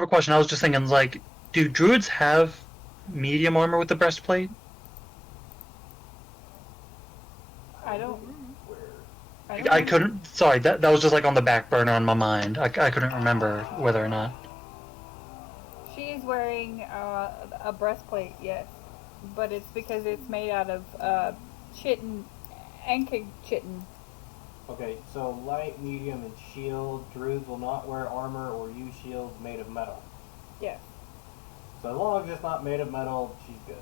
more of a question. I was just thinking, like, do druids have medium armor with the breastplate? I don't. Where? I don't I know. couldn't. Sorry, that was just like on the back burner on my mind. I couldn't remember whether or not. She's wearing a breastplate, yes, but it's because it's made out of chitin, Anka chitin. Okay, so light, medium, and shield. Druids will not wear armor or use shields made of metal. Yes, So as long as it's not made of metal, she's good.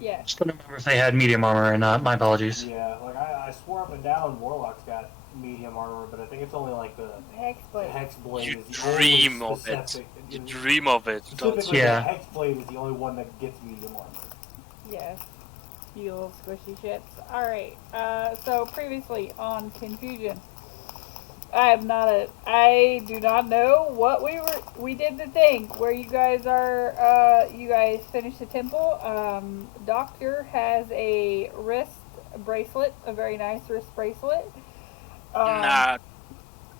yes. Just couldn't remember if they had medium armor or not. My apologies. Yeah, like I swore up and down Warlock's got medium armor, but I think it's only like the Hexblade. Hex Blade You is the dream only of it. specific. You dream of it. Don't Specifically, you? Yeah. the Hex Blade is the only one that gets medium armor. Yes. You little squishy shits. Alright, so previously on Confusion. I do not know what we did the thing where you guys finished the temple. Doctor has a wrist bracelet, a very nice wrist bracelet. Nah,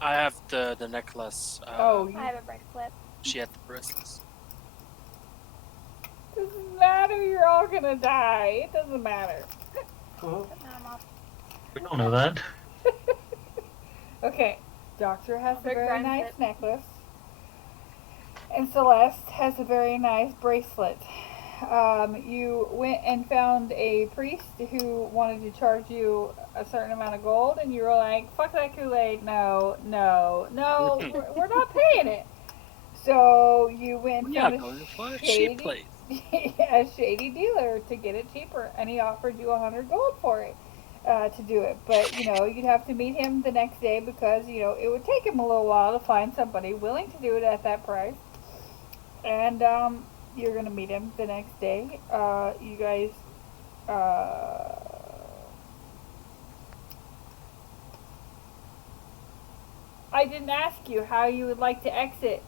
I have the necklace. Oh, I have a bracelet. She had the bracelets. doesn't matter, you're all gonna die. It doesn't matter. But now I'm off. We don't know that. Okay, Doctor has a Big very grind nice it. necklace, and Celeste has a very nice bracelet. You went and found a priest who wanted to charge you a certain amount of gold, and you were like, "Fuck that Kool-Aid! No, no, no, we're not paying it." So you went and Yeah, found going for a a cheap place. a shady dealer to get it cheaper, and he offered you 100 gold for it. To do it, but you'd have to meet him the next day because it would take him a little while to find somebody willing to do it at that price. And you're gonna meet him the next day. You guys, I didn't ask you how you would like to exit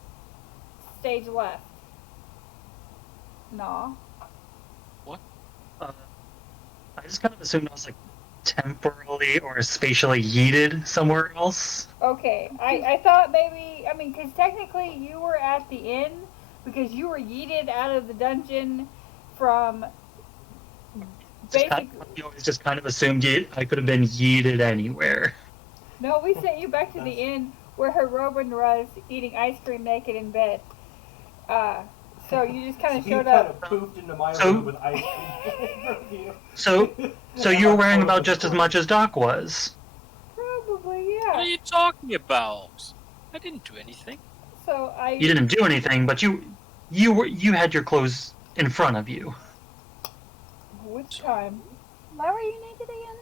stage left. No. Uh, I just kind of assumed I was like temporarily or spatially yeeted somewhere else. Okay, I thought maybe, because technically you were at the inn because you were yeeted out of the dungeon from basic. You always just kind of assumed I could have been yeeted anywhere. No, we sent you back to the inn where Heroin was eating ice cream naked in bed. So you just kind of He showed kind up. of pooped into my So- room with ice cream. So you were wearing about just as much as Doc was. Probably, What are yeah. you talking about? I didn't do anything. So You didn't do anything, but you had your clothes in front of you. Which time? Why were you naked again?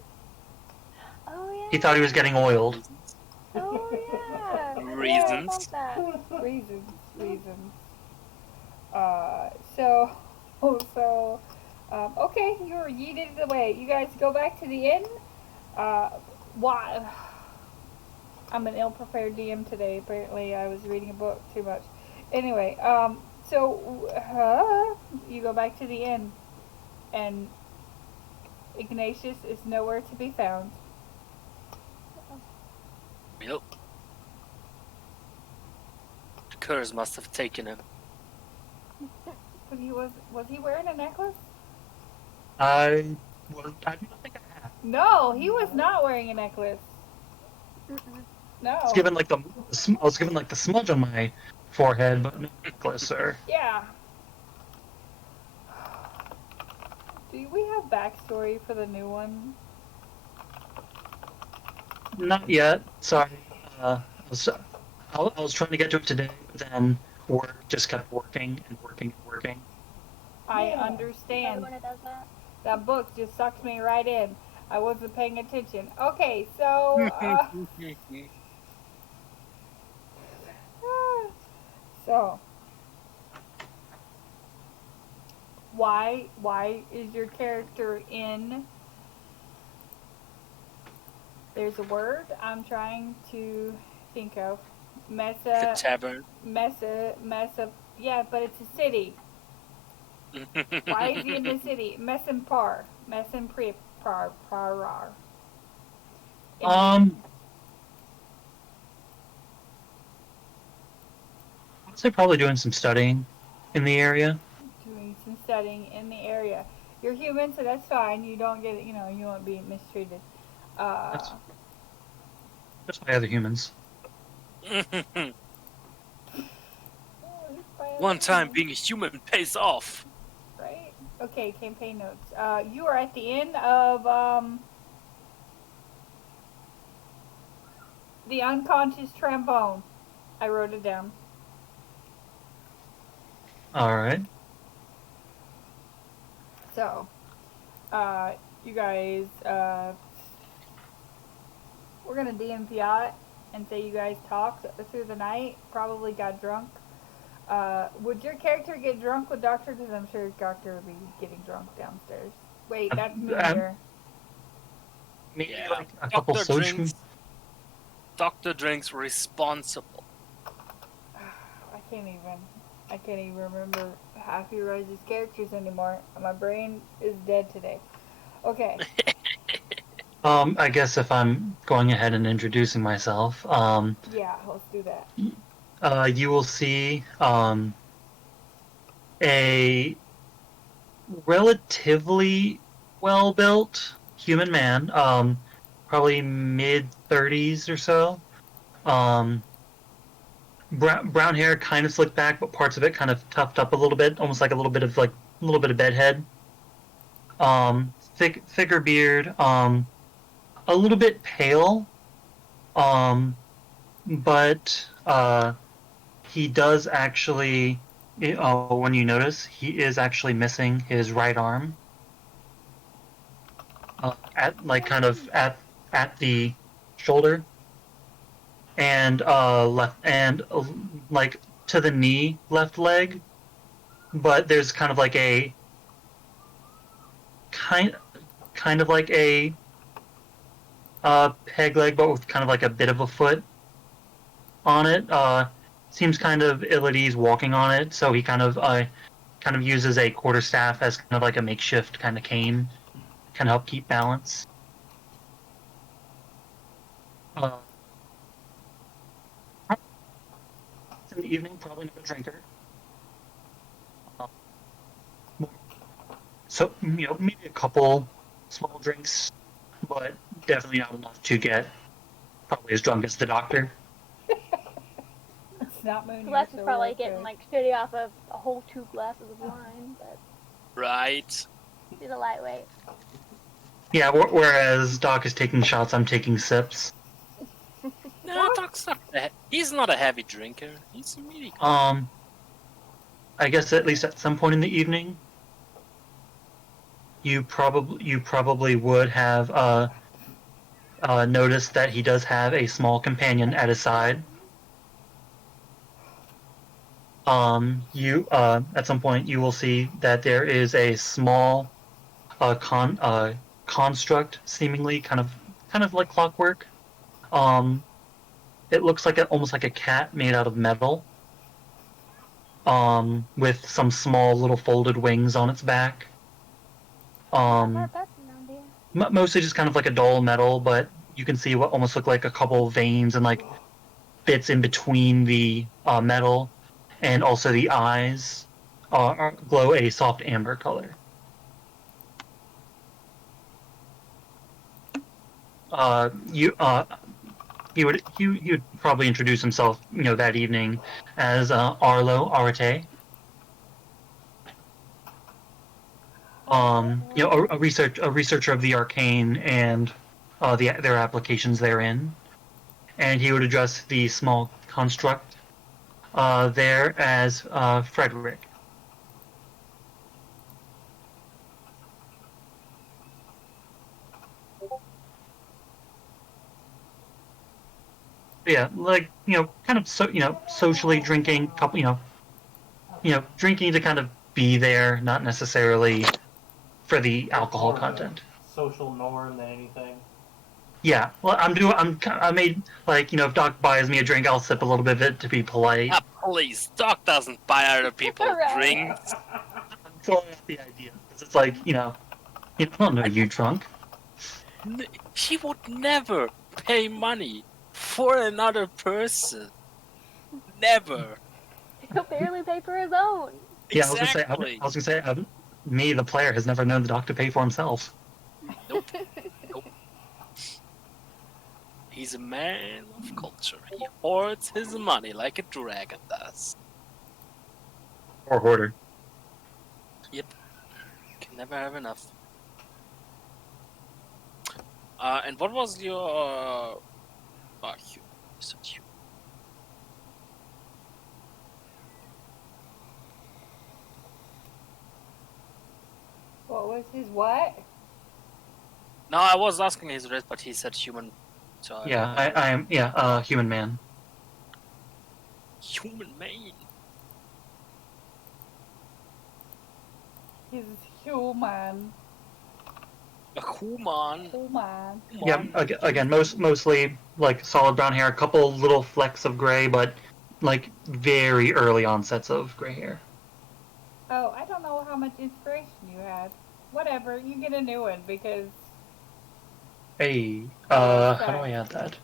Oh yeah. He thought he was getting oiled. Oh yeah. Reasons. I forgot about that. Reasons. Okay, you were yeeted away. You guys go back to the inn. Why? I'm an ill-prepared DM today. Apparently, I was reading a book too much. Anyway, you go back to the inn, and Ignatius is nowhere to be found. Yep. The curse must have taken him. But was he wearing a necklace? I don't think I have. No, he was not wearing a necklace. Mm-mm. No. I was given like the smudge on my forehead, but no necklace, or Yeah. Do we have backstory for the new one? not yet. Sorry. I was trying to get to it today, but then work just kept working and working and working. I Another understand. one that does that. That book just sucked me right in. I wasn't paying attention. Okay, so so why is your character in? There's a word I'm trying to think of. The Mesa, tavern. Mesa. Yeah, but it's a city. Why is he in the city? Messenpar. Messenpar. So probably doing some studying in the area. Doing some studying in the area. You're human, so that's fine. You don't get, you won't be mistreated. That's just by other humans. One time being a human pays off. Right? Okay, campaign notes. You are at the end of the unconscious trombone. I wrote it down. All right. So, you guys, we're gonna DMP out and say you guys talked through the night. Probably got drunk. Would your character get drunk with Doctor? Because I'm sure Doctor would be getting drunk downstairs. Wait, that's me here. Maybe Yeah. like a couple Doctor social. drinks. Doctor drinks responsible. I can't even remember half your guys' characters anymore. My brain is dead today. Okay. I guess if I'm going ahead and introducing myself, Yeah, let's do that. you will see a relatively well-built human man, probably mid-30s or so. Brown hair, kind of slicked back, but parts of it kind of tufted up a little bit, almost like a little bit of bedhead. Thicker beard, a little bit pale, but he does actually. When you notice, he is actually missing his right arm. At the shoulder, and left, and like to the knee, left leg. But there's kind of like a kind of like a peg leg, but with kind of like a bit of a foot on it. Seems kind of ill at ease walking on it, so he kind of uses a quarterstaff as kind of like a makeshift kind of cane, can help keep balance. In the evening, probably not a drinker. So maybe a couple small drinks, but definitely not enough to get probably as drunk as the doctor. It's not Mooney. Les is so probably we're getting good. like shitty off of a whole 2 glasses of wine, but Right. he's a lightweight. Yeah, whereas Doc is taking shots, I'm taking sips. No, Doc's not. He's not a heavy drinker. He's a medium. I guess at least at some point in the evening, you probably would have noticed that he does have a small companion at his side. At some point you will see that there is a small construct, seemingly kind of like clockwork. It looks like almost like a cat made out of metal, with some small little folded wings on its back. That's down here. Mostly just kind of like a dull metal, but you can see what almost look like a couple veins and like bits in between the metal, and also the eyes glow a soft amber color. He would probably introduce himself, that evening as Arlo Arate. A researcher of the arcane and their applications therein, and he would address the small construct there as Frederick. Yeah, like kind of socially drinking, couple, drinking to kind of be there, not necessarily for the alcohol content. Social norm than anything. Yeah, well, I made like if Doc buys me a drink, I'll sip a little bit of it to be polite. Ah, please, Doc doesn't buy other people Right. drinks. I'm throwing out the idea. 'Cause it's like I don't know you drunk. He would never pay money for another person. Never. He'll barely pay for his own. Yeah, Exactly. I was gonna say, me, the player, has never known the doc to pay for himself. Nope. Nope. He's a man of culture. He hoards his money like a dragon does. Or hoarder. Can never have enough. And what was your... you said you. What was his what? No, I was asking his race, but he said human. So I am, human man. Human man. He's human. A human. Human. Yeah, again, mostly like solid brown hair, a couple little flecks of gray, but like very early onsets of gray hair. Oh, I don't know how much inspiration you had. Whatever, you get a new one because Hey, Oh, how do sorry. I add that?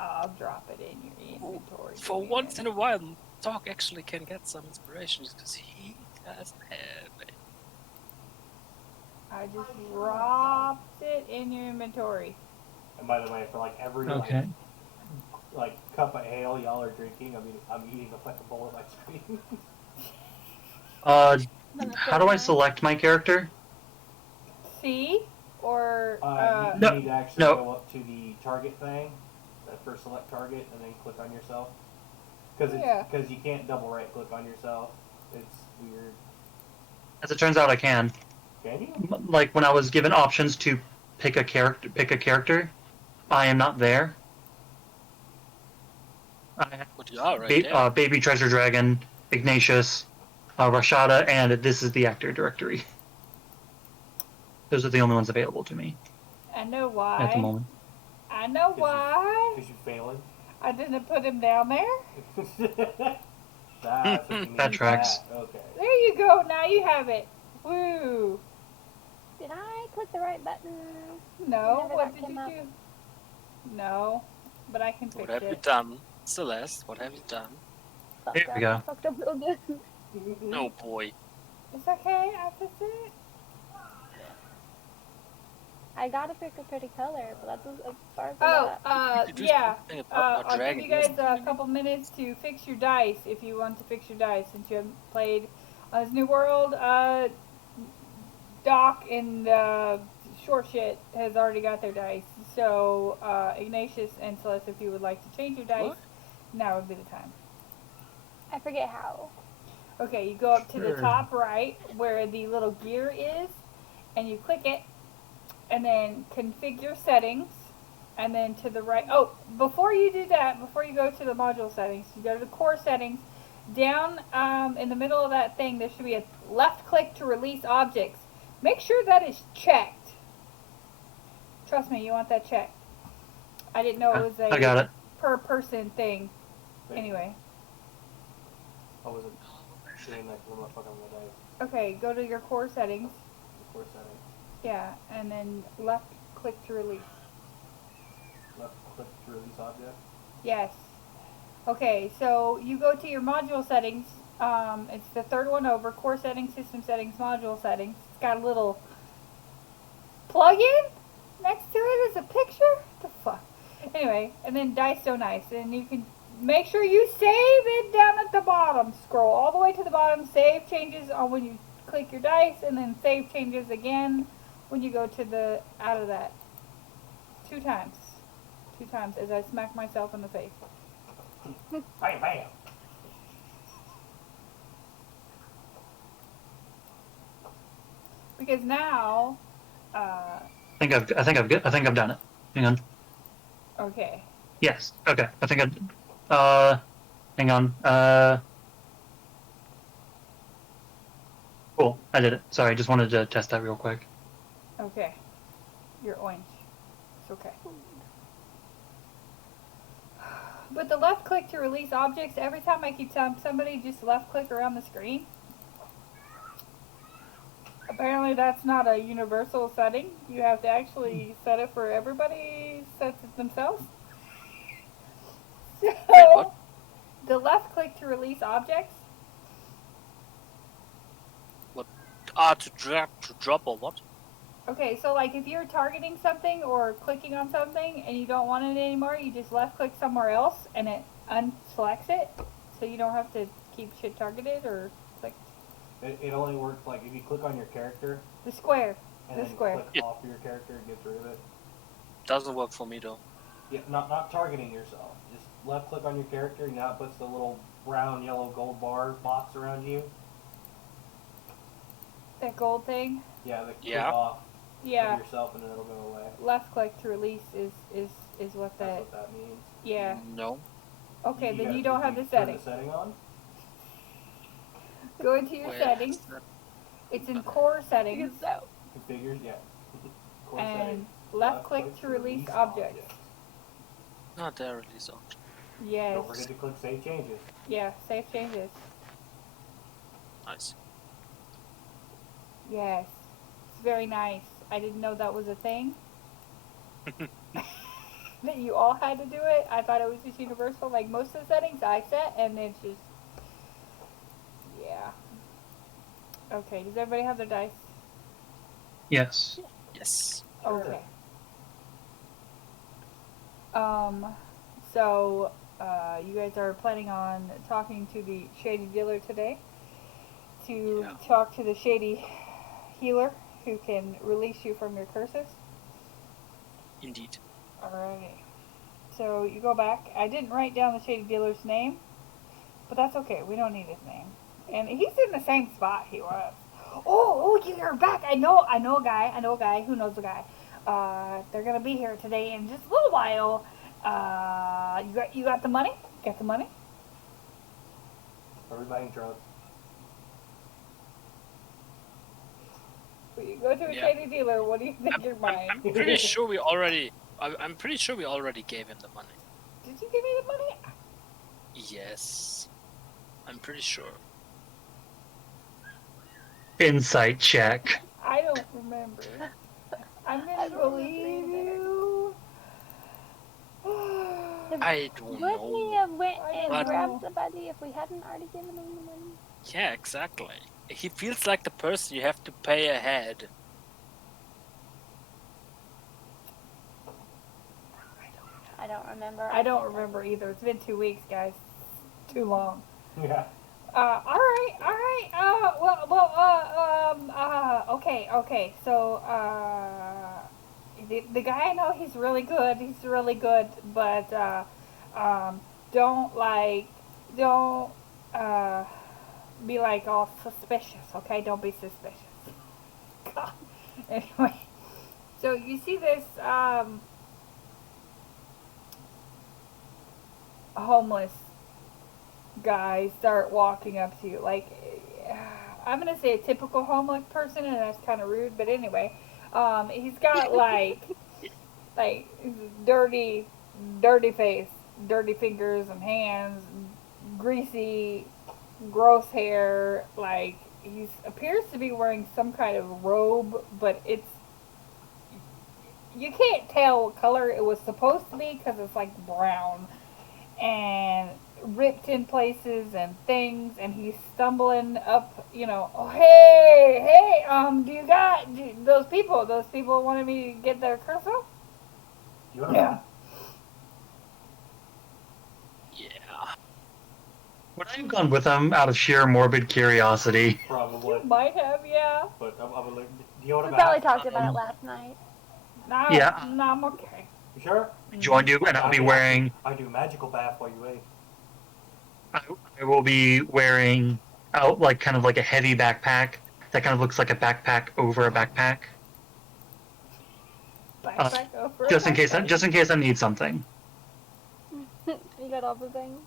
I'll drop it in your inventory. For once in a while, Doc actually can get some inspirations because he doesn't have it. I just dropped it in your inventory. And by the way, for like every Okay. like cup of ale y'all are drinking, I'm eating a fucking bowl of ice cream. How do I select my character? C or You No, need to actually no. go up to the target thing, that first select target, and then click on yourself. Because Yeah. you can't double right click on yourself. It's weird. As it turns out, I can. Can you? Like when I was given options to pick a character, I am not there. I have But you are right there. Baby Treasure Dragon, Ignatius, Rashada, and this is the actor directory. Those are the only ones available to me I know why. at the moment. I know why. Because you failing? I didn't put him down there. That's what you That mean. tracks. Okay. There you go. Now you have it. Woo. Did I click the right button? No. Whenever What that did came you up. do? No. But I can What fix have you it. done, Celeste? What have you done? Fucked Here we up. go. Fucked up real good. Oh boy. It's okay. I fixed it. I gotta pick a pretty color, but that's as far as Oh, I got. You just yeah. think about I'll give dragon you guys is- a couple minutes to fix your dice if you want to fix your dice since you haven't played this New World. Doc and Short Shit has already got their dice. So, Ignatius and Celeste, if you would like to change your dice, What? now would be the time. I forget how. Okay, you go up to the Sure. top right where the little gear is, and you click it, and then configure settings, and then to the right. Oh, before you do that, before you go to the module settings, you go to the core settings. Down in the middle of that thing, there should be a left click to release objects. Make sure that is checked. Trust me, you want that checked. I didn't know it was a I got it. per person thing. Anyway, I wasn't doing that because I'm not fucking with my dice. okay, go to your core settings. Before setting. Yeah, and then left click to release. Left click to release object. Yes. Okay, so you go to your module settings. It's the third one over. Core settings, system settings, module settings. It's got a little plug-in next to it as a picture. The fuck. Anyway, and then Dice So Nice, and you can make sure you save it down at the bottom. Scroll all the way to the bottom. Save changes on when you click your dice, and then save changes again when you go to the out of that. 2 times. 2 times as I smack myself in the face. Bam, bam. Because now, I think I've done it. Hang on. okay. Yes. Okay. I think hang on. Cool. I did it. Sorry. Just wanted to test that real quick. Okay. You're orange. It's okay. With the left click to release objects, every time I keep telling somebody just left click around the screen. Apparently that's not a universal setting. You have to actually set it for everybody sets it themselves. So, Wait, what? the left click to release objects. To drop or what? Okay, so like if you're targeting something or clicking on something and you don't want it anymore, you just left click somewhere else and it unselects it, so you don't have to keep shit targeted or click It only works like if you click on your character the square. and The then square. click Yeah. off your character and get rid of it. Doesn't work for me though. Yeah, not targeting yourself. Just left click on your character. Now it puts the little brown, yellow, gold bar box around you. That gold thing. Yeah, the click Yeah. off Yeah. of yourself and then it'll go away. Left click to release is what That's that. what that means. Yeah. No. Okay, then gotta- you don't have you the turn setting. the setting on. Go into your Where settings. is that? It's in core settings Configures, yeah. Core and settings. left click to release objects. Not there release option. Yes. Don't forget to click save changes. Yeah. Save changes. Nice. Yes. It's very nice. I didn't know that was a thing. That you all had to do it. I thought it was just universal. Like most of the settings I set, and it's just. Yeah. Okay. Does everybody have their dice? Yes. Yes. Sure. Okay. So, you guys are planning on talking to the shady dealer today to Yeah. talk to the shady healer who can release you from your curses. Indeed. Alrighty. So you go back. I didn't write down the shady dealer's name, but that's okay. We don't need his name. And he's in the same spot he was. Oh, you're back. I know a guy. Who knows a guy? They're gonna be here today in just a little while. You got the money? Got the money? Are we buying drugs? When you go to a Yeah. shady dealer, what do you think you're buying? Pretty sure we already. I'm pretty sure we already gave him the money. Did you give me the money? Yes. I'm pretty sure. Insight check. I don't remember. I'm I gonna don't believe remember you. I don't Wouldn't he know. have went I and don't know. grabbed somebody if we hadn't already given him the money? Yeah, exactly. He feels like the person you have to pay ahead. I don't remember. I don't remember either. It's been 2 weeks, guys. Too long. Yeah. Alright. Okay. So, the guy I know, he's really good. But, don't be like all suspicious, okay? Don't be suspicious. God. Anyway, so you see this, homeless guy start walking up to you. Like, I'm gonna say a typical homeless person, and that's kind of rude, but anyway, he's got like dirty face, dirty fingers and hands, greasy, gross hair. Like, he appears to be wearing some kind of robe, but you can't tell what color it was supposed to be because it's like brown and ripped in places and things, and he's stumbling up, oh, hey, those people wanted me to get their curse off? You wanna Yeah. Yeah. Would I have gone with them out of sheer morbid curiosity? Probably. Might have, yeah. But I'm like, do you want We to probably talked about it last night. No, Yeah. no, I'm okay. You sure? Join you, and I'll be wearing. I do magical bath while you wait. I will be wearing out like kind of like a heavy backpack that kind of looks like a backpack over a backpack, Backpack over. just in case I need something. You got all the things?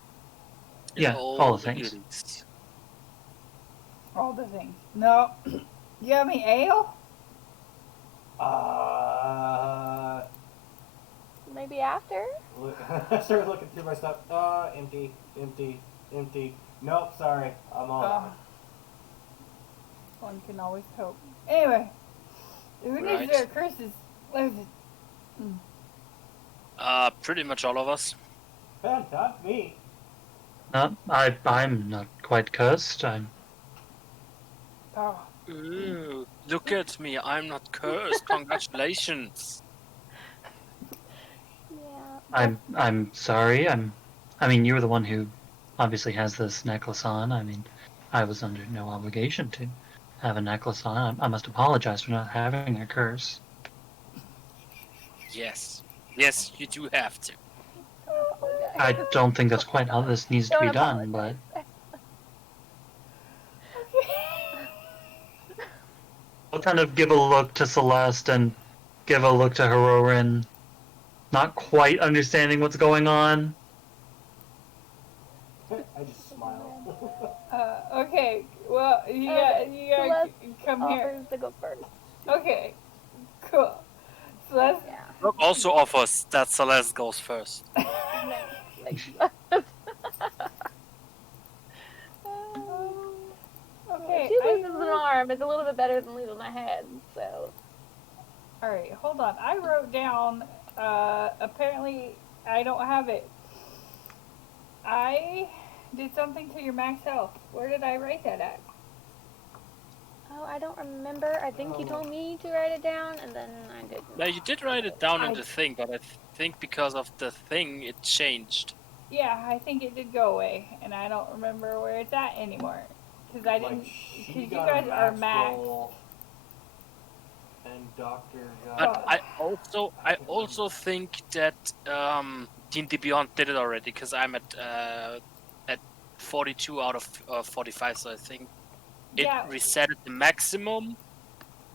Yeah, all the things. goodies. All the things. No. You have any ale? Maybe after? I started looking through my stuff. Empty. Nope, sorry. I'm all out. One can always hope. Anyway, who needs Right. their curses? Listen. Pretty much all of us. Not me. I'm not quite cursed. Oh, Ooh, look at me, I'm not cursed. Congratulations. Yeah. I'm sorry. I mean, you were the one who obviously has this necklace on. I mean, I was under no obligation to have a necklace on. I must apologize for not having a curse. Yes. Yes, you do have to. Don't apologize. I don't think that's quite how this needs to Don't be done, but apologize. I'll kind of give a look to Celeste and give a look to Heroin, not quite understanding what's going on. I just smile. okay. Well, you got Celeste come here. Offers to go first. Okay. Cool. So that's Yeah. Brooke also offers that Celeste goes first. Like, okay. she I loses an arm. It's a little bit better than losing a head. So. All right, hold on. I wrote down. Apparently, I don't have it. I did something to your max health. Where did I write that at? Oh, I don't remember. I think you told me to write it down, and then I didn't. Now, you did write it down in the thing, but I think because of the thing, it changed. Yeah, I think it did go away, and I don't remember where it's at anymore. Because I didn't. Like, she Because you got guys a are max max. roll, and Doctor got. But I also think that D&D Beyond did it already because I'm at 42 out of 45, so I think it Yeah. reset the maximum.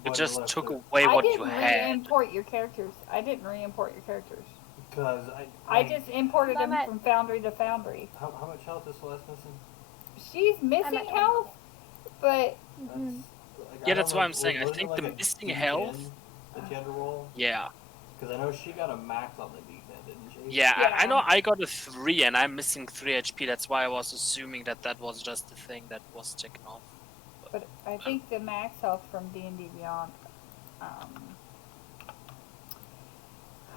It What just left took it? away I what you didn't had. re-import your characters. I didn't re-import your characters. Because I just imported them I'm at- from foundry to foundry. How much health is Celeste missing? She's missing at- health, but Mhm. Like, Yeah, I that's don't why know, I'm saying, I wasn't it think like the a missing D10 health- that you had to roll? Yeah, Because I know she got a max on the D10, didn't she? yeah. Yeah. I know I got a 3 and I'm missing 3 HP. That's why I was assuming that was just the thing that was taken off. But I think the max health from D&D Beyond,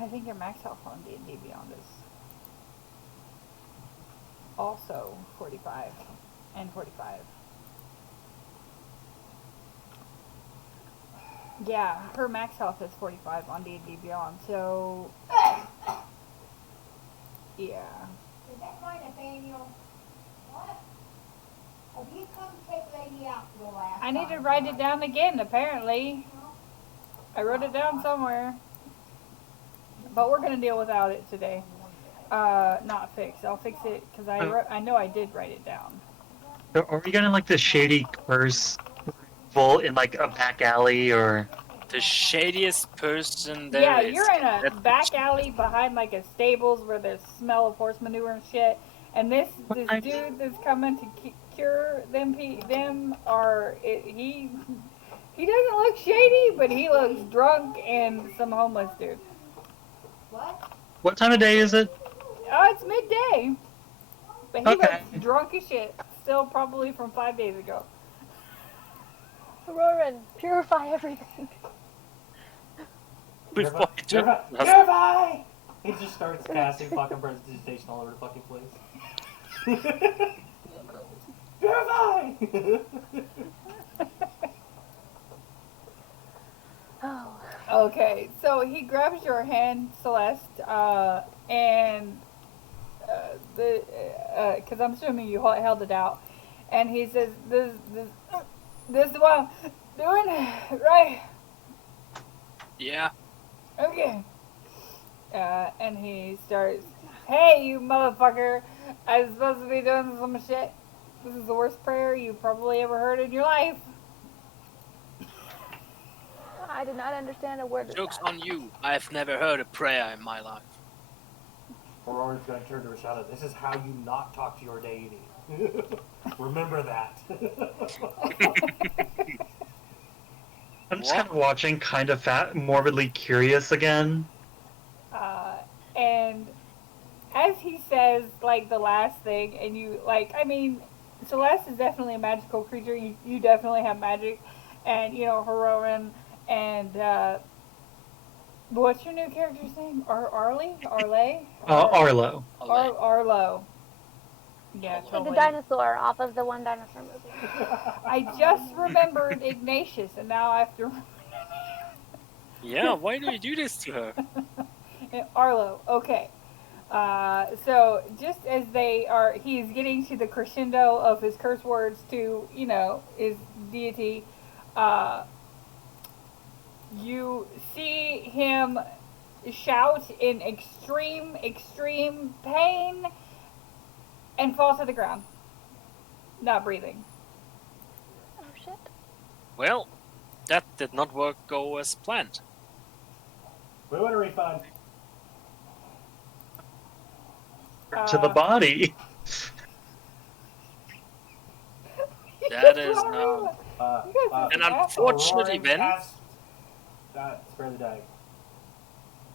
I think your max health on D&D Beyond is also 45 and 45. Yeah, her max health is 45 on D&D Beyond, so yeah. Is that right, Nathaniel? What? Have you come take Lady out for the last I need to time? write it down again, apparently. I wrote it down somewhere. But we're going to deal without it today. Not fix. I'll fix it because I know I did write it down. So are we gonna like the shady curse vault in like a back alley or? The shadiest person there Yeah, is. you're in a That's- back alley behind like a stables where there's smell of horse manure and shit. And this dude that's coming to cure them, he doesn't look shady, but he looks drunk and some homeless dude. What? What time of day is it? Oh, it's midday. But he Okay. looks drunk as shit. Still probably from 5 days ago. Roran, purify everything. Before he just- Purify! He just starts casting fucking prestidigitation all over the fucking place. Purify! Oh. Okay, so he grabs your hand, Celeste, and because I'm assuming you held it out, and he says, "This is what I'm doing, right? Yeah. Okay." And he starts, "Hey, you motherfucker! I was supposed to be doing some shit. This is the worst prayer you probably ever heard in your life." I did not understand a word of Joke's that. on you. I've never heard a prayer in my life. Aurora's gonna turn to Rashada. This is how you not talk to your deity. Remember that. I'm just kind of watching, kind of morbidly curious again. And as he says, like, the last thing, and you, like, I mean, Celeste is definitely a magical creature. You definitely have magic. And, you know, Heroin, and, what's your new character's name? Arlie? Arle? Arlo. Arlo. Yeah, Like the totally. dinosaur off of the one dinosaur movie. I just remembered Ignatius, and now I have to. Yeah, why do you do this to her? Arlo. Okay. So just as he's getting to the crescendo of his curse words to, his deity. You see him shout in extreme, extreme pain and fall to the ground, not breathing. Oh shit. Well, that did not go as planned. We want a refund. To the body. That is You guys are an some unfortunate assholes. event. Spare the die.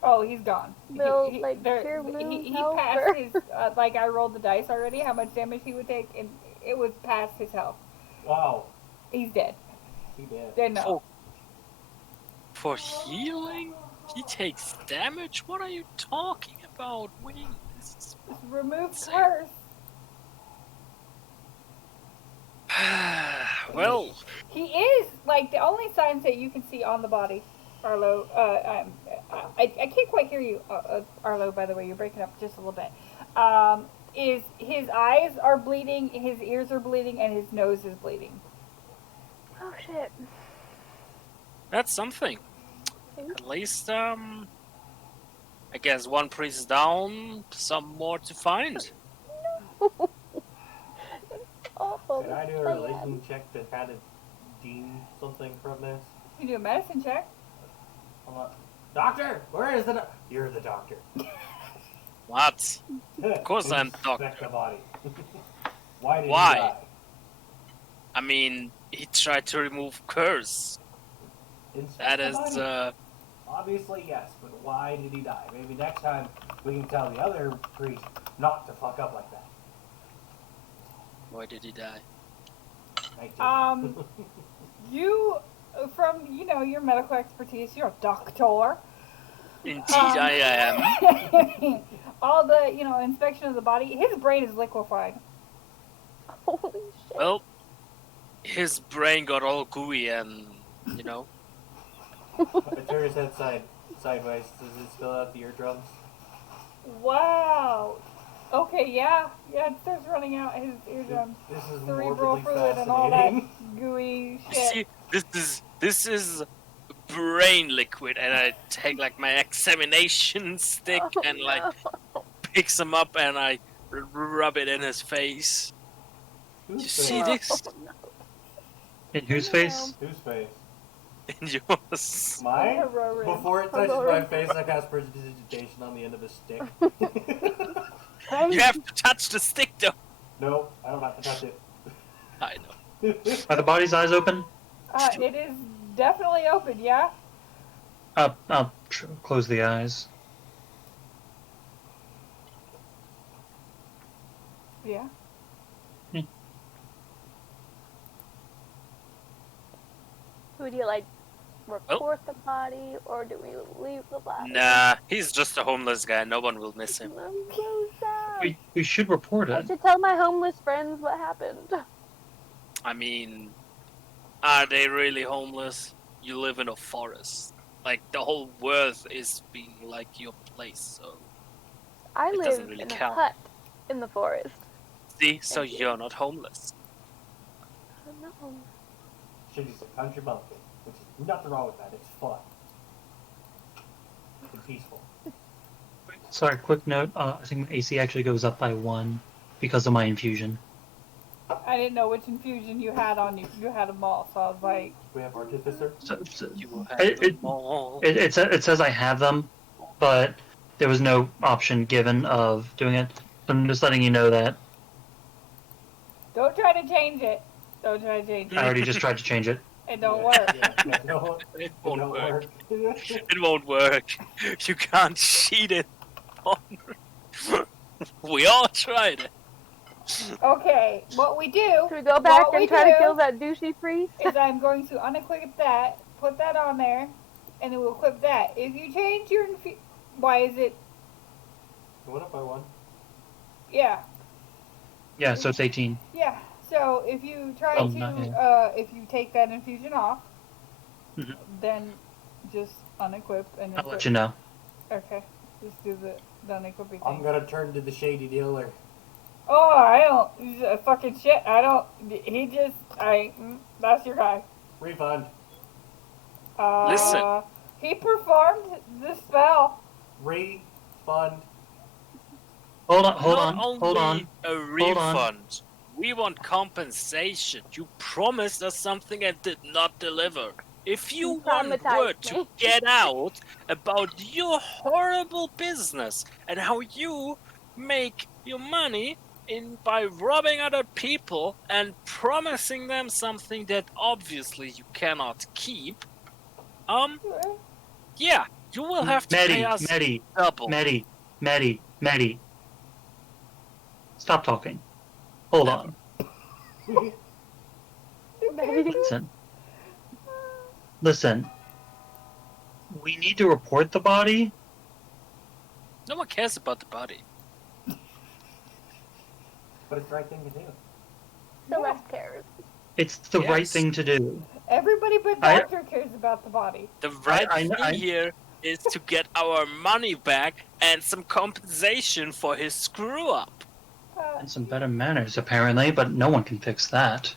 Oh, he's gone. Will, he, like, there- cure wounds he help, passed or- his, like I rolled the dice already, how much damage he would take, and it was past his health. Wow. He's dead. He did. Dead no. For healing? He takes damage? What are you talking about, Wing? Remove Insane. curse. Well, He is, like, the only signs that you can see on the body, Arlo, I can't quite hear you, Arlo, by the way, you're breaking up just a little bit, is his eyes are bleeding, his ears are bleeding, and his nose is bleeding. Oh shit. that's something. At least, I guess one priest down, some more to find. Awful. Can I do a religion check to kind of deem something from this? You do a medicine check. I'm like, doctor, where is the You're the doctor. What? Of course I'm the doctor. Inspect the body. Why did Why? he die? I mean, he tried to remove curse. Inspect That the is, body. Obviously, yes, but why did he die? Maybe next time we can tell the other priest not to fuck up like that. why did he die? 19. You, from, your medical expertise, you're a doctor. Indeed, I am. All the, inspection of the body, his brain is liquefied. Holy shit. Well, his brain got all gooey and, you know. I turn his head sideways. Does it still have the eardrums? Wow. Okay, yeah, it starts running out his eardrums. This is Cerebral morbidly fluid and all that fascinating. gooey You shit. see, this is brain liquid, and I take like my examination stick Oh, and like no. picks him up and I rub it in his face. Whose You face? see this In whose face? Whose face? in yours? Mine? Heroin. Before it touches my Heroin. face, I cast prestidigitation on the end of a stick. You have to touch the stick, though. No, I don't have to touch it. I know. Are the body's eyes open? It is definitely open, yeah? I'll close the eyes. Yeah. Would you like report the body, or do we leave the body? Nah, he's just a homeless guy. No one will miss him. I'm so sad. We should report I it. should tell my homeless friends what happened. I mean, are they really homeless? You live in a forest. Like, the whole world is being like your place, so... I It live doesn't really in count. a hut in the forest. See? So Thank you. you're not homeless. I'm not homeless. She's just a country bumpkin, which is nothing wrong with that. It's fun. And peaceful. Sorry, quick note. I think my AC actually goes up by 1 because of my infusion. I didn't know which infusion you had on you. You had them all, so I was like, We have Artificer. So, You will have It- them all. it says I have them, but there was no option given of doing it. I'm just letting you know that don't try to change it. Don't try to change I it. already just tried to change it. It don't Yeah, work. Yeah, no, It it won't don't work. work. It won't work. You can't cheat it. We all tried it. Okay, what we do Should we go back What we and try to do- kill that douchey priest? is I'm going to unequip that, put that on there, and then we'll equip that. If you change your why is it? One up by one. Yeah. Yeah, so it's 18. Yeah. So if you try Oh, to, not yet. if you take that infusion off, Mhm. then just unequip and I'll equip. let you know. Okay. Just do the unequipping I'm thing. gonna turn to the shady dealer. Oh, I don't. He's a fucking shit. I don't. He just. That's your guy. Refund. Listen. He performed the spell. Refund. Hold Not on, only hold on. a refund, we want compensation. You promised us something and did not deliver. If you You want traumatized word to me. get out about your horrible business and how you make your money by robbing other people and promising them something that obviously you cannot keep, yeah, you will have to pay us double. Medi. Stop talking. Hold on. Listen. We need to report the body. No one cares about the body. But it's the right thing to do. Celeste cares. It's the right Yes. thing to do. Everybody but Doctor cares about the body. The right I thing here is to get our money back and some compensation for his screw up. And some better manners, apparently, but no one can fix that.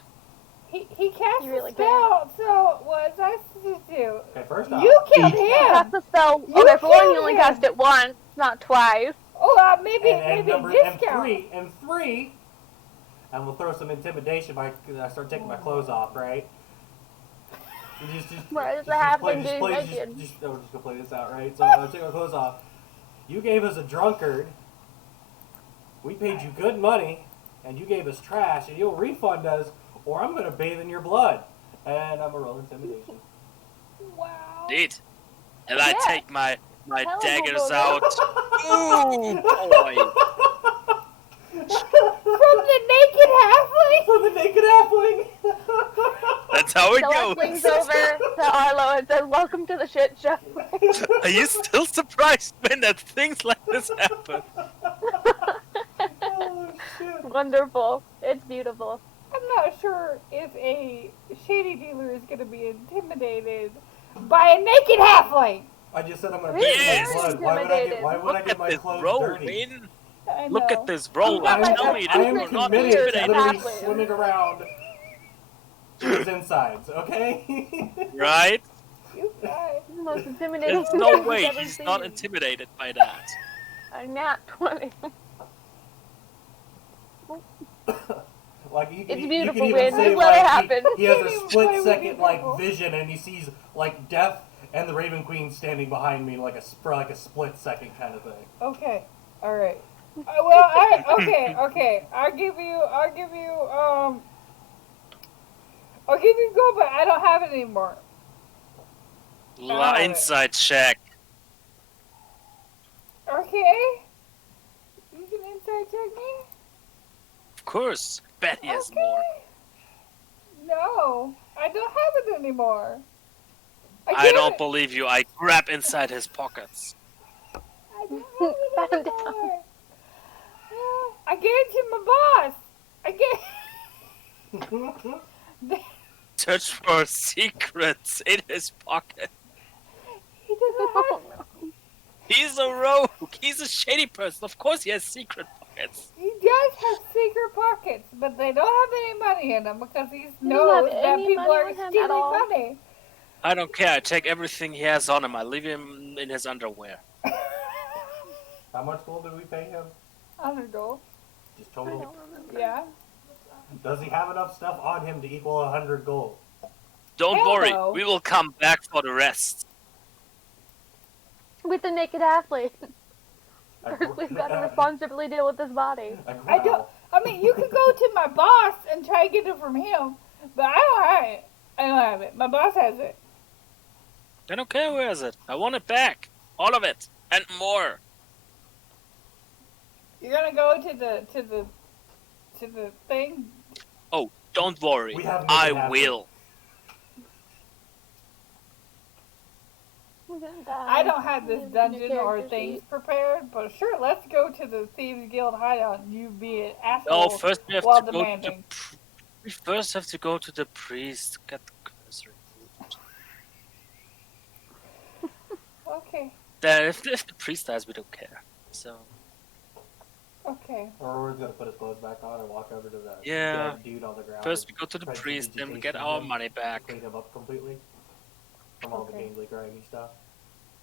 He cast You really a spell, so what was I supposed to do? Okay, first off. You killed him! Cast the spell. You Okay, for one, killed you only him. cast it once, not twice. Oh, maybe and number discount. and three, and we'll throw some intimidation by I start taking my clothes off, right? You What does it happen, dude? we're just gonna play this out, right? So I take my clothes off. You gave us a drunkard. We paid you good money, and you gave us trash, and you'll refund us, or I'm gonna bathe in your blood. And I'm gonna roll intimidation. Wow. Indeed. And Yeah. I take my Hell, daggers Bobo. out. Ooh, boy. From the naked halfling? For the naked halfling. That's how it Celeste goes. leans over to Arlo and says, "Welcome to the shit show." Are you still surprised when that things like this happen? Oh, shit. Wonderful. It's beautiful. I'm not sure if a shady dealer is going to be intimidated by a naked halfling. I just said I'm gonna Really? bathe in Yes. your blood. Why would I Look get at my this clothes roll, dirty? Wayne. I Look know. at this roll. got my Tell me I that am you're not committed to intimidated. literally halfway. swimming around his insides, okay? Right? You guys. The most intimidating There's thing no I've way ever he's seen. not intimidated by that. A nat 20. Like you It's can beautiful, even Win. say Just let it like happen. he has Can't a even split play with second these like people. vision and he sees like death and the Raven Queen standing behind me like for like a split second kind of thing. Okay. All right. Okay. I'll give you gold, but I don't have it anymore. Inside check. Okay. You can inside check me? Of course. Bet he has Okay. more. No, I don't have it anymore. I gave don't it- believe you. I grab inside his pockets. I don't have Pat it him down. anymore. I gave it to my boss. Search for secrets in his pocket. He doesn't have. He's a rogue. He's a shady person. Of course he has secret pockets. He does have secret pockets, but they don't have any money in them because he doesn't knows have that any people money are with him at stealing all. money. I don't care. I take everything he has on him. I leave him in his underwear. How much gold did we pay him? $100. Just I total. don't remember. Yeah. Does he have enough stuff on him to equal 100 gold? Don't Hell worry. no. We will come back for the rest. With the naked athlete. I First, we've got to responsibly deal with this body. I don't. I mean, you could go to my boss and try to get it from him, but I don't have it. I don't have it. My boss has it. I don't care who has it. I want it back. All of it. And more. You're gonna go to the thing. Oh, don't worry. We have I nothing will. I'm gonna die. I don't have this Leave the dungeon or character things sheet. prepared, but sure, let's go to the Thieves Guild hideout and you be an No, asshole first we have while to go to the. demanding. We first have to go to the priest. Get the curse removed. Okay, Then if the priest dies, we don't care. So okay. Auror's gonna put his clothes back on and walk over to the Yeah. dead dude on the ground. first and we go to the try to priest, then we get vegetation our him, money back. Clean him up completely from all the Okay. gangly, grimy stuff.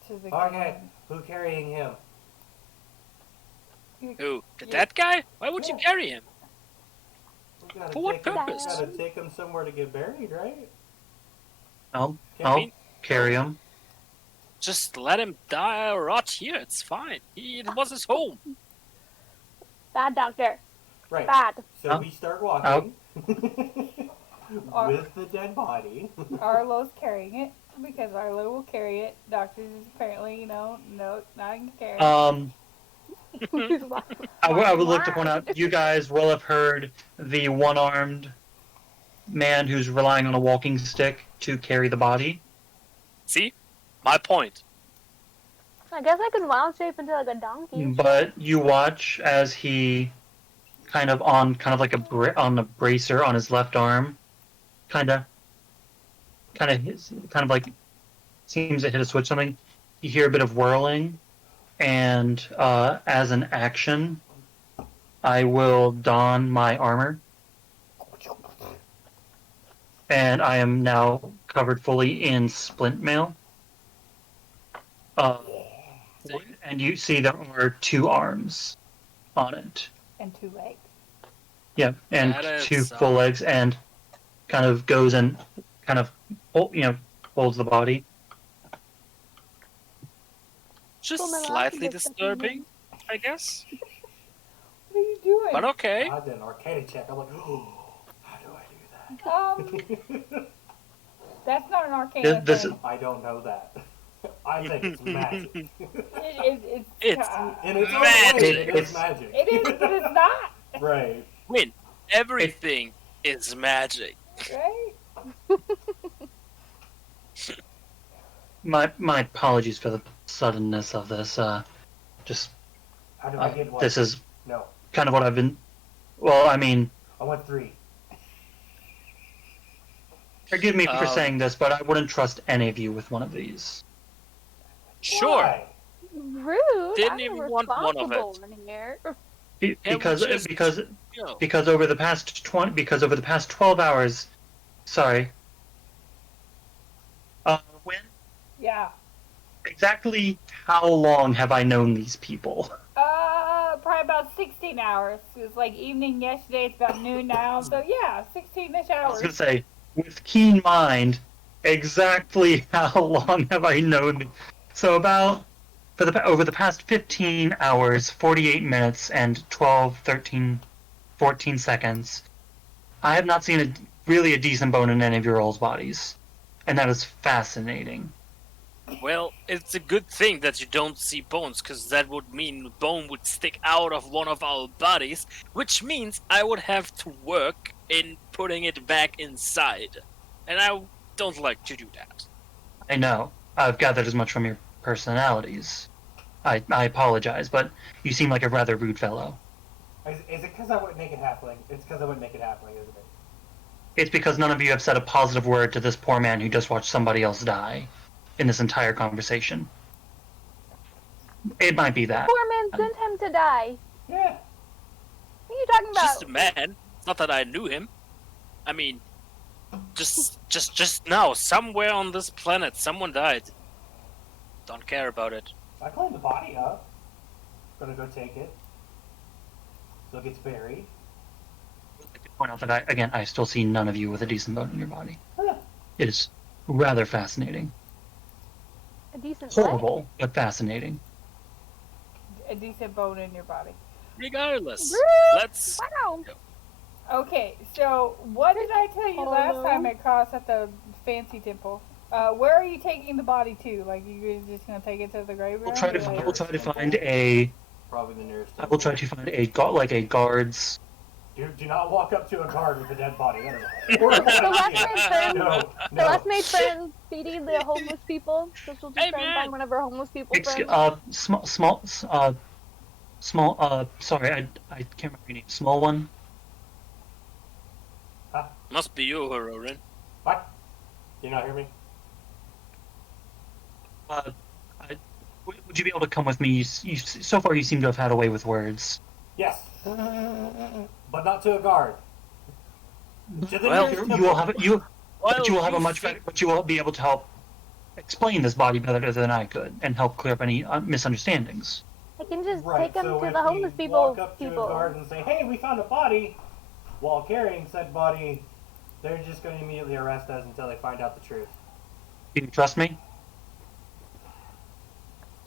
To the Okay, who carrying him? Who? The Yeah. dead guy? Why would you Yeah. carry him? We gotta For what take him- purpose? Gotta take him somewhere to get buried, right? I'll Can't we- carry him. Just let him die or rot here. It's fine. It was his home. Bad doctor. Right. Bad. So Oh. we start walking Oh. with the dead body. Arlo's carrying it because Arlo will carry it. Doctors is apparently, no, not gonna carry it. I would like to point out, you guys will have heard the one-armed man who's relying on a walking stick to carry the body. See? My point. I guess I could wild shape into like a donkey. But you watch as he kind of like on a bracer on his left arm, kind of like seems to hit a switch something. You hear a bit of whirling, and as an action, I will don my armor, and I am now covered fully in splint mail. And you see there are 2 arms on it. And 2 legs. Yeah, and That is, 2 full legs, and kind of goes and kind of holds the body. Just Oh, my last slightly bit of disturbing, I guess. What are you doing? But okay. I did an arcade check. I'm like, oh, how do I do that? That's not an arcana This thing. I don't know that. I think it's magic. It's In its own magic. way, it is It's- magic. It is, but it's not, Right. Win. Everything is magic. right? My apologies for the suddenness of this. Just How do I get one? this is No. kind of what I've been. Well, I mean, I want 3. forgive me for Um, saying this, but I wouldn't trust any of you with one of these. Sure. Why? Rude. Didn't I'm even a want one of it. responsible in here. Because just- because You know, because over the past 12 hours, sorry. When Yeah. exactly how long have I known these people? Probably about 16 hours. It was like evening yesterday. It's about noon now. So yeah, 16-ish I was hours. gonna say, with keen mind, exactly how long have I known? So about over the past 15 hours, 48 minutes, and 12, 13, 14 seconds, I have not seen really a decent bone in any of your all's bodies, and that is fascinating. well, it's a good thing that you don't see bones, because that would mean bone would stick out of one of our bodies, which means I would have to work in putting it back inside. And I don't like to do that. I know. I've gathered as much from your personalities. I apologize, but you seem like a rather rude fellow. Is it because I wouldn't make it halfling? It's because I wouldn't make it halfling, isn't it? It's because none of you have said a positive word to this poor man who just watched somebody else die in this entire conversation. It might be that. Poor man sent him to die. Yeah. What are you talking about? Just a man. It's not that I knew him. I mean, just now, somewhere on this planet, someone died. Don't care about it. I cleaned the body up. Gonna go take it. So it gets buried. Point out that I still see none of you with a decent bone in your body. Huh. It is rather fascinating. A decent leg? Horrible, but fascinating. A decent bone in your body. Regardless, Rude. let's. Wow. Okay, so what did I tell you last Hello? time at class at the fancy temple? Where are you taking the body to? Like, you guys just gonna take it to the graveyard? I will try to Like- find a. Probably the nearest. I will try to find a guards. Do not walk up to a guard with a dead body. That is a horrible The last idea. made friends. No, The no. last made friends feeding the homeless people. So she'll just Hey, try and man. find one of her homeless people friends. Small. Sorry, I can't remember your name. Small one. Must be you, Heroin. What? Do you not hear me? Would you be able to come with me? So far, you seem to have had a way with words. Yes. But not to a guard. To the Well, nearest You will temple. but you will have a much better. But you will be able to help explain this body better than I could, and help clear up any misunderstandings. I can just Right, take them so to if the homeless we people. walk up to a guard and say, "Hey, we found a body," while carrying said body, they're just going to immediately arrest us until they find out the truth. Do you trust me?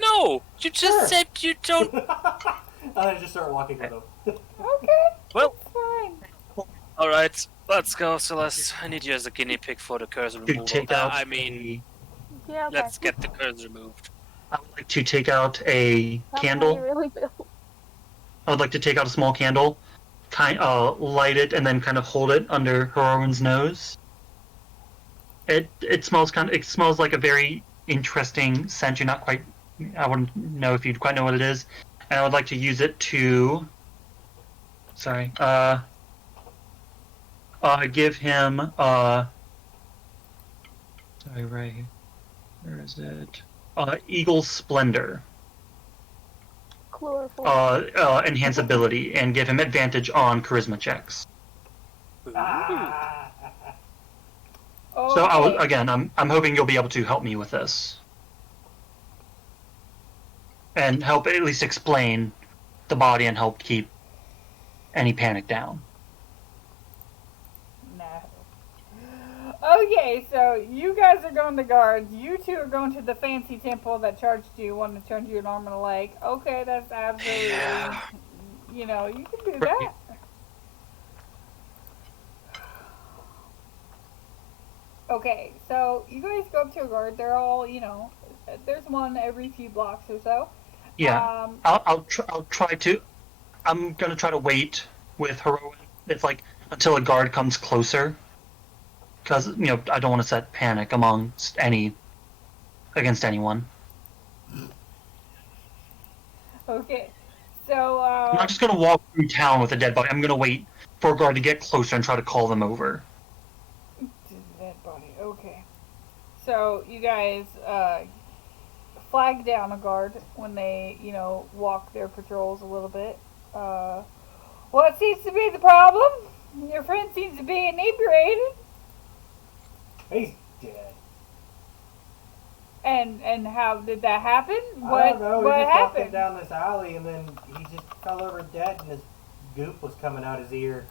No! You just Sure. said you don't. And I just start walking with them. Okay, Well, that's fine. alright. Let's go, Celeste. I need you as a guinea pig for the curse To removal. take out. I mean, Yeah, okay. let's get the curse removed. I would like to take out a That's how candle. you really feel. I would like to take out a small candle, light it, and then kind of hold it under Heroin's nose. It smells like a very interesting scent. You're not quite. I wouldn't know if you'd quite know what it is, and I would like to use it to. Sorry. Give him. Sorry, right here. Where is it? Eagle Splendor. Chloroform. Enhance ability and give him advantage on charisma checks. Ah. Okay. So I'm hoping you'll be able to help me with this, and help at least explain the body and help keep any panic down. No. Okay, so you guys are going to guards. You two are going to the fancy temple that charged you, wanted to charge you an arm and a leg. Okay, that's absolutely. Yeah. You know, you can do that. Okay, so you guys go up to a guard. They're all, there's one every few blocks or so. Yeah, I'll try to. I'm gonna try to wait with Heroin. It's like until a guard comes closer, because I don't want to set panic against anyone. Okay, so I'm not just gonna walk through town with a dead body. I'm gonna wait for a guard to get closer and try to call them over. dead body. Okay, so you guys flag down a guard when they, walk their patrols a little bit. What seems to be the problem? Your friend seems to be inebriated. He's dead. And how did that happen? I don't know. What He just walking happened? down this alley and then he just fell over dead and his goop was coming out his ear.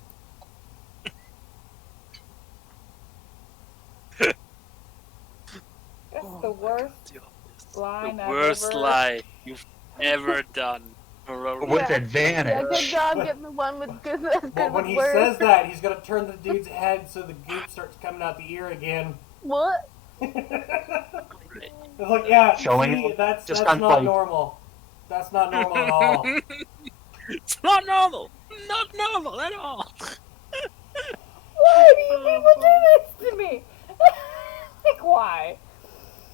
That's the worst line The I've worst ever. lie you've ever done. Heroin. With Yeah, advantage. good job getting the one with good, that's Well, good when with he words. says that, he's gonna turn the dude's head so the goop starts coming out the ear again. What? It's like, yeah, Showing see, it, that's just not unplugged. normal. That's not normal at all. It's not normal. Not normal at all. Why do you people do this to me? Like why?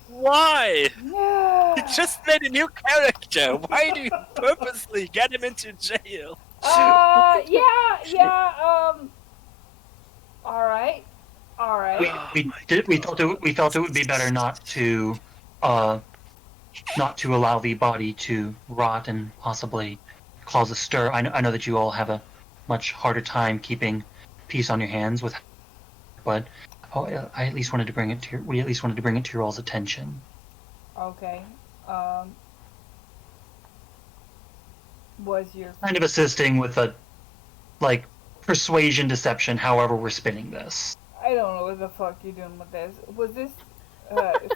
Why? No. You just made a new character. Why do you purposely get him into jail? Yeah. All right. We felt it would be better not to allow the body to rot and possibly cause a stir. I know that you all have a much harder time keeping peace on your hands but I at least wanted to bring it to we at least wanted to bring it to your all's attention. Okay. Was your Kind of assisting with a persuasion deception, however we're spinning this. I don't know what the fuck you're doing with this. Was this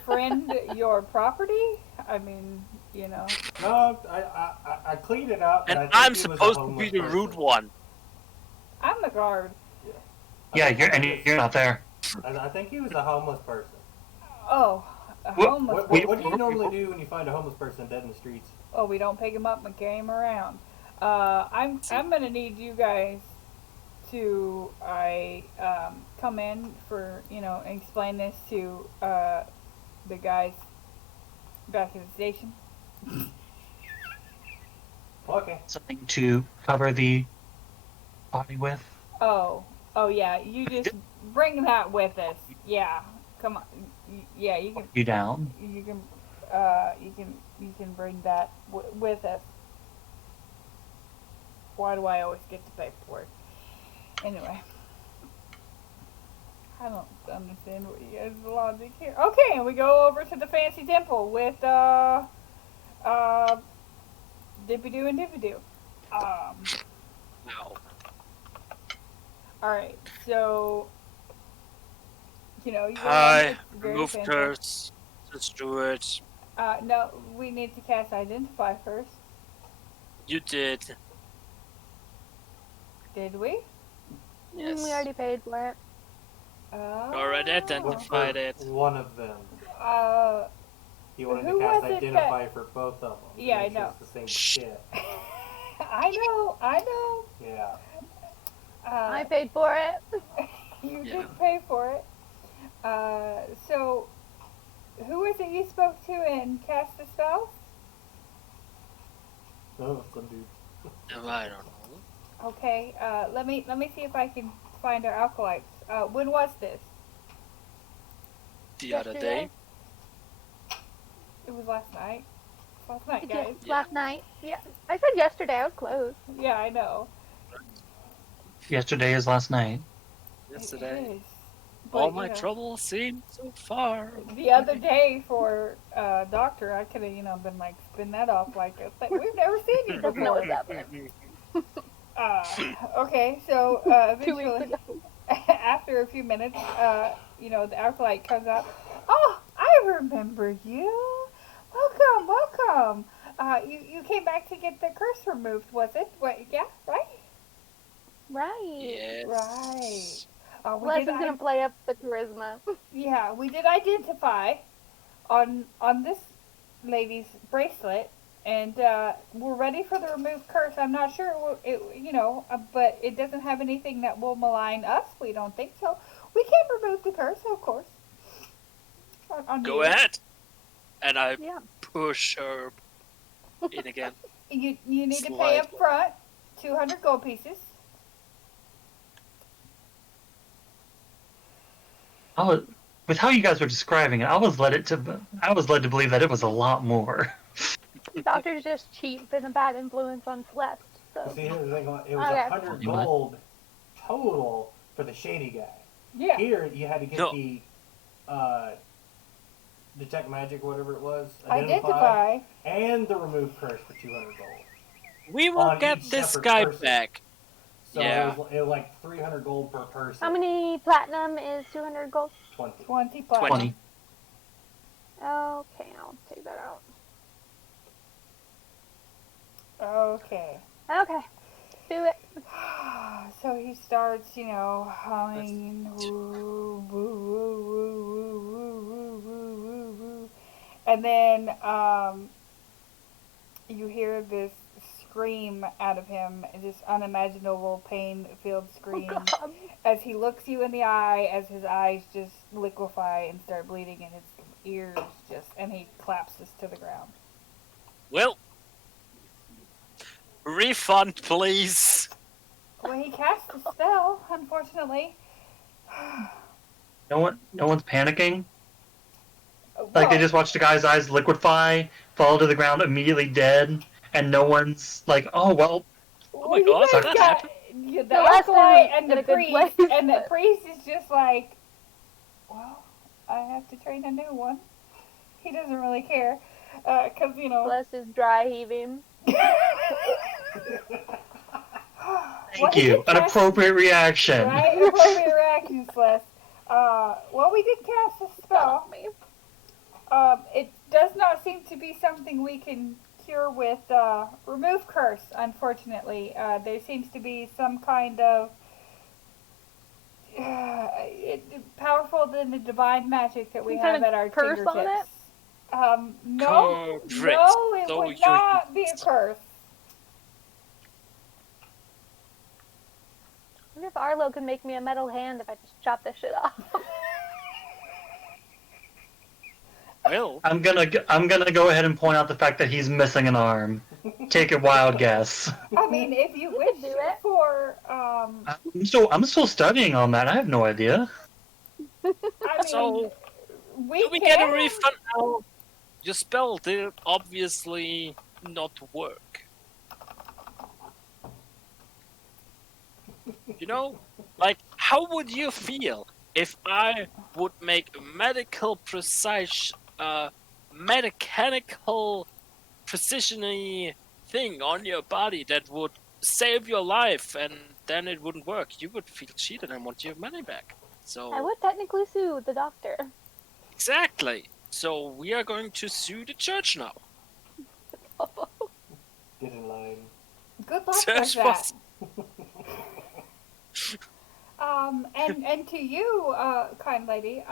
friend your property? I mean, No, I cleaned it up. And I think I'm he was a supposed to be homeless the person. rude one. I'm the guard. Yeah, you're not there. I think he was a homeless person. Oh, a What- homeless. What do you normally do when you find a homeless person dead in the streets? Oh, we don't pick him up and carry him around. I'm gonna need you guys to come in for explain this to the guys back at the station. Okay. Something to cover the body with. Oh, yeah. You just bring that with us. Yeah, come on. Yeah, you can. You down? You can. You can bring that with us. Why do I always get to pay for it? Anyway, I don't understand what you guys' logic here. Okay, and we go over to the fancy temple with Dippy-Doo and Dippy-Doo. Wow. Alright, so, you know, you go Hi, in, it's very remove fancy. curse. Let's do it. No, we need to cast Identify first. You did. Did we? Yes. We already paid for it. Oh. Already identified it. One of them. You wanted Who to cast was it Identify for both of them. Yeah, Make I sure know. It's the same shit. I know. Yeah. I paid for it. You Yeah. did pay for it. So, who is it you spoke to and cast the spells? Oh, some dude. Oh, I don't know. Okay, let me see if I can find our alkalites. When was this? The other day. It was last night. Last night, Yeah, guys. last night. Yeah, I said yesterday. I was close. Yeah, I know. Yesterday is last night. Yesterday. It is. But, All you my know, trouble seemed so far. The other day for Doctor, I could have, been like, spin that off like, we've never seen you Doesn't know before. what's happening. Okay, so 2 weeks eventually, ago. after a few minutes, the acolyte comes up. Oh, I remember you. Welcome. You came back to get the curse removed, was it? Wait, yeah, right? Right. Yes. Right. We Les did is gonna play up the charisma. Yeah, we did identify on this lady's bracelet, and we're ready for the remove curse. I'm not sure, but it doesn't have anything that will malign us. We don't think so. We can remove the curse, of course. On Go you. ahead. And I Yeah. push her in again. You need to pay Slide. up front 200 gold pieces. With how you guys were describing it, I was led to believe that it was a lot more. Doctor's just cheap and a bad influence on Celeste. So See, here's the thing. It was Okay. 100 You what? gold total for the shady guy. Yeah. Here, you had to get No. the detect magic, whatever it was, Identify. and the remove curse for 200 gold. We will On get each this separate guy person. back. So Yeah. it was like 300 gold per person. how many platinum is 200 gold? 20. 20 platinum. 20. Okay, I'll take that out. Okay. Okay, do it. So he starts, humming, woo, woo, woo, woo, woo, woo, woo, woo, woo, woo. And then you hear this scream out of him, this unimaginable pain-filled scream, Oh God. as he looks you in the eye, as his eyes just liquefy and start bleeding, and his ears and he collapses to the ground. Well, refund, please. Well, he cast a spell, unfortunately. No one's panicking. Like Well, they just watched the guy's eyes liquefy, fall to the ground, immediately dead, and no one's like, "Oh well." Oh my you God, guys that got happened? the The last acolyte time and in the a good priest, place. and the priest is just like, well, I have to train a new one. He doesn't really care, because Celeste is dry heaving. Thank you. An appropriate reaction. Right, appropriate reaction, Celeste. Well, we did cast a spell. Me. It does not seem to be something we can cure with remove curse, unfortunately. There seems to be some kind of powerful than the divine magic that we Some have kind of at our curse on fingertips. No, Correct. no, it So would you- not be a curse. I wonder if Arlo could make me a metal hand if I just chop this shit off. Well, I'm gonna go ahead and point out the fact that he's missing an arm. Take a wild guess. I mean, if you You wish could do it. for, I'm still studying on that. I have no idea. I mean, So, we do we can. get a refund now? Your spell did obviously not work. You know, like, how would you feel if I would make a medical precise, mechanical precision-y thing on your body that would save your life, and then it wouldn't work? You would feel cheated and want your money back. So I would technically sue the doctor. exactly. So we are going to sue the church now. Get in line. Good luck with Church that. was And to you, kind lady,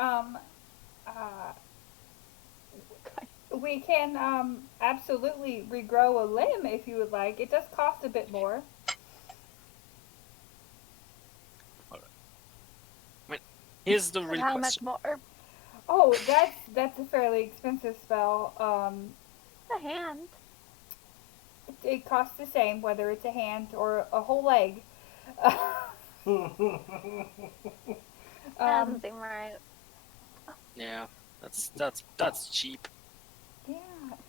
we can absolutely regrow a limb if you would like. It does cost a bit more. Here's the But real how much question. more? Oh, that's a fairly expensive spell. A hand. It costs the same whether it's a hand or a whole leg. That doesn't seem right. Yeah, that's cheap. Yeah,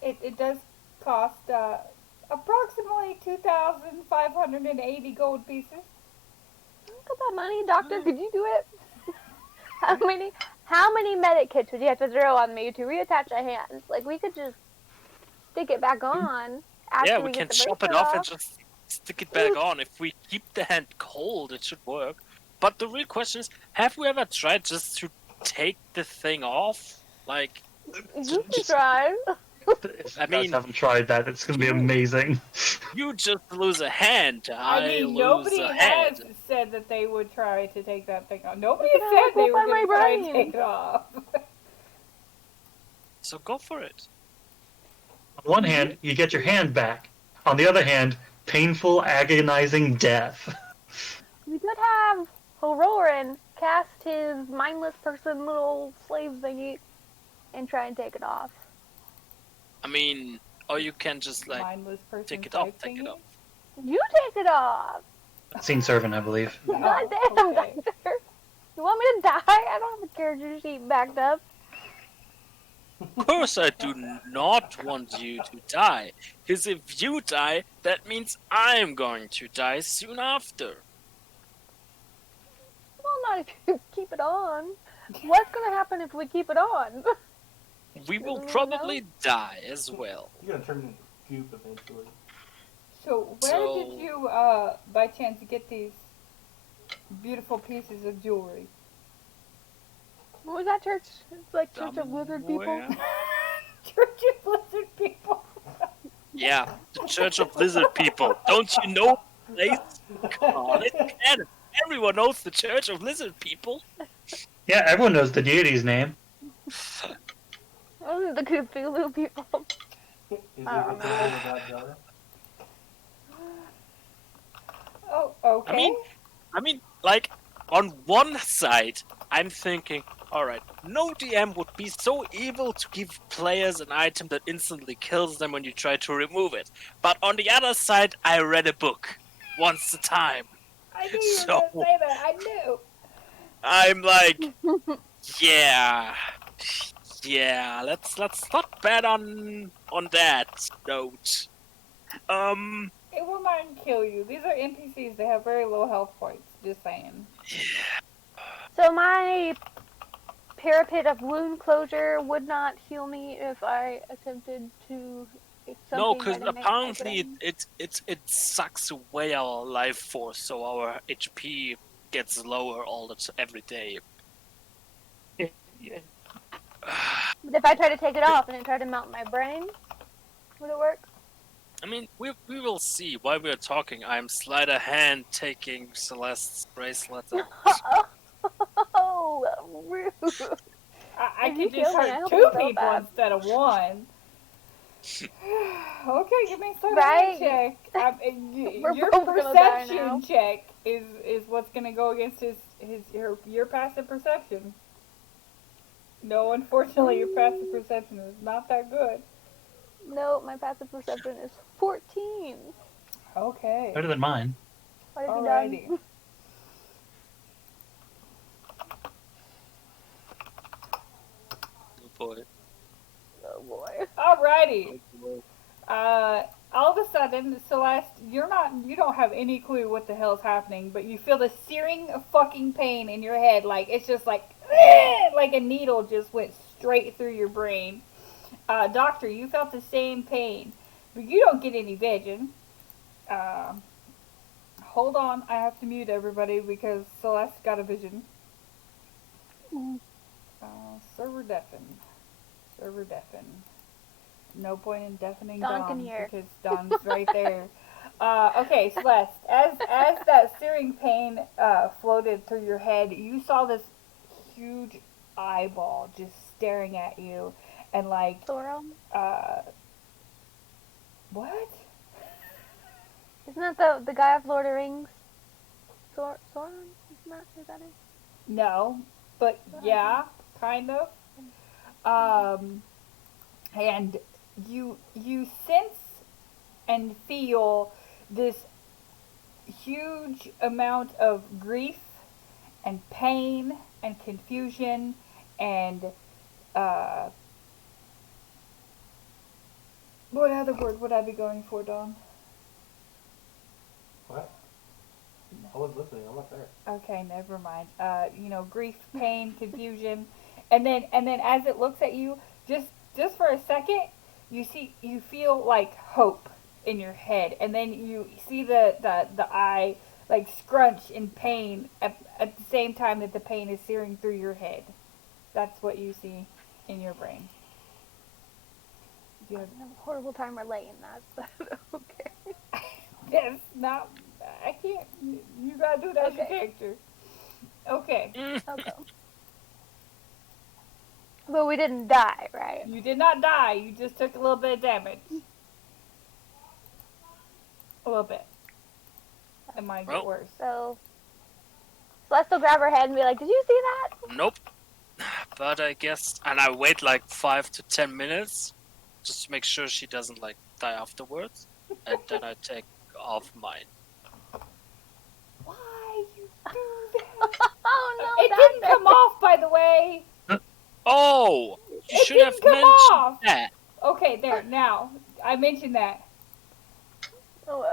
it does cost approximately 2,580 gold pieces. Look at that money, doctor. Could you do it? How many medic kits would you have to throw on me to reattach a hand? Like, we could just stick it back on after Yeah, we we get can the chop it bracelet off and just stick it back on. If we keep the hand cold, it should work. But the real question is, have we ever tried just to take the thing off? Like, You can try. If I you guys mean- haven't tried that, it's gonna be amazing. you just lose a hand, I mean, lose nobody a has head. said that they would try to take that thing off. Nobody Look has at how said they I were put going to my try and brain. take it off. So go for it. On one hand, you get your hand back. On the other hand, painful, agonizing death. We could have Hororin cast his mindless person little slave thingy and try and take it off. I mean, or you can just like Mindless person take it off, type take it thingy. off. You take it off! Scene servant, I believe. God damn, okay. doctor! You want me to die? I don't have a character sheet backed up. Of course I do not want you to die. Because if you die, that means I'm going to die soon after. Well, not if you keep it on. What's gonna happen if we keep it on? We will Doesn't probably die as well. You're gonna turn into goop eventually. So where So- did you, by chance, get these beautiful pieces of jewelry? What was that church? It's like Church of Lizard People. Somewhere. Church of Lizard People. Yeah, the Church of Lizard People. Don't you know the place? Come on, it's canon. Everyone knows the Church of Lizard People. Yeah, everyone knows the deity's name. Oh, the Cthulhu people. Is it I the don't Temple of God Jar? Oh, okay. I mean, like, on one side, I'm thinking, alright, no DM would be so evil to give players an item that instantly kills them when you try to remove it. But on the other side, I read a book. Once a time. I knew you were So- going to say that. I knew. I'm like, yeah, let's not bet on that note. It will not kill you. These are NPCs. They have very low health points. Just saying. So my parapet of wound closure would not heal me if I attempted to. No, because something that apparently didn't it sucks away our life force, so our HP gets lower every day. But if I try to take it off and it tried to melt my brain, would it work? I mean, we will see. While we're talking, I'm sleight of hand taking Celeste's bracelet. Oh, rude. I If you could just kill me, I hurt hope two you feel people bad. instead of one. Okay, give me a sleight of Right? hand check. We're Your both gonna die now. perception check is what's gonna go against your passive perception. No, unfortunately, your passive perception is not that good. No, my passive perception is 14. Okay. Better than mine. What have you Alrighty. done? Oh boy. Oh boy. Alrighty. All of a sudden, Celeste, you don't have any clue what the hell's happening, but you feel the searing fucking pain in your head, like it's just like a needle just went straight through your brain. Doctor, you felt the same pain, but you don't get any vision. Hold on, I have to mute everybody because Celeste got a vision. Server deafen. Server deafen. No point in deafening Dawn can Dawn hear. because Dawn's right there. Okay, Celeste, as that searing pain floated through your head, you saw this huge eyeball just staring at you, and like, Sauron? what? Isn't that the guy of Lord of the Rings? Sauron? Isn't that who that is? No, but yeah, kind of. And you sense and feel this huge amount of grief and pain and confusion and what other word would I be going for, Dawn? What? I was listening. I'm not there. Okay, never mind. Grief, pain, confusion, and then as it looks at you, just for a second, you feel like hope in your head, and then you see the eye like scrunch in pain at the same time that the pain is searing through your head. That's what you see in your brain. You have, I have a horrible time relaying that, but okay. it's not. I can't. You gotta do that as your character. Okay. Okay. But we didn't die, right? You did not die. You just took a little bit of damage. A little bit. It might get Well. worse. So Celeste will grab her head and be like, "Did you see that?" Nope. But I guess, and I wait like 5 to 10 minutes, just to make sure she doesn't like die afterwards, and then I take off mine. Why you do that? Oh no! It didn't come off, by the way. Oh, you It should have didn't come mentioned off. that. Okay, there. Now I mentioned that. Oh,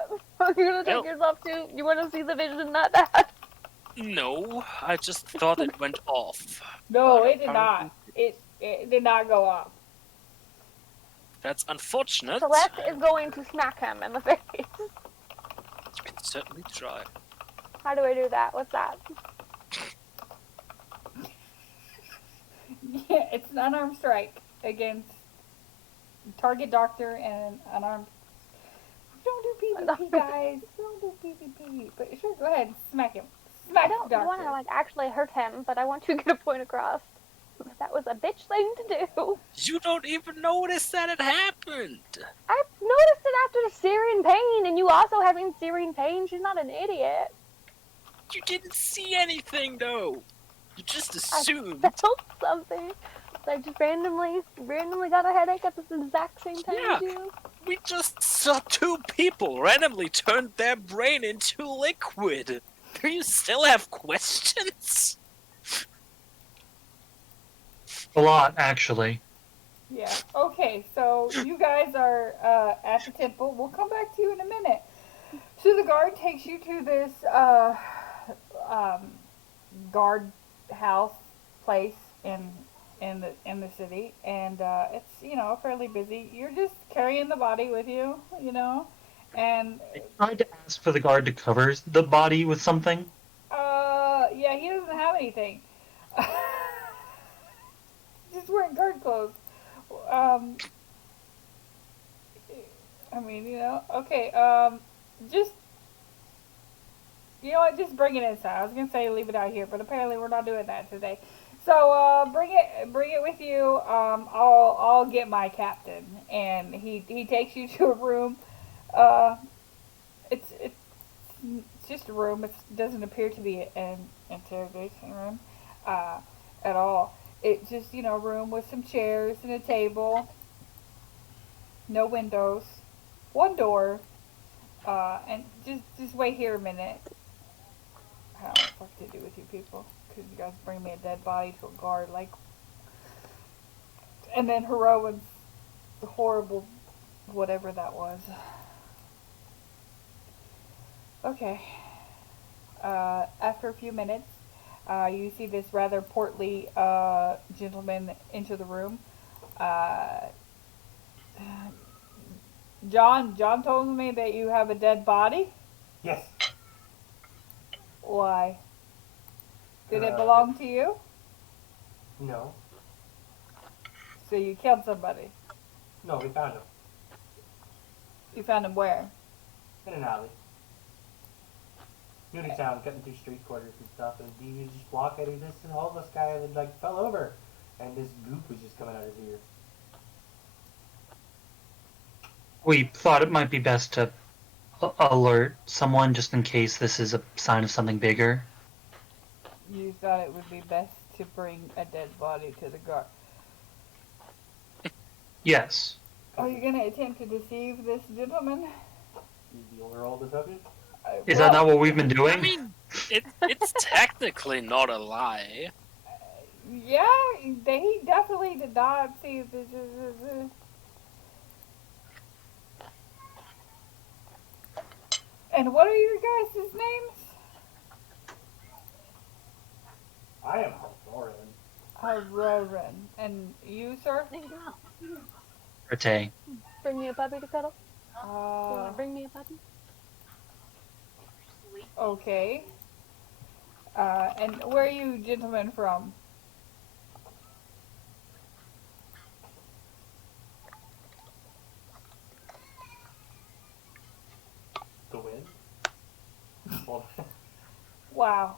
you're gonna take Nope. yours off too? You want to see the vision, not that? No, I just thought it went off. No, But it did not. It did not go off. That's unfortunate. Celeste is going to smack him in the face. You can certainly try. How do I do that? What's that? Yeah, it's an unarmed strike against target doctor and unarmed. Don't do PvP, guys. Don't do PvP. But sure, go ahead, smack him. Smack I don't the doctor. want to like actually hurt him, but I want to get a point across. That was a bitch thing to do. You don't even notice that it happened. I noticed it after the Syrian pain, and you also having Syrian pain. She's not an idiot. You didn't see anything though. You just I assumed. felt something. I just randomly got a headache at the exact same time Yeah. as you. We just saw 2 people randomly turn their brain into liquid. Do you still have questions? A lot, actually. Yeah. Okay, so you guys are at the temple. We'll come back to you in a minute. So the guard takes you to this guard house place in the city, and it's fairly busy. You're just carrying the body with you, and I tried to ask for the guard to cover the body with something. yeah, he doesn't have anything. Just wearing guard clothes. Okay, just, you know what, just bring it inside. I was gonna say leave it out here, but apparently we're not doing that today. So, bring it with you. I'll get my captain, and he takes you to a room. It's just a room. It doesn't appear to be an interrogation room, at all. It's just, a room with some chairs and a table. No windows. One door. And just wait here a minute. I don't know what the fuck to do with you people. Because you guys bring me a dead body to a guard, like... And then Heroin's horrible... whatever that was. Okay. After a few minutes, you see this rather portly gentleman enter the room. John told me that you have a dead body. Yes. Why? Did it belong to you? No. So you killed somebody. No, we found him. You found him where? In an alley. Unitown, cutting through street corners and stuff, and he was just walking, and this homeless guy that like fell over, and this goop was just coming out of his ear. We thought it might be best to alert someone just in case this is a sign of something bigger. You thought it would be best to bring a dead body to the guard. Yes. Are you going to attempt to deceive this gentleman? You want to roll the subject? Is that not what we've been doing? I mean, it's technically not a lie. Yeah, he definitely did not see this. And what are your guys' names? I am Thorin. Auroran. And you, sir? Rete. Bring me a puppy to cuddle. You want Uh, to bring me a puppy? okay. And where are you gentlemen from? The wind? Well, Wow.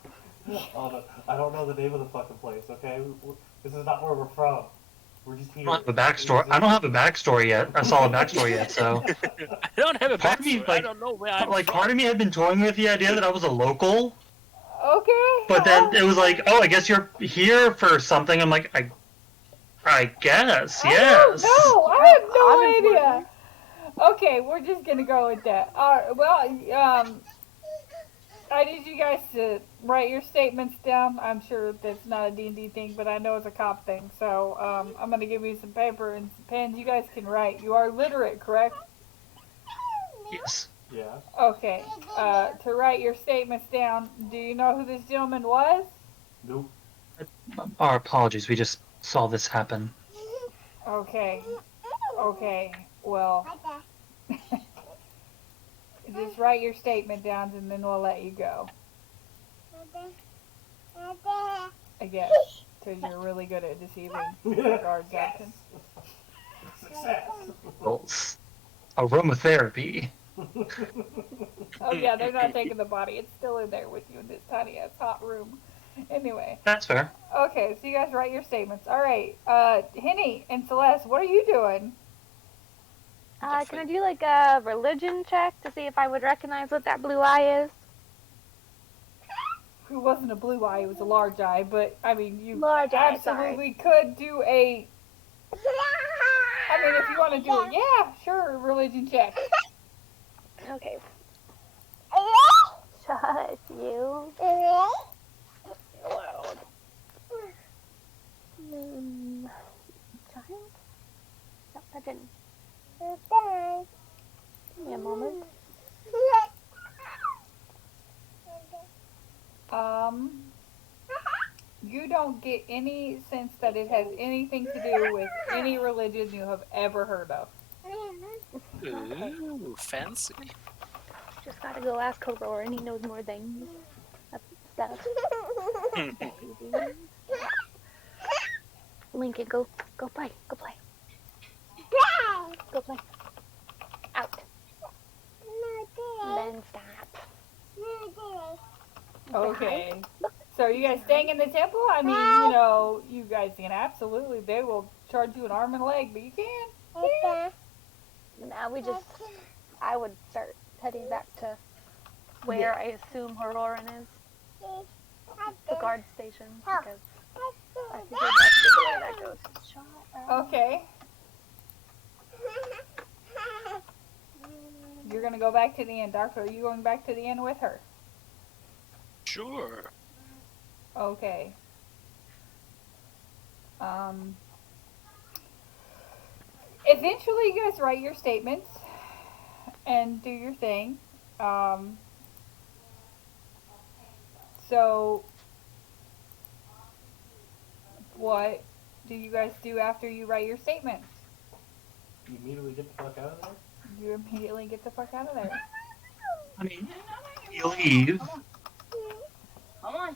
I don't know the name of the fucking place, okay? This is not where we're from. We're just I here. don't have a backstory. I don't have a backstory yet. A solid backstory yet. So, I don't have a Part of me, backstory. I like- don't know where I'm like, from. part of me had been toying with the idea that I was a local, Okay. but then it was like, oh, I guess you're here for something. I'm like, I guess, yes. No, I have no I'm idea. Okay, we're just gonna go with that. I need you guys to write your statements down. I'm sure that's not a D&D thing, but I know it's a cop thing. So I'm gonna give you some paper and some pens. You guys can write. You are literate, correct? Yes. Yeah. Okay. To write your statements down, do you know who this gentleman was? Nope. Our apologies. We just saw this happen. Okay. Okay. Well, just write your statement down and then we'll let you go. I guess. Because you're really good at deceiving guards, Yes. Jackson. Success. Rolls. Aromatherapy. Oh yeah, they're not taking the body. It's still in there with you in this tiny ass hot room. Anyway. That's fair. Okay, so you guys write your statements. Alright. Henny and Celeste, what are you doing? Can I do like a religion check to see if I would recognize what that blue eye is? It wasn't a blue eye, it was a large eye, but I mean you Large eye, sorry. absolutely could do a I mean if you want to do it, yeah, sure, religion check. Okay. Shush you. World. Child? No, that didn't. Give me a moment. You don't get any sense that it has anything to do with any religion you have ever heard of. Ooh, fancy. Just gotta go ask Aurora and he knows more things. Stuff. Lincoln, go play. Go play. Go play. Out. Then stop. Okay. So are you guys staying in the temple? I mean, you guys can absolutely, they will charge you an arm and a leg, but you can. Now I would start heading back to where I assume Auroran is. The guard station, because I could go back to the way that ghost is shot. Okay. You're gonna go back to the inn, Doctor. Are you going back to the inn with her? Sure. Okay. Eventually you guys write your statements and do your thing. So what do you guys do after you write your statements? You immediately get the fuck out of there? You immediately get the fuck out of there. I mean, you leave. Come on.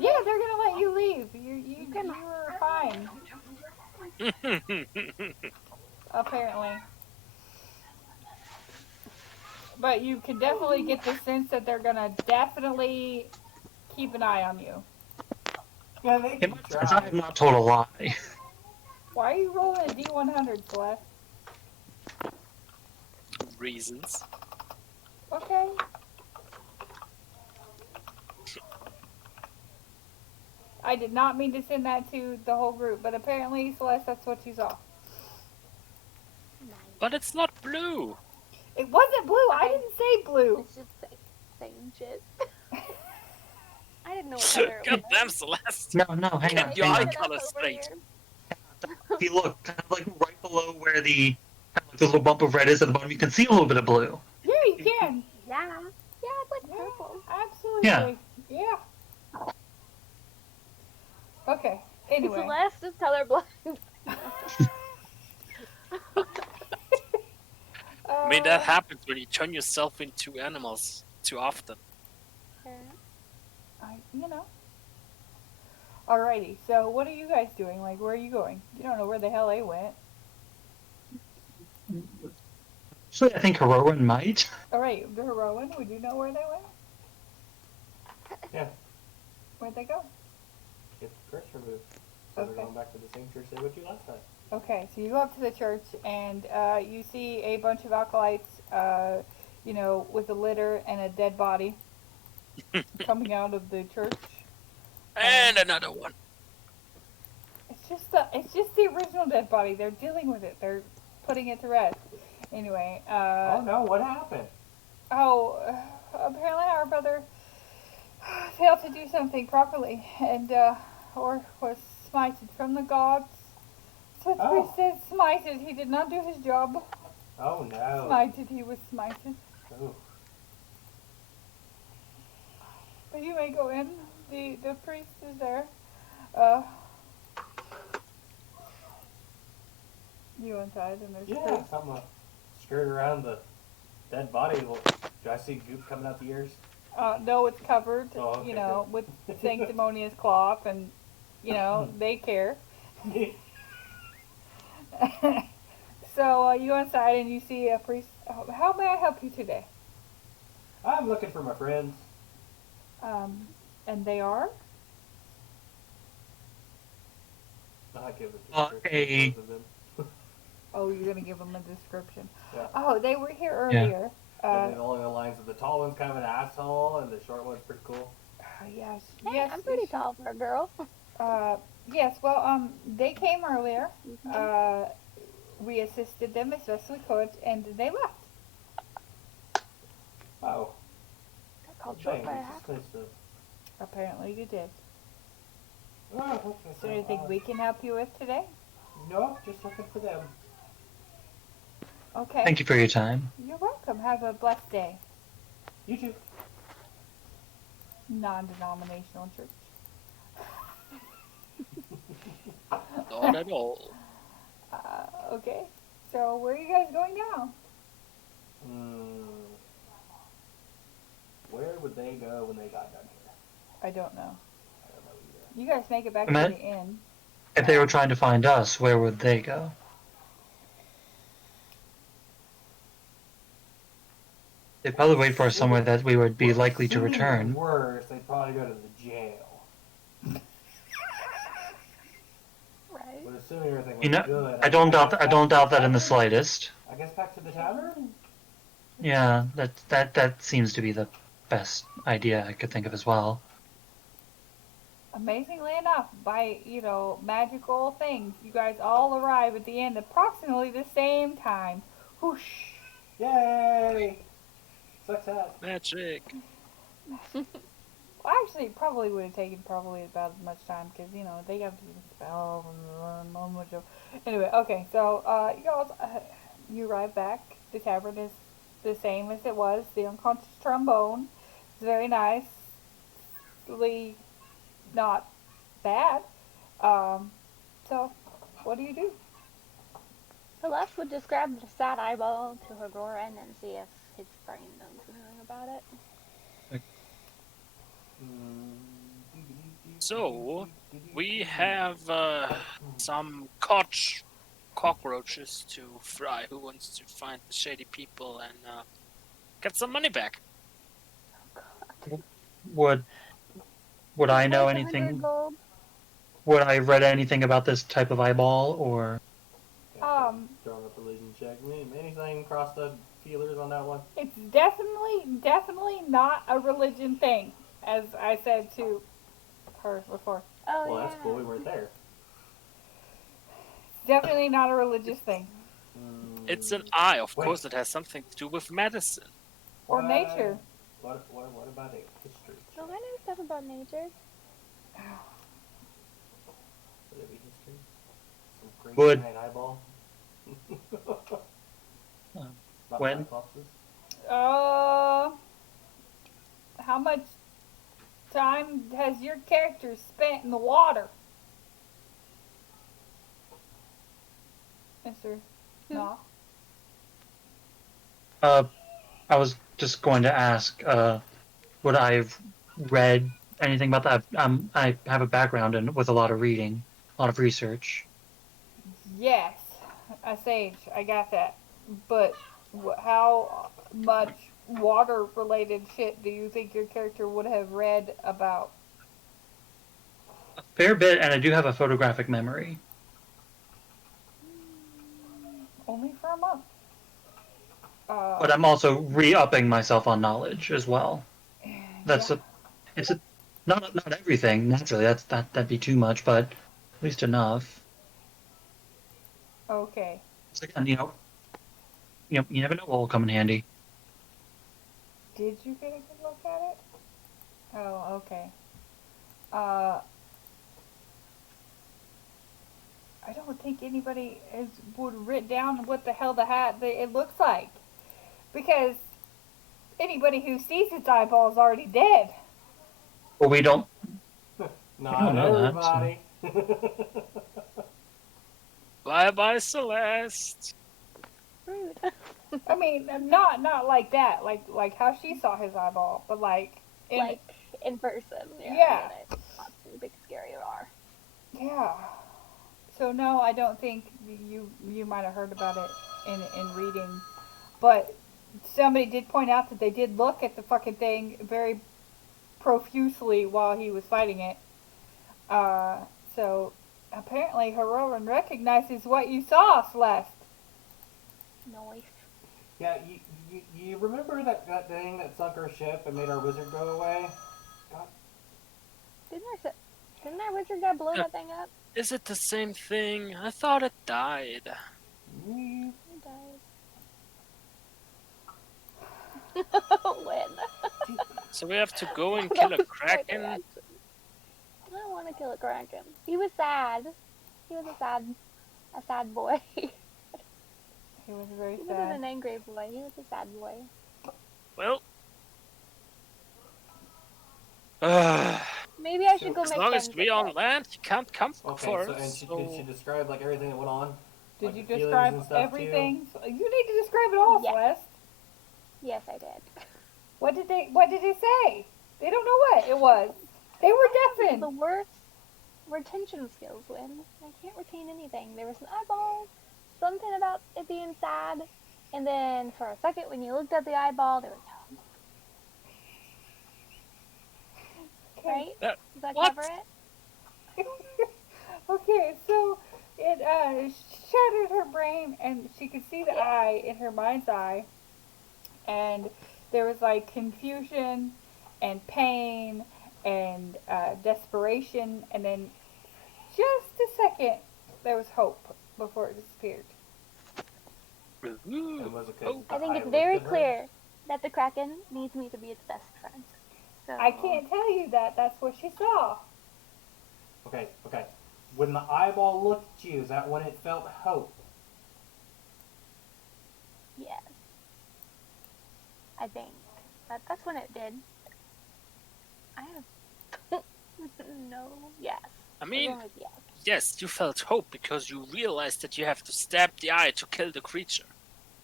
Yeah, they're gonna let you leave. You were fine, apparently. But you can definitely get the sense that they're gonna definitely keep an eye on you. Yeah, they In can my defense, I try. have not told a lie. Why are you rolling a D100, Celeste? Reasons. Okay. I did not mean to send that to the whole group, but apparently, Celeste, that's what you saw. But it's not blue. It wasn't blue. I didn't say blue. It's just saying shit. I didn't know what color it God was. damn, Celeste. No, hang Get on. your Hang eye on. Put it up color over straight. here. If you look, kind of like right below where the kind of like the little bump of red is at the bottom, you can see a little bit of blue. Yeah, you can. Yeah. Yeah, it's like purple. Absolutely. Yeah. Okay. Anyway. Celeste is colorblind. I mean, that happens when you turn yourself into animals too often. You know. Alrighty. So, what are you guys doing? Like, where are you going? You don't know where the hell they went. Actually, I think Heroin might. Alright, the heroine. Would you know where they went? Yeah. Where'd they go? Get the curse removed. So Okay. they're going back to the same church they went to last time. Okay, so you go up to the church and you see a bunch of acolytes, with a litter and a dead body coming out of the church. And another one. It's just the original dead body. They're dealing with it. They're putting it to rest. Anyway, Oh no, what happened? apparently our brother failed to do something properly and or was smited from the gods. So the priest said smited. He did not do his job. Oh no. Smited. He was smited. Oh. But you may go in. The priest is there. You inside and there's a Yeah, priest. something skirt around the dead body. Do I see goop coming out the ears? No, it's covered, Oh, okay, with sanctimonious cloth and, they care. So you go inside and you see a priest. How may I help you today? I'm looking for my friends. And they are? I give a Hey. description of them. Oh, you're going to give them a description. Yeah. Oh, they were here Yeah. earlier. And then along the lines of the tall one's kind of an asshole, and the short one's pretty cool. Yes. Hey, Yes. I'm pretty tall for a girl. Yes, well, they came earlier. We assisted them as best we could, and they left. Oh, Got called short dang, by a it's half. just nice to... Apparently you did. Oh, okay, Is there anything we can help you with today? No, just looking for them. Okay. Thank you for your time. You're welcome. Have a blessed day. You too. Non-denominational church. Not at all. Okay. So where are you guys going now? Where would they go when they got done here? I don't know. I don't know either. You guys make it back Matt? to the inn. If they were trying to find us, where would they go? They'd probably wait for us somewhere that we would be Well, likely to assuming it was return. worse, they'd probably go to the jail. Right. But assuming everything was You know, good, I don't doubt that in the slightest. I guess back to the tavern? Yeah, that seems to be the best idea I could think of as well. amazingly enough, by, magical things, you guys all arrive at the end approximately the same time. Whoosh. Yay! Success. Magic. Well, actually, it probably would have taken probably about as much time because they have to do spells and so much of. Anyway, okay, so you arrive back. The tavern is the same as it was. The unconscious trombone is very nicely not bad. So what do you do? Celeste would just grab the sad eyeball to her Goran and see if his brain knows anything about it. So, we have some cockroaches to fry. Who wants to find the shady people and get some money back? Would I know Worth 100 anything? gold. Would I have read anything about this type of eyeball, or Throwing up a religion check. Anything cross the feelers on that one? It's definitely not a religion thing, as I said to her before. Oh, Well, yeah. that's cool. We weren't there. Definitely not a religious thing. It's an eye, of Wait. course. It has something to do with medicine. Or nature. What about a history? Oh, I know stuff about nature. Would it be history? Some crazy Would- giant eyeball? Not when? Cyclopses? How much time has your character spent in the water? Mr. No. I was just going to ask, would I have read anything about that? I have a background with a lot of reading, a lot of research. Yes, a sage. I got that. But how much water-related shit do you think your character would have read about? A fair bit, and I do have a photographic memory. Only for a month. But I'm also re-upping myself on knowledge as well. That's yeah. not everything. Naturally, that'd be too much, but at least enough. Okay. So again, you never know what will come in handy. Did you get a good look at it? Oh, okay. I don't think anybody would write down what the hell it looks like, because anybody who sees its eyeball is already dead. But we don't. Not know that, so- everybody. Bye bye, Celeste. Rude. I mean, not like that, like how she saw his eyeball, but like in person. Yeah. I get it. Not too big scary are. yeah. So no, I don't think you might have heard about it in reading, but somebody did point out that they did look at the fucking thing very profusely while he was fighting it. So apparently Heroin recognizes what you saw, Celeste. Noise. Yeah, you remember that thing that sunk our ship and made our wizard go away? Didn't our wizard guy blow that thing up? Is it the same thing? I thought it died. You He died. When? So we have to go and kill a kraken? I don't want to kill a kraken. He was sad. He was a sad boy. He He was very wasn't sad. an angry boy. He was a sad boy. Well, Maybe I should go as make long as friends we with on him. land, you can't come okay? for So and us. did she describe like everything that went on? Did Like you the feelings describe and stuff, too? everything? You need to describe it all, Yes. Celeste. Yes, I did. What did they say? They don't know what it was. They were The deafened. worst retention skills, Lynn. I can't retain anything. There was an eyeball, something about it being sad, and then for a second when you looked at the eyeball, there was no. Okay. Right? Does that What? cover it? Okay, so it shattered her brain, and she could see the eye in her mind's eye, and there was like confusion and pain and desperation, and then just a second, there was hope before it disappeared. Ooh. And was it 'cause I the think eye it's very looked at her? clear that the Kraken needs me to be its best friend. So I can't tell you that. That's what she saw. Okay. When the eyeball looked at you, is that when it felt hope? Yes. I think that's when it did. I have no. Yes. I mean, Everyone was yes. yes, you felt hope because you realized that you have to stab the eye to kill the creature.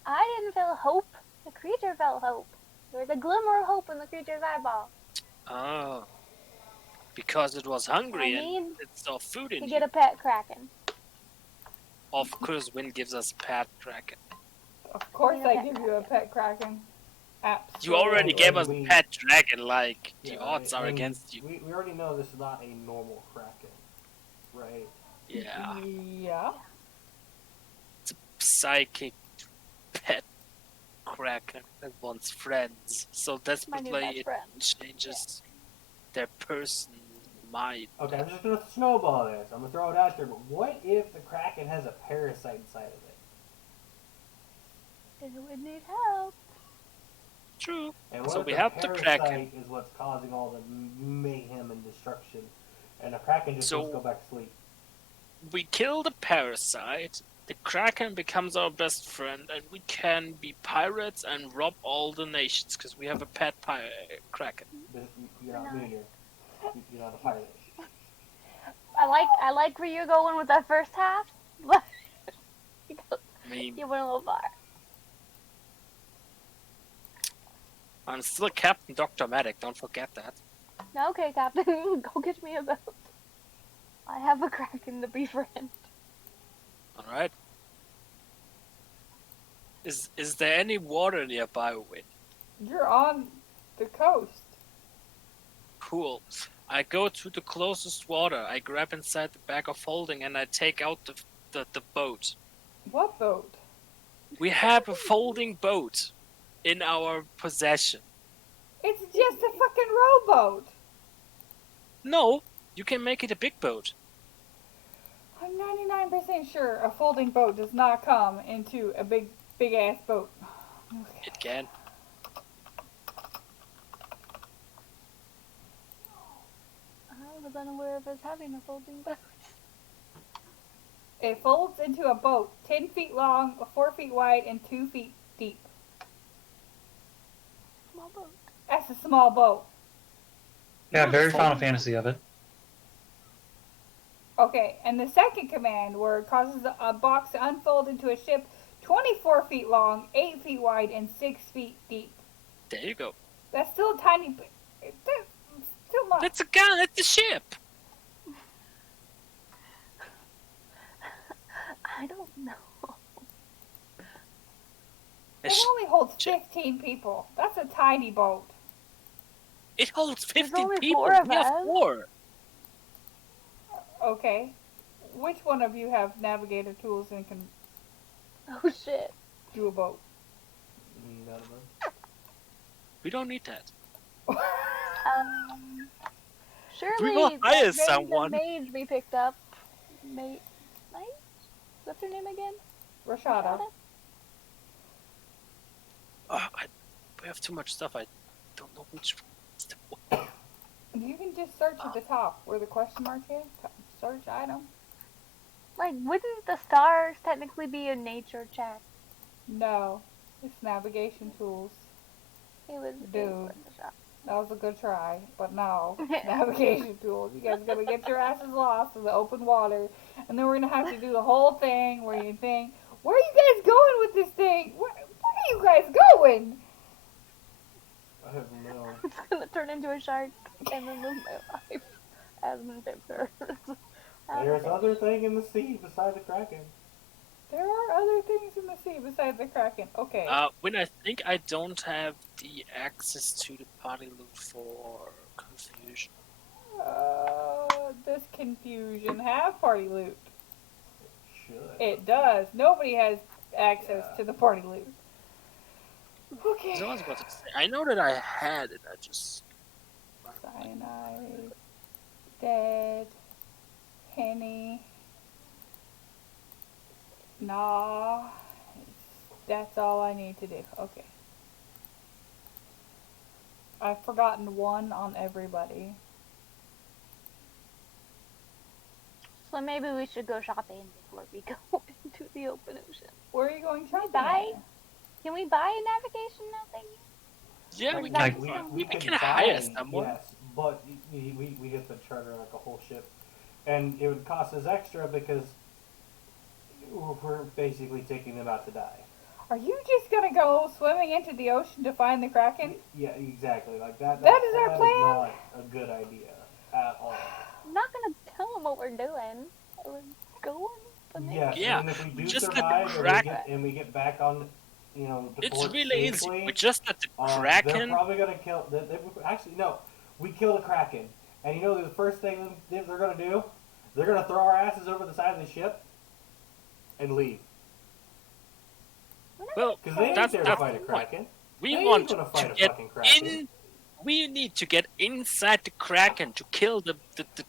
I didn't feel hope. The creature felt hope. There was a glimmer of hope in the creature's eyeball. Oh. Because it was hungry I and need it saw food in to you. get a pet Kraken. Of course, Win gives us a pet Kraken. Of course, Yeah, I pet give you a pet Kraken. Absolutely. You already Well, gave us a we- pet dragon, like, the Yeah, odds are and against you. We already know this is not a normal Kraken, right? Yeah. Yeah. Psychic pet Kraken that wants friends. So My new desperately best it friend. changes their person mind. Okay, I'm just gonna snowball this. I'm gonna throw it out there. But what if the Kraken has a parasite inside of it? It would need help. True. And what So if we the have the parasite Kraken. is what's causing all the mayhem and destruction, and the Kraken just So- wants to go back to sleep? We kill the parasite, the Kraken becomes our best friend, and we can be pirates and rob all the nations because we have a pet Kraken. But you're not me. You're not a pirate. I like where you're going with that first half, but I mean, you went a little far. I'm still Captain Dr. Medic, don't forget that. Okay, Captain, go get me a boat. I have a Kraken to befriend. Alright? Is there any water nearby, Win? You're on the coast. Cool. I go to the closest water, I grab inside the bag of holding, and I take out the boat. What boat? We have a folding boat in our possession. It's just a fucking rowboat. No, you can make it a big boat. I'm 99% sure a folding boat does not come into a big ass boat. It can. I was unaware of us having a folding boat. It folds into a boat 10 feet long, 4 feet wide, and 2 feet deep. Small boat. That's a small boat. Yeah, very Folding. Final Fantasy of it. Okay, and the second command word causes a box to unfold into a ship 24 feet long, 8 feet wide, and 6 feet deep. There you go. That's still a tiny. That's still not. That's a gun, that's a ship. I don't know. It only holds 15 people. That's a tiny boat. It holds There's 15 only people. 4 of We have us. 4. Okay. Which one of you have navigator tools and can Oh shit. do a boat? None of them. We don't need that. Surely will that hire random someone. mage we picked up. Mage? What's her name again? Rashada. We have too much stuff. I don't know which one is the one. You can just search at the top where the question mark is. Search item. Like, wouldn't the stars technically be a nature check? No. It's navigation tools. It was Dude. in the shop. That was a good try, but no. Navigation tools. You guys are gonna get your asses lost in the open water, and then we're gonna have to do the whole thing where you think, where are you guys going with this thing? Where are you guys going? I have no. It's gonna turn into a shark and then lose my life as an adventurer. There's other thing in the sea beside the Kraken. There are other things in the sea besides the Kraken. Okay. When I think I don't have the access to the party loot for confusion. Does confusion have party loot? Should. It does. Nobody has access to the party loot. Okay. I was about to say, I know that I had it. I just Cyanide. Dead. Penny. Nah. That's all I need to do. Okay. I've forgotten one on everybody. So maybe we should go shopping before we go into the open ocean. Where are you going shopping? buy? at? Can we buy a navigation now thing? Yeah, Or we is that can. just We something- can hire buy, someone. yes, but we get to charter like a whole ship, and it would cost us extra because we're basically taking them out to die. Are you just gonna go swimming into the ocean to find the Kraken? Yeah, exactly. Like that. That is our plan? Not a good idea at all. I'm not gonna tell them what we're doing. We're going. But maybe- Yes, Yeah, and if we do just let the survive Kraken- and we get back on, to It's port really safely, easy. We just let the they're Kraken. probably gonna kill. Actually, no. We kill the Kraken, and the first thing they're gonna do? They're gonna throw our asses over the side of the ship and leave. Well, Because they ain't that's there to that's fight a the point. Kraken. We They ain't want gonna fight to a get fucking Kraken. in. We need to get inside the Kraken to kill the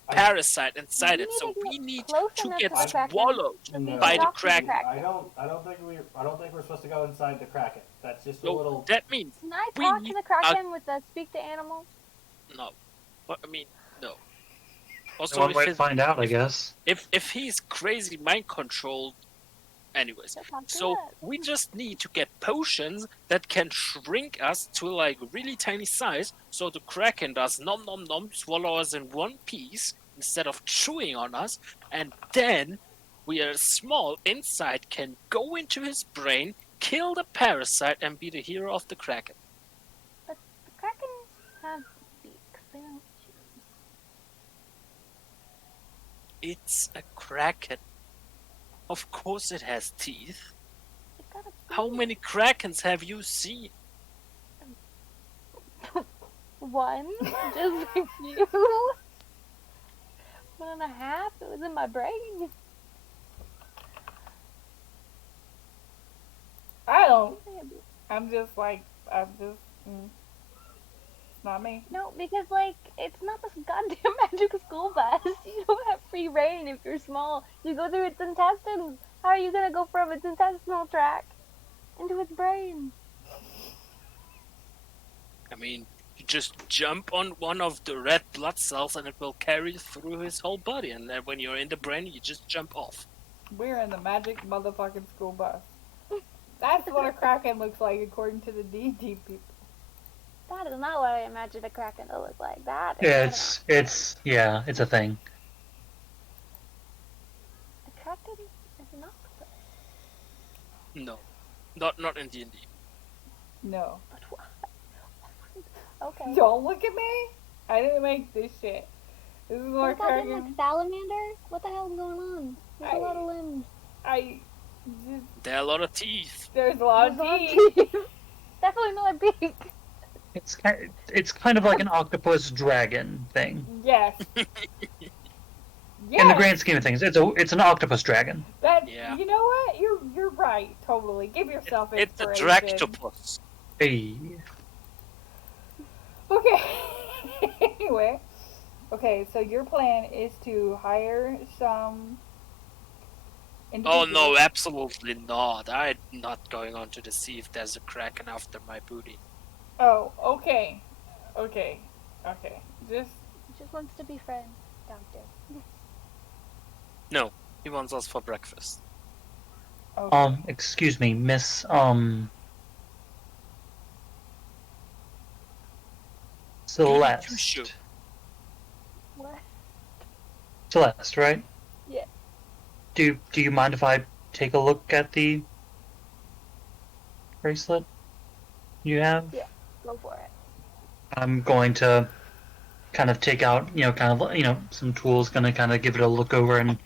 I- parasite inside We it. need So to get we need close to enough get to the Kraken. swallowed No. by the Talk to the Kraken. Kraken. I don't think we're supposed to go inside the Kraken. That's just a No, little. that means Can I We talk to need- the Kraken with the speak to animals? no. But I mean, no. So Also, one if, way to his, find out, I guess. if he's crazy mind controlled, anyways. That's not So good. we just need to get potions that can shrink us to like really tiny size, so the Kraken does nom nom nom, swallow us in one piece instead of chewing on us, and then we are small inside, can go into his brain, kill the parasite, and be the hero of the Kraken. The Krakens have beaks. They don't chew. It's a Kraken. Of course it has teeth. They've got a How beak. many Krakens have you seen? One? Just like you? 1.5? It was in my brain. I don't. I'm just. It's not me. No, because, like, it's not this goddamn magic school bus. You don't have free reign if you're small. You go through its intestines. How are you gonna go from its intestinal tract into its brain? I mean, you just jump on one of the red blood cells and it will carry through his whole body. And then when you're in the brain, you just jump off. We're in the magic motherfucking school bus. That's what a Kraken looks like according to the D&D people. That is not what I imagined a Kraken to look like. That is Yeah, not it's a thing. a Kraken is an octopus. No, not in D&D. No. But why? Okay. Don't look at me. I didn't make this shit. This is What what about him, Kraken. like salamander? What the hell's going on? There's a lot of limbs. I just. There are a lot of teeth. There's a lot of There's teeth. Definitely not a beak. It's kind of like an octopus dragon thing. Yes. In the grand scheme of things, it's an octopus dragon. That. Yeah. You know what? You're right. Totally. Give yourself It's a inspiration. Dractopus. Hey. Okay. Anyway. Okay, so your plan is to hire some. Oh no, individuals- absolutely not. I'm not going on to the sea if there's a Kraken after my booty. Oh, okay. Okay. Okay. Just. Just wants to be friends, Doctor. He wants us for breakfast. Okay. Excuse me, Miss, Celeste. Sure. What? Celeste, right? Yeah. Do you mind if I take a look at the bracelet you have? Go for it. I'm going to kind of take out, some tools, gonna kind of give it a look over, and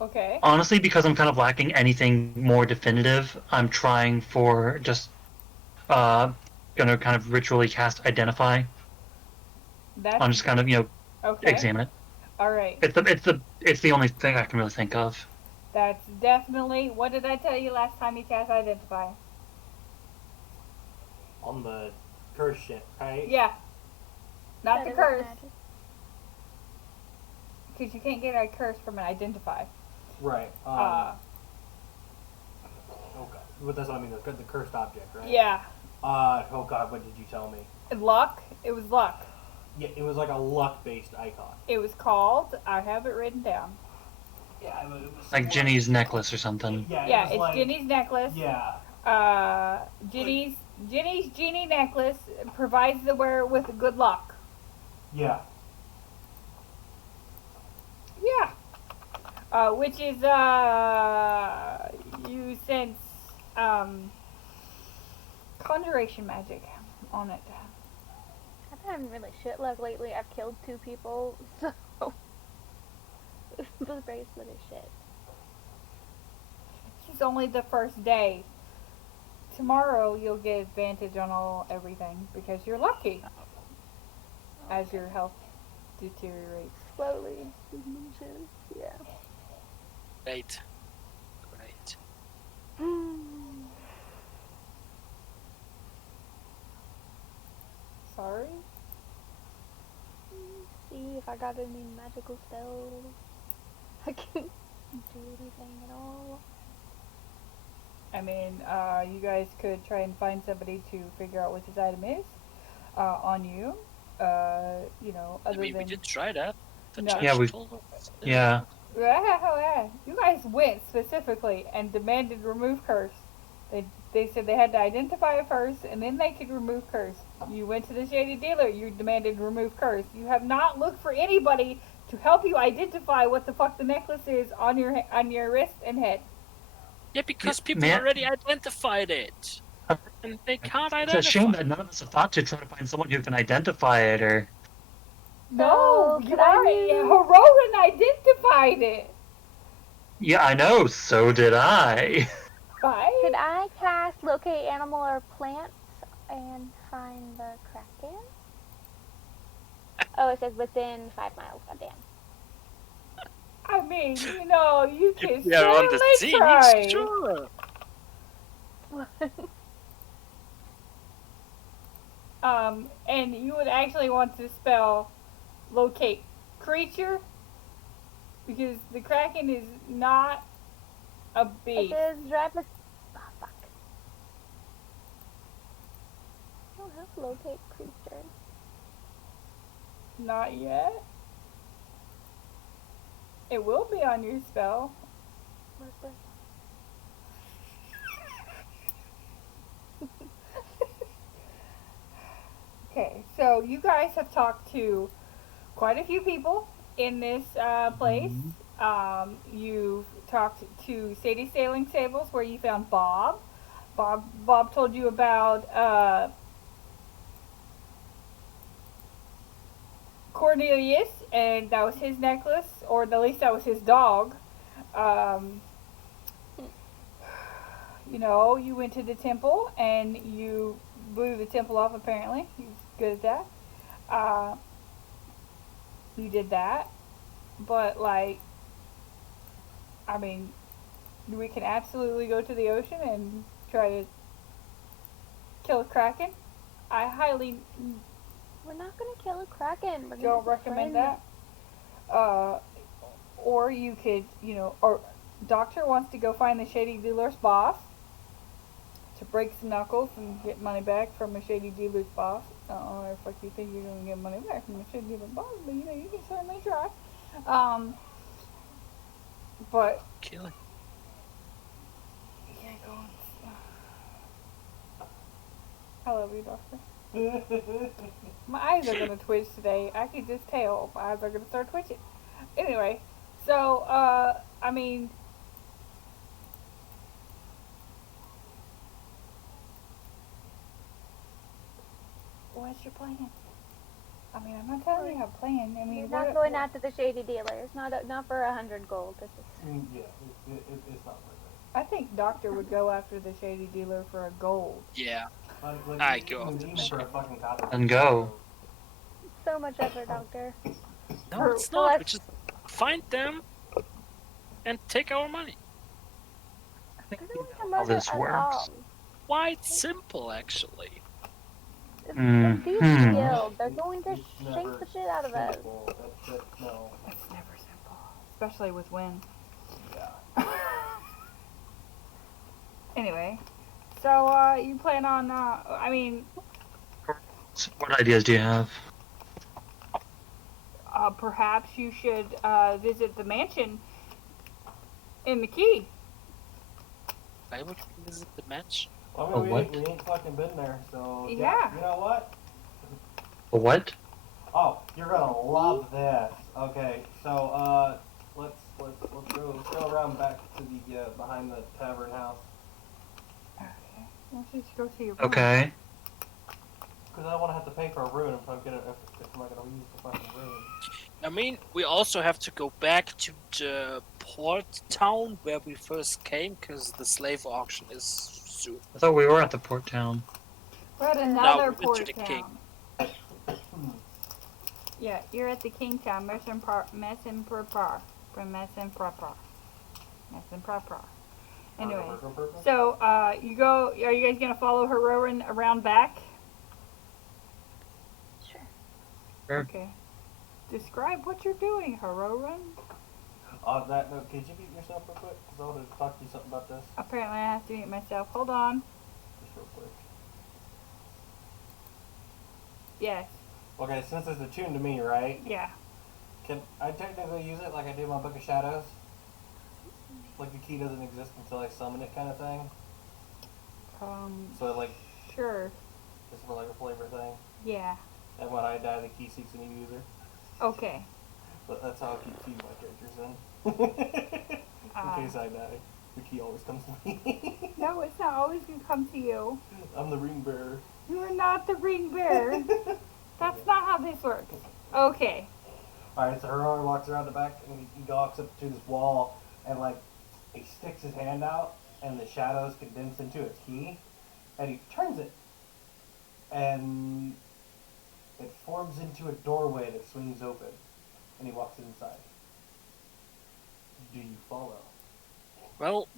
Okay. honestly, because I'm kind of lacking anything more definitive, I'm trying for just, gonna kind of ritually cast Identify. That's I'm just kind of, okay. examine it. All right. It's the only thing I can really think of. That's definitely. What did I tell you last time you cast Identify? On the curse ship, right? Yeah. Not Said the it was curse, magic. because you can't get a curse from an identify. Right. Uh, Oh god. But that's what I mean. The cursed object, right? yeah. Oh god. What did you tell me? Luck. It was luck. Yeah, it was like a luck-based icon. It was called. I have it written down. Yeah, it was Like Ginny's necklace or something. Yeah, Yeah, it was it's like, Ginny's necklace. Yeah. Ginny's genie necklace provides the wearer with good luck. Yeah. Yeah. Which is you sense conjuration magic on it. I've had really shit luck lately. I've killed 2 people, so the bracelet is shit. It's only the first day. Tomorrow you'll get advantage on everything because you're lucky as your health deteriorates. Slowly. Yeah. Great. Great. Sorry? See if I got any magical spells. I can do anything at all. I mean, you guys could try and find somebody to figure out what this item is on you. You know, I other mean, we than did try that. The No. judge Yeah, we- told us. Yeah. You guys went specifically and demanded remove curse. They said they had to identify it first, and then they could remove curse. You went to the shady dealer. You demanded remove curse. You have not looked for anybody to help you identify what the fuck the necklace is on your wrist and head. Yeah, because people Man. already identified it. And they can't It's identify a shame that none of us have thought to try to find someone who can identify it, or No, So, you could I already use- Heroin identified it. yeah, I know. So did I. Right? Could I cast locate animal or plants and find the kraken? Oh, it says within 5 miles. Goddamn. I mean, you know, you can If we are on the certainly try. scene, sure. And you would actually want to spell locate creature because the kraken is not a It beast. says drive a. Oh, fuck. I don't have locate creature. Not yet. It will be on your spell. Where's the- Okay, so you guys have talked to quite a few people in this place. You've talked to Sadie Sailing Sables, where you found Bob. Bob told you about Cornelius, and that was his necklace, or at least that was his dog. You know, you went to the temple and you blew the temple off. Apparently, he was good at that. You did that, but like, I mean, we can absolutely go to the ocean and try to kill a kraken. I highly We're not gonna kill a kraken. We're gonna don't recommend that. Or you could, you know, or Doctor wants to go find the shady dealer's boss to break some knuckles and get money back from a shady dealer's boss. I don't know if you think you're gonna get money back from a shady dealer's boss, but you know you can certainly try. But Kill it. yeah, go on. I love you, Doctor. My eyes are gonna twitch today. I can just tell. My eyes are gonna start twitching. Anyway, so I mean, what's your plan? I mean, I'm not telling you how to plan. I mean, You're not going out to the shady dealers. Not for 100 gold. This is Yeah, it's not worth I think Doctor would go after the shady dealer for a gold. Yeah. it. I go even after the for a fucking copper. Then go. so much effort, Doctor. No, it's not. We just find them and take our money. I think I we don't want to know how murder this us works. all. Quite simple, actually. The Beast Hmm. Guild. They're going to It's shake never the shit out of us. simple. No. It's never simple, especially with wind. Yeah. Anyway, so you plan on? I mean, What ideas do you have? perhaps you should visit the mansion in the key. I would visit the match. Well, I A mean, what? we ain't fucking been there, so Yeah. You know what? A what? Oh, you're gonna love this. Okay, so let's go around back to the behind the tavern house Okay. Why don't you just go to your room? Okay. because I don't want to have to pay for a room if I'm gonna use the fucking room. I mean, we also have to go back to the port town where we first came, because the slave auction is soon. I thought we were at the port town. We're at No, another we went to port the town. king. Yeah, you're at the king town. Messin proper. From Messin proper. Messin proper. Anyway, so you go. Are you guys gonna follow Heroin around back? Sure. Sure. Okay. Describe what you're doing, Heroin. On that note, could you mute yourself real quick? Because I wanted to talk to you something about this. Apparently, I have to mute myself. Hold on. Just real quick. Yes. Okay, since it's attuned to me, right? Yeah. Can I technically use it like I do my Book of Shadows? Like the key doesn't exist until I summon it, kind of thing. So like, Sure. it's for like a flavor thing. Yeah. And when I die, the key seeks a new user. Okay. But that's how I keep keeping my characters in. In case I die, the key always comes to me. No, it's not always gonna come to you. I'm the ring bearer. You're not the ring bearer. That's not how this works. Okay. Alright, so Heroin walks around the back and he walks up to this wall and like he sticks his hand out and the shadows condense into a key and he turns it and it forms into a doorway that swings open and he walks inside. Do you follow? Well,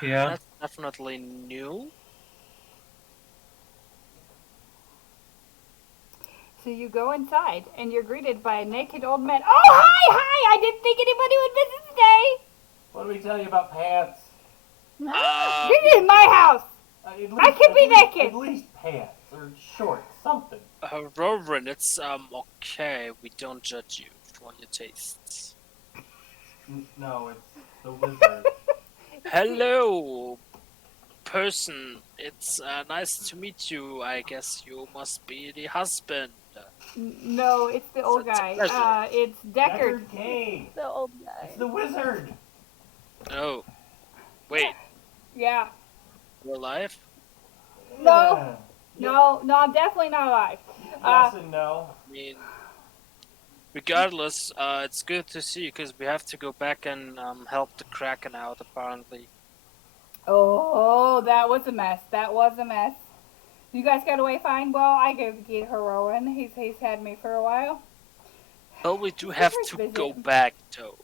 Yeah. that's definitely new. So you go inside and you're greeted by a naked old man. Oh, hi! I didn't think anybody would visit today. What do we tell you about pants? This is my house. At I can be naked. At least pants or shorts, something. Rowan, it's okay. We don't judge you for your tastes. No, it's the wizard. Hello, person. It's nice to meet you. I guess you must be the husband. No, it's the old It's a guy. pleasure. It's Deckard. Deckard Cain. The old guy. It's the wizard. Oh, wait, Yeah. you're alive? No. No, I'm definitely not alive. Yes and no. I mean, regardless, it's good to see you because we have to go back and help the Kraken out, apparently. Oh, that was a mess. That was a mess. You guys got away fine? Well, I gave the key to Heroin. He's had me for a while. Well, we do have Wizard's to visit. go back, though.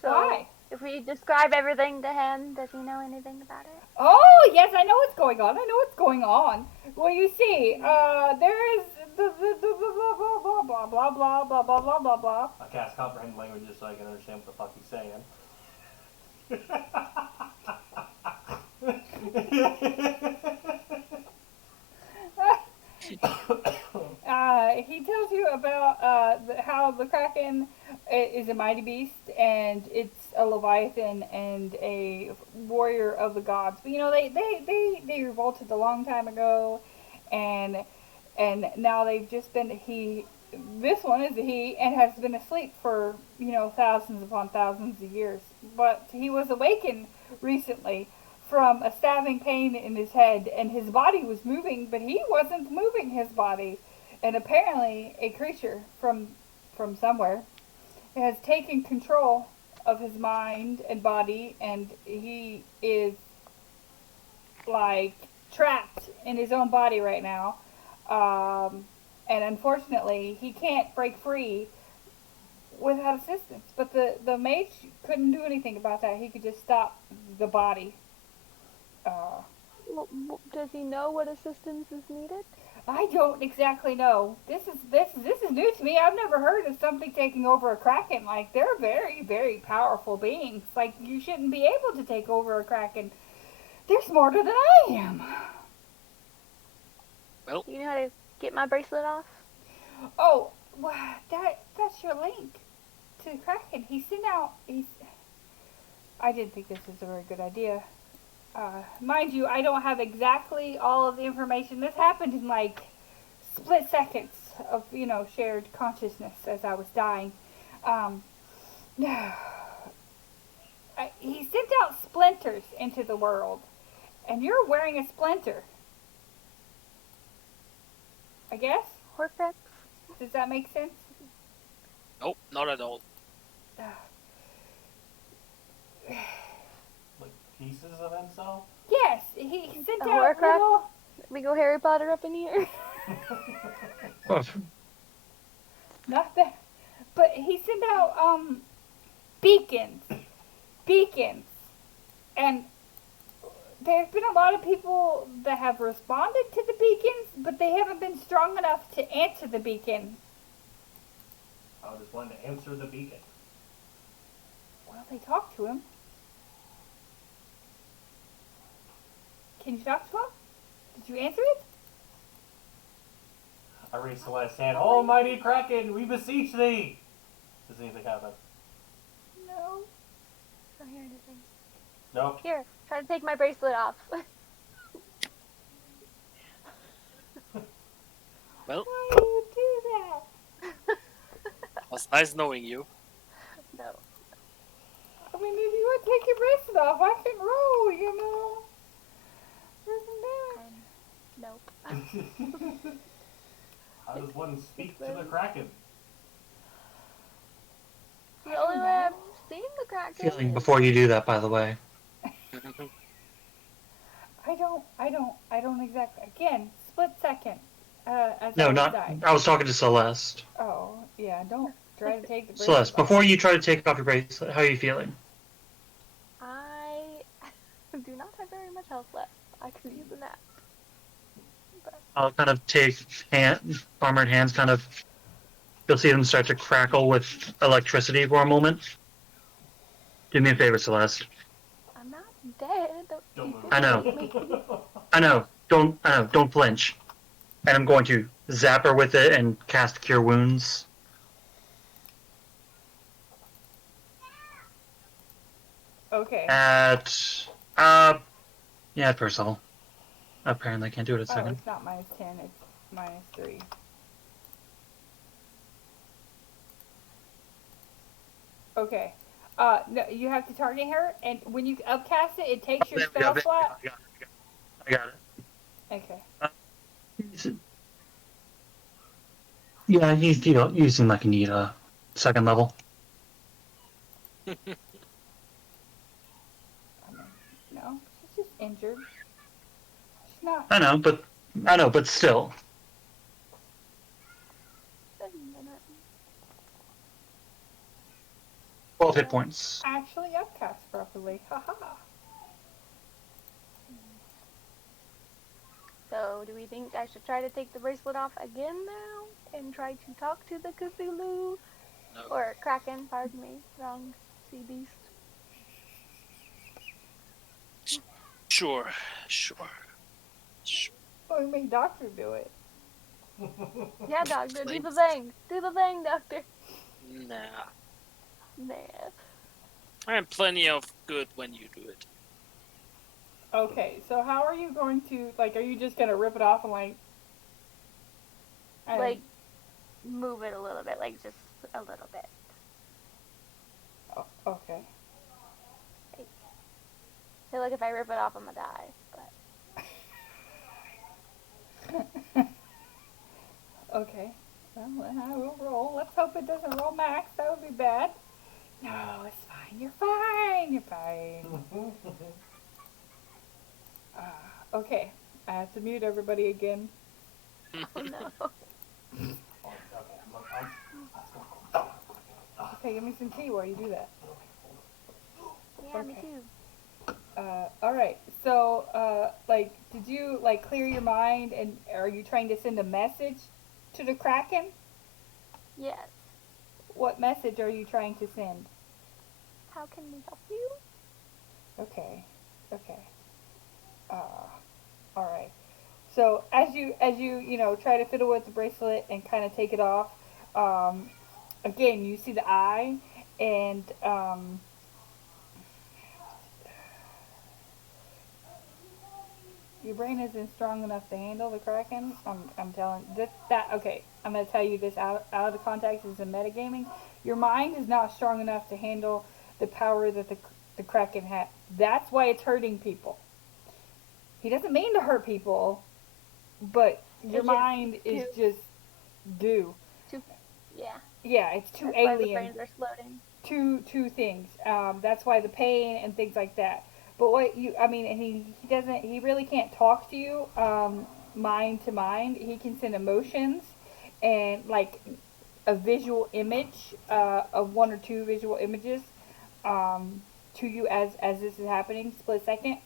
So, Why? if we describe everything to him, does he know anything about it? Oh, yes, I know what's going on. I know what's going on. Well, you see, there is the blah, blah, blah, blah, blah, blah, blah, blah, blah. I cast comprehend languages so I can understand what the fuck he's saying. He tells you about how the Kraken is a mighty beast and it's a Leviathan and a warrior of the gods. But you know they revolted a long time ago, and now they've just been This one is a he and has been asleep for thousands upon thousands of years. But he was awakened recently from a stabbing pain in his head, and his body was moving, but he wasn't moving his body. And apparently, a creature from somewhere has taken control of his mind and body, and he is like trapped in his own body right now. And unfortunately, he can't break free without assistance. But the mage couldn't do anything about that. He could just stop the body. Does he know what assistance is needed? I don't exactly know. This is new to me. I've never heard of something taking over a kraken. Like they're very very powerful beings. Like you shouldn't be able to take over a kraken. They're smarter than I am. Well, Do you know how to get my bracelet off? Oh, wow, that's your link to the kraken. He sent out. I didn't think this was a very good idea. Mind you, I don't have exactly all of the information. This happened in like split seconds of shared consciousness as I was dying. Um, he sent out splinters into the world, and you're wearing a splinter. I guess. Horcrux? Does that make sense? nope, not at all. Like pieces of himself? Yes, he sent A out Horcrux? little. We go Harry Potter up in here. Well, Not that, but he sent out beacons, and there's been a lot of people that have responded to the beacons, but they haven't been strong enough to answer the beacon. I just wanted to answer the beacon. Well, they talked to him. Can you talk to him? Did you answer it? I raised Celeste's hand. Almighty Kraken, we beseech thee! Does anything happen? No. I don't hear anything. Nope. Here, try to take my bracelet off. Well, Why do you do that? it was nice knowing you. No. I mean, if you want to take your bracelet off, I can roll, you know. Isn't that? Nope. How does one speak to the Kraken? The only way I've seen the Kraken feeling is... before you do that, by the way. I don't exactly. Again, split second. As No, I not. died. I was talking to Celeste. Oh, yeah. Don't try to take the bracelet Celeste, off. before you try to take off your bracelet, how are you feeling? I do not have very much health left. I could use a nap. I'll kind of take armored hands, kind of. You'll see them start to crackle with electricity for a moment. Do me a favor, Celeste. I'm not dead. Don't move. I know. I know. Don't flinch. And I'm going to zap her with it and cast Cure Wounds. Okay. At yeah, at first level. Apparently, I can't do it at Oh, second. it's not -10. It's -3. Okay. No, you have to target her, and when you upcast it, it takes your spell slot. I got it. Okay. Yeah, you seem like you need a second level. No, she's just injured. She's not. I know, but still. 7 minutes. 12 hit points. Actually upcast properly. Haha. So, do we think I should try to take the bracelet off again now? And try to talk to the Cthulhu? No. Or Kraken, pardon me. Wrong sea beast. Sure. Well, we made Doctor do it. Yeah, doctor, do the thing. Do the thing, doctor. Nah. Nah. I'm plenty of good when you do it. Okay, so how are you going to, like, are you just going to rip it off and, Like, move it a little bit. Like, just a little bit. Oh, okay. I feel like if I rip it off, I'm gonna die. But Okay. Well, then I will roll. Let's hope it doesn't roll max. That would be bad. No, it's fine. You're fine. You're fine. Okay. I have to mute everybody again. oh no. Okay, give me some tea while you do that. Yeah, me Okay. too. All right. So, like, did you like clear your mind, and are you trying to send a message to the Kraken? Yes. What message are you trying to send? How can we help you? Okay. Okay. All right. So as you try to fiddle with the bracelet and kind of take it off, again you see the eye, and your brain isn't strong enough to handle the Kraken. I'm telling this that okay. I'm gonna tell you this out of the context. This is metagaming. Your mind is not strong enough to handle the power that the Kraken has. That's why it's hurting people. He doesn't mean to hurt people, but your It's just mind is too- just due. Too, yeah. Yeah, it's too That's why the alien. brains are exploding. Two things. That's why the pain and things like that. But what you, I mean, and he doesn't, he really can't talk to you, mind to mind. He can send emotions and like a visual image, of one or two visual images, to you as this is happening, split second.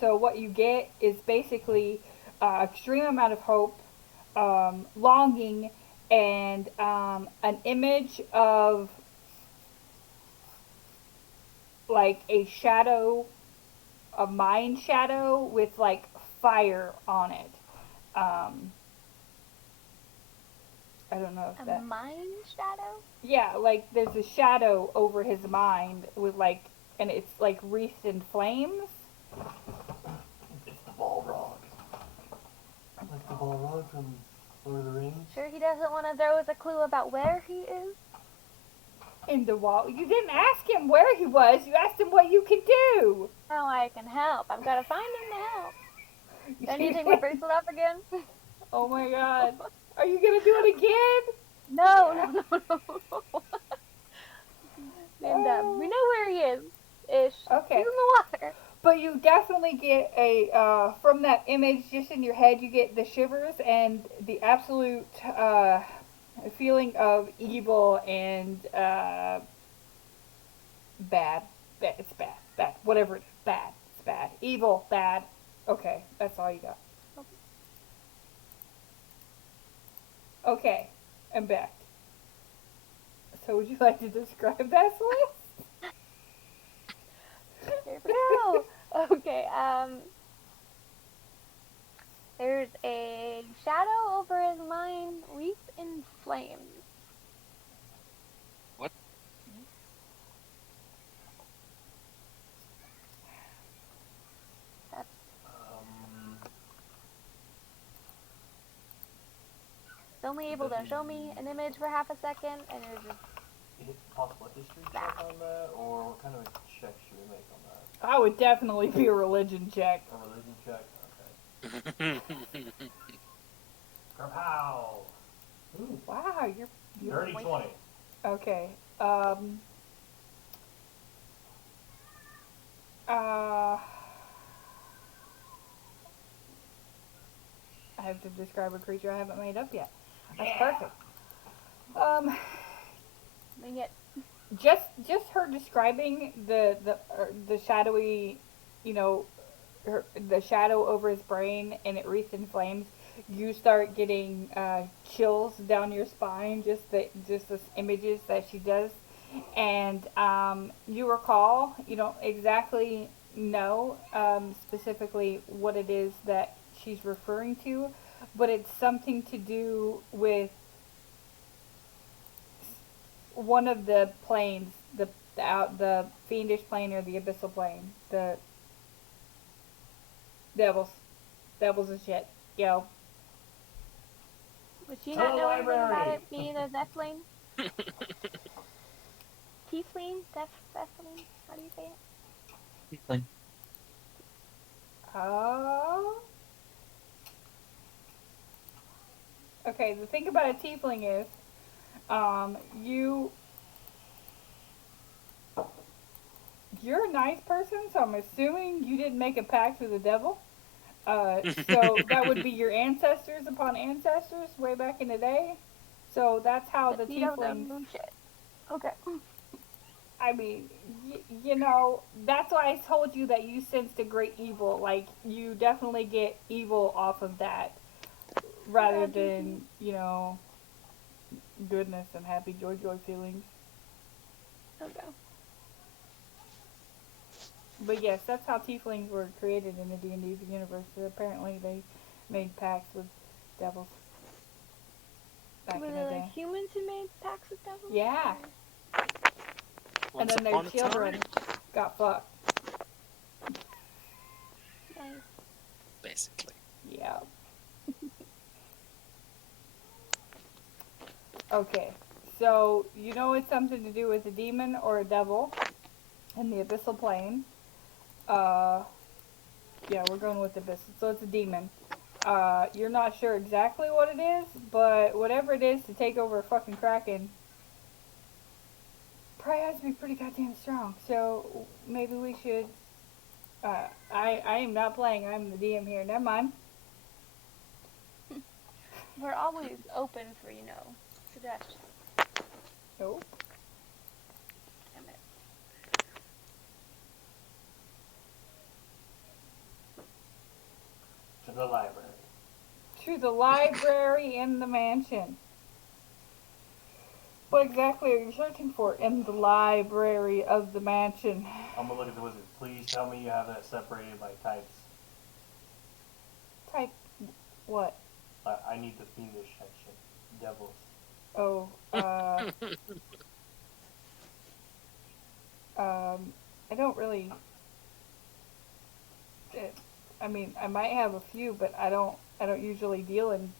So what you get is basically extreme amount of hope, longing, and an image of like a shadow, a mind shadow with like fire on it. I don't know if A that. mind shadow? Yeah, like there's a shadow over his mind with like, and it's like wreathed in flames. It's the Balrog. Like the Balrog from Lord of the Rings. Sure he doesn't want to throw us a clue about where he is? In the wall. You didn't ask him where he was. You asked him what you could do. How I can help. I've got to find him to help. Do I need to take my bracelet off again? Oh my god. Are you gonna do it again? No. And we know where he is. Ish. Okay. He's in the water. But you definitely get from that image just in your head, you get the shivers and the absolute feeling of evil and bad. It's bad. Bad. Whatever it is. Bad. It's bad. Evil. Bad. Okay. That's all you got. Okay. I'm back. So would you like to describe that, Celeste? Here we go. Okay, there's a shadow over his mind, wreathed in flames. What? That's only able to show me an image for half a second, and it's just Possible history check on that, or what kind of a check should we make on that? I would definitely be a religion check. A religion check? Okay. Kapow! Ooh, wow, you're Dirty 20. okay. I have to describe a creature I haven't made up yet. That's perfect. wing it. Just her describing the shadowy, the shadow over his brain and it wreathed in flames. You start getting chills down your spine. Just the images that she does, and you recall. You don't exactly know specifically what it is that she's referring to, but it's something to do with one of the planes, the fiendish plane or the abyssal plane, the devils and shit. Yo. Would she To not the know anything about library. it being a Zeppelin? Tiefling? Zeppelin? How do you say it? Oh. Okay, the thing about a tiefling is, you're a nice person, so I'm assuming you didn't make a pact with the devil. So that would be your ancestors upon ancestors way back in the day. So that's how the But you don't know tieflings. moon shit. Okay. I mean, you know, that's why I told you that you sensed a great evil. Like, you definitely get evil off of that rather Yeah, than, you know, goodness and happy joy feelings. Okay. But yes, that's how tieflings were created in the D&D universe. So apparently they made pacts with devils back Were in they the like day. humans who made pacts with devils? Yeah. And Once then their upon a children time, got fucked. Nice. basically. Yeah. Okay. So, you know it's something to do with a demon or a devil in the abyssal plane. Uh, yeah, we're going with abyssal. So it's a demon. You're not sure exactly what it is, but whatever it is to take over a fucking kraken probably has to be pretty goddamn strong. So maybe we should. I am not playing. I'm the DM here. Never mind. We're always open for, suggestions. Nope. Damn it. To the library. To the library in the mansion. What exactly are you searching for in the library of the mansion? I'm gonna look at the wizard. Please tell me you have that separated by types. Type what? I need the fiendish section. Devils. Oh, I don't really. I mean, I might have a few, but I don't. I don't usually deal in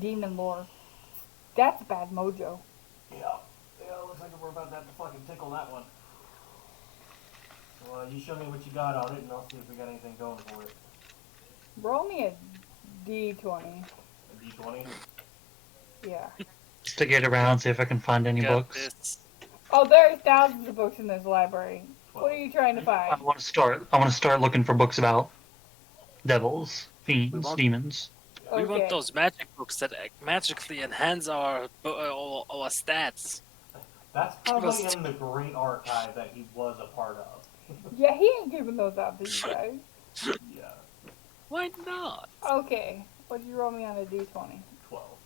demon lore. That's bad mojo. Yeah. Yeah, looks like we're about to have to fucking tickle that one. Well, you show me what you got on it, and I'll see if we got anything going for it. Roll me a d20. A D20? Yeah. Stick it around, see if I can find any Got books. this. Oh, there's thousands of books in this library. 12. What are you trying to I find? want to start. I want to start looking for books about devils, We fiends, want- demons. We want Okay. those magic books that magically enhance our stats. That's probably us- in the great archive that he was a part of. Yeah, he ain't giving those out to you guys. Yeah. Why not? Okay. What'd you roll me on a d20? 12.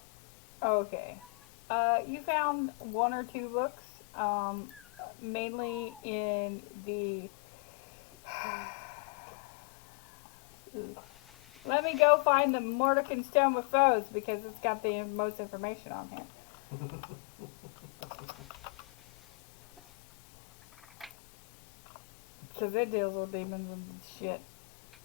Okay. You found one or two books, mainly in the. Let me go find the Mordecai Stone with Foes because it's got the most information on here. Because it deals with demons and shit.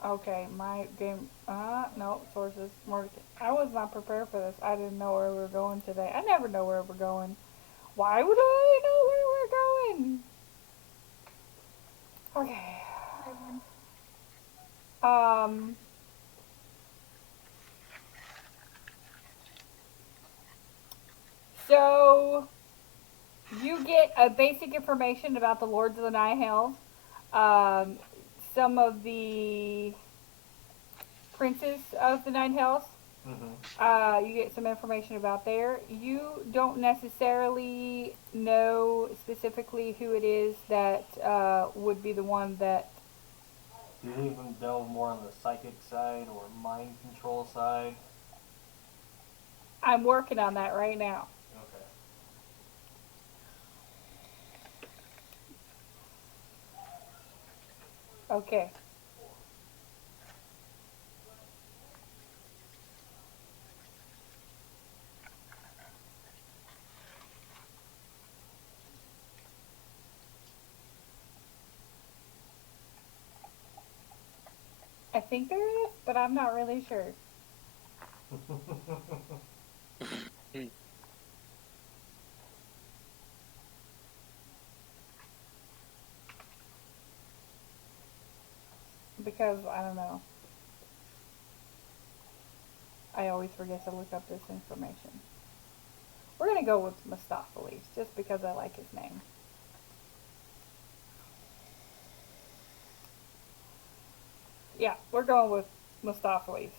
Okay, my game. No, sources. Mordecai. I was not prepared for this. I didn't know where we were going today. I never know where we're going. Why would I know where we're going? Okay. Um. So, you get a basic information about the Lords of the Nine Hells. Some of the princes of the Nine Hells. Mm-hmm. You get some information about there. You don't necessarily know specifically who it is that would be the one that. Do you even delve more on the psychic side or mind control side? I'm working on that right now. Okay. Okay. I think there is, but I'm not really sure. Because, I don't know. I always forget to look up this information. We're going to go with Mistopheles, just because I like his name. Yeah, we're going with Mistopheles.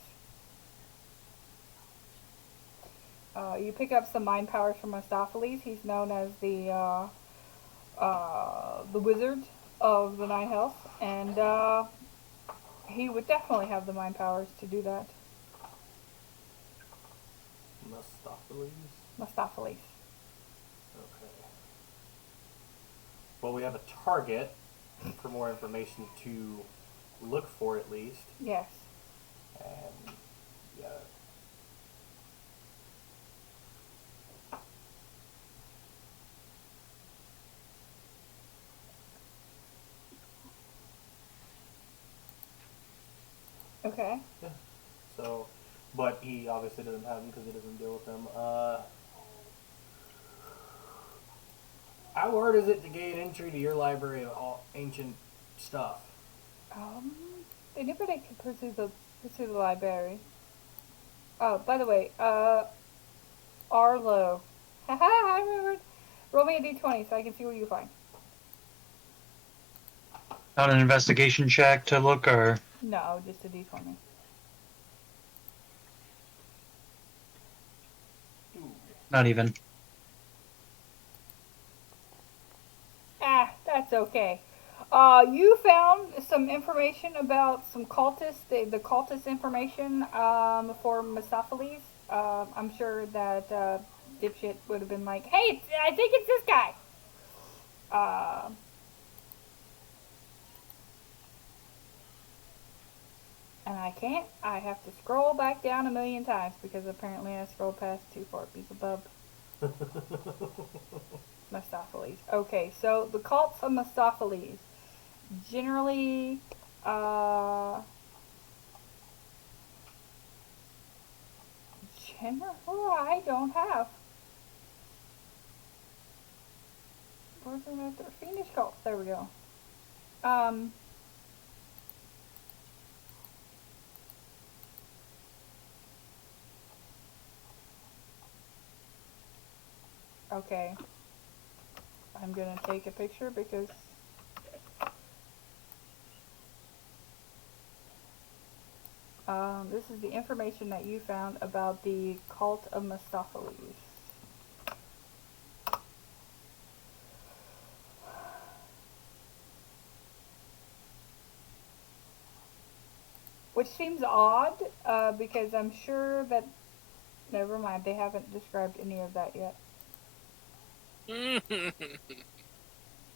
You pick up some mind powers from Mistopheles. He's known as the the wizard of the Night House, and he would definitely have the mind powers to do that. Mustopheles? Mustopheles. Okay. Well, we have a target for more information to look for at least. Yes. And yeah. Okay. So, but he obviously doesn't have them because he doesn't deal with them. How hard is it to gain entry to your library of all ancient stuff? Anybody can pursue the library. Oh, by the way, Arlo. Haha, I remembered. Roll me a d20 so I can see what you find. Not an investigation check to look, or No, just a d20. not even. Ah, that's okay. You found some information about some cultists, the cultist information for Mistopheles. I'm sure that dipshit would have been like, hey, I think it's this guy. And I can't. I have to scroll back down a million times because apparently I scrolled past too far. He's above Mistopheles. Okay, so the cults of Mistopheles generally I don't have. Where's the fiendish cults? There we go. Okay. I'm gonna take a picture because this is the information that you found about the cult of Mistopheles. Which seems odd, because I'm sure that... Never mind, they haven't described any of that yet.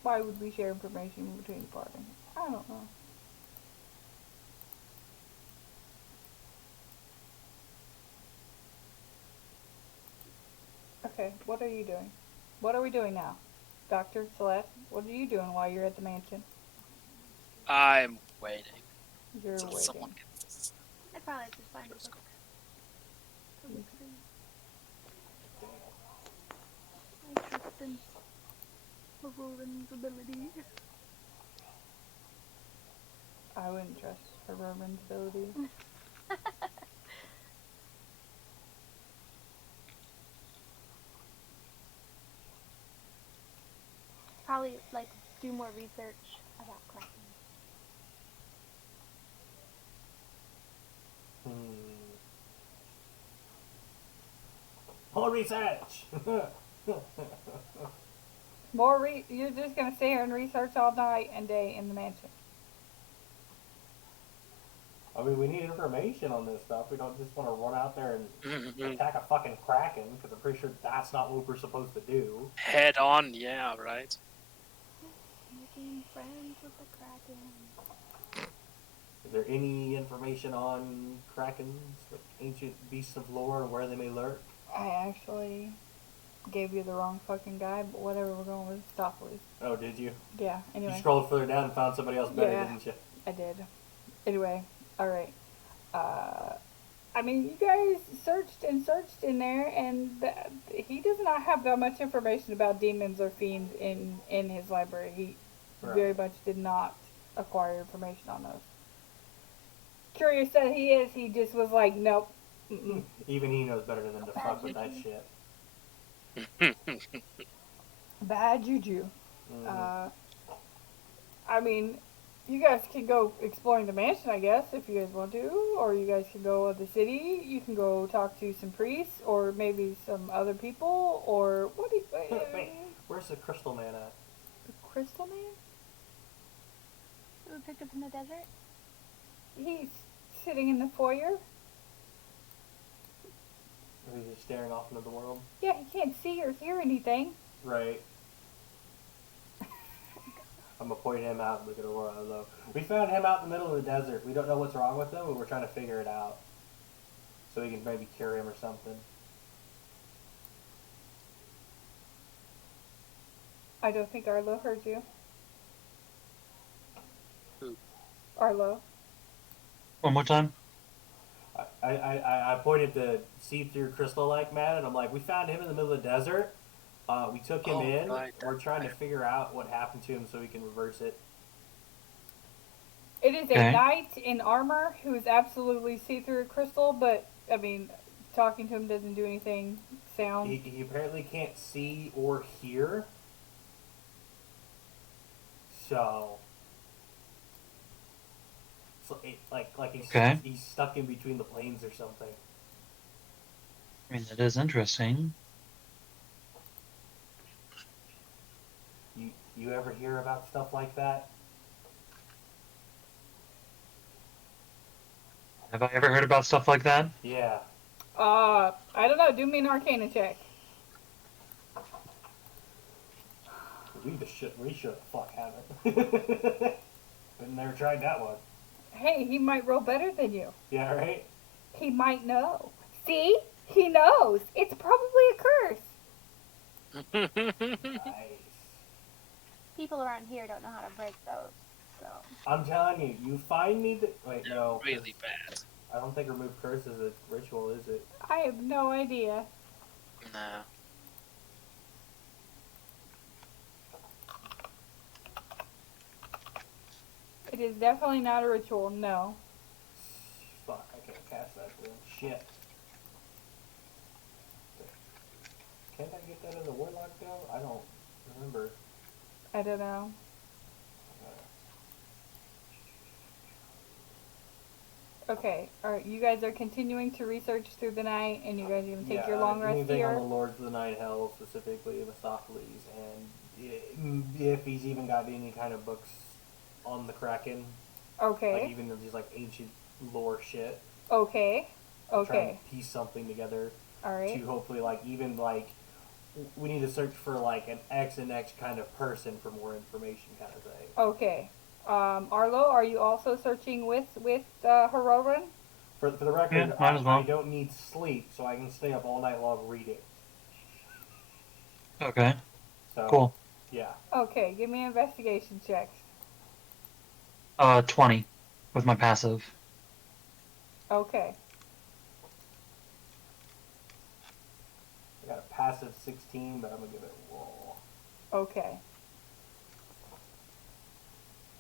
Why would we share information between the party? I don't know. Okay, what are you doing? What are we doing now? Dr. Celeste, what are you doing while you're at the mansion? I'm waiting You're till waiting. someone gets this. I'd probably just find a book. To look through. I trust in Auroran's ability. I wouldn't trust her Roman's ability. Probably like do more research about Kraken. More research! You're just gonna sit here and research all night and day in the mansion. I mean, we need information on this stuff. We don't just want to run out there and attack a fucking Kraken, because I'm pretty sure that's not what we're supposed to do. Head on, yeah, right. Making friends with the Kraken. Is there any information on Krakens, like ancient beasts of lore, and where they may lurk? I actually gave you the wrong fucking guy, but whatever, we're going with Mistopheles. Oh, did you? Yeah, You anyway. scrolled further down and found somebody else better, Yeah. didn't you? I did. Anyway, alright. I mean, you guys searched and searched in there, and he does not have that much information about demons or fiends in his library. He very much did not acquire information on those. Curious that he is, he just was like, nope. Mm-mm. Even he knows better than to fuck with that shit. Bad juju. Mhm. I mean, you guys can go exploring the mansion, I guess, if you guys want to, or you guys can go to the city. You can go talk to some priests, or maybe some other people, or what do you... Wait, where's the crystal man at? The Crystal Man? Who we picked up in the desert? He's sitting in the foyer. He's just staring off into the world. Yeah, he can't see or hear anything. Right. I'm gonna point him out and look at Aurora, though. We found him out in the middle of the desert. We don't know what's wrong with him, but we're trying to figure it out. So we can maybe cure him or something. I don't think Arlo heard you. Who? Arlo. One more time. I pointed to see-through crystal-like man, and I'm like, we found him in the middle of the desert. We took him Oh, in. right, We're trying to right. figure out what happened to him so we can reverse it. It is a Okay. knight in armor who is absolutely see-through crystal, but, I mean, talking to him doesn't do anything sound. He apparently can't see or hear. So like he's Okay. he's stuck in between the planes or something. I mean, that is interesting. You ever hear about stuff like that? Have I ever heard about stuff like that? Yeah. I don't know. Do me an Arcana check. We should fuck haven't. But never tried that one. Hey, he might roll better than you. Yeah, right? He might know. See? He knows. It's probably a curse. Nice. People around here don't know how to break those, so. I'm telling you, you find me the wait, They're no. really bad. I don't think remove curse is a ritual, is it? I have no idea. No. It is definitely not a ritual, no. Fuck, I can't cast that then. Shit. Can't I get that as a warlock though? I don't remember. I don't know. Okay, alright, you guys are continuing to research through the night, and you guys are going to take your long rest anything here. on the Lords of the Night Hell, specifically Mephistopheles, and if he's even got any kind of books on the Kraken, like Okay, even just like ancient lore shit. okay, Try okay, and piece something together alright. to hopefully like even like we need to search for like an X and X kind of person for more information kind of thing. Okay. Arlo, are you also searching with Heroran? For the record, Yeah, might as well. I don't need sleep, so I can stay up all night long reading. Okay. So Cool. yeah. Okay, give me investigation checks. 20 with my passive. Okay. I got a passive 16, but I'm gonna give it a roll. Okay.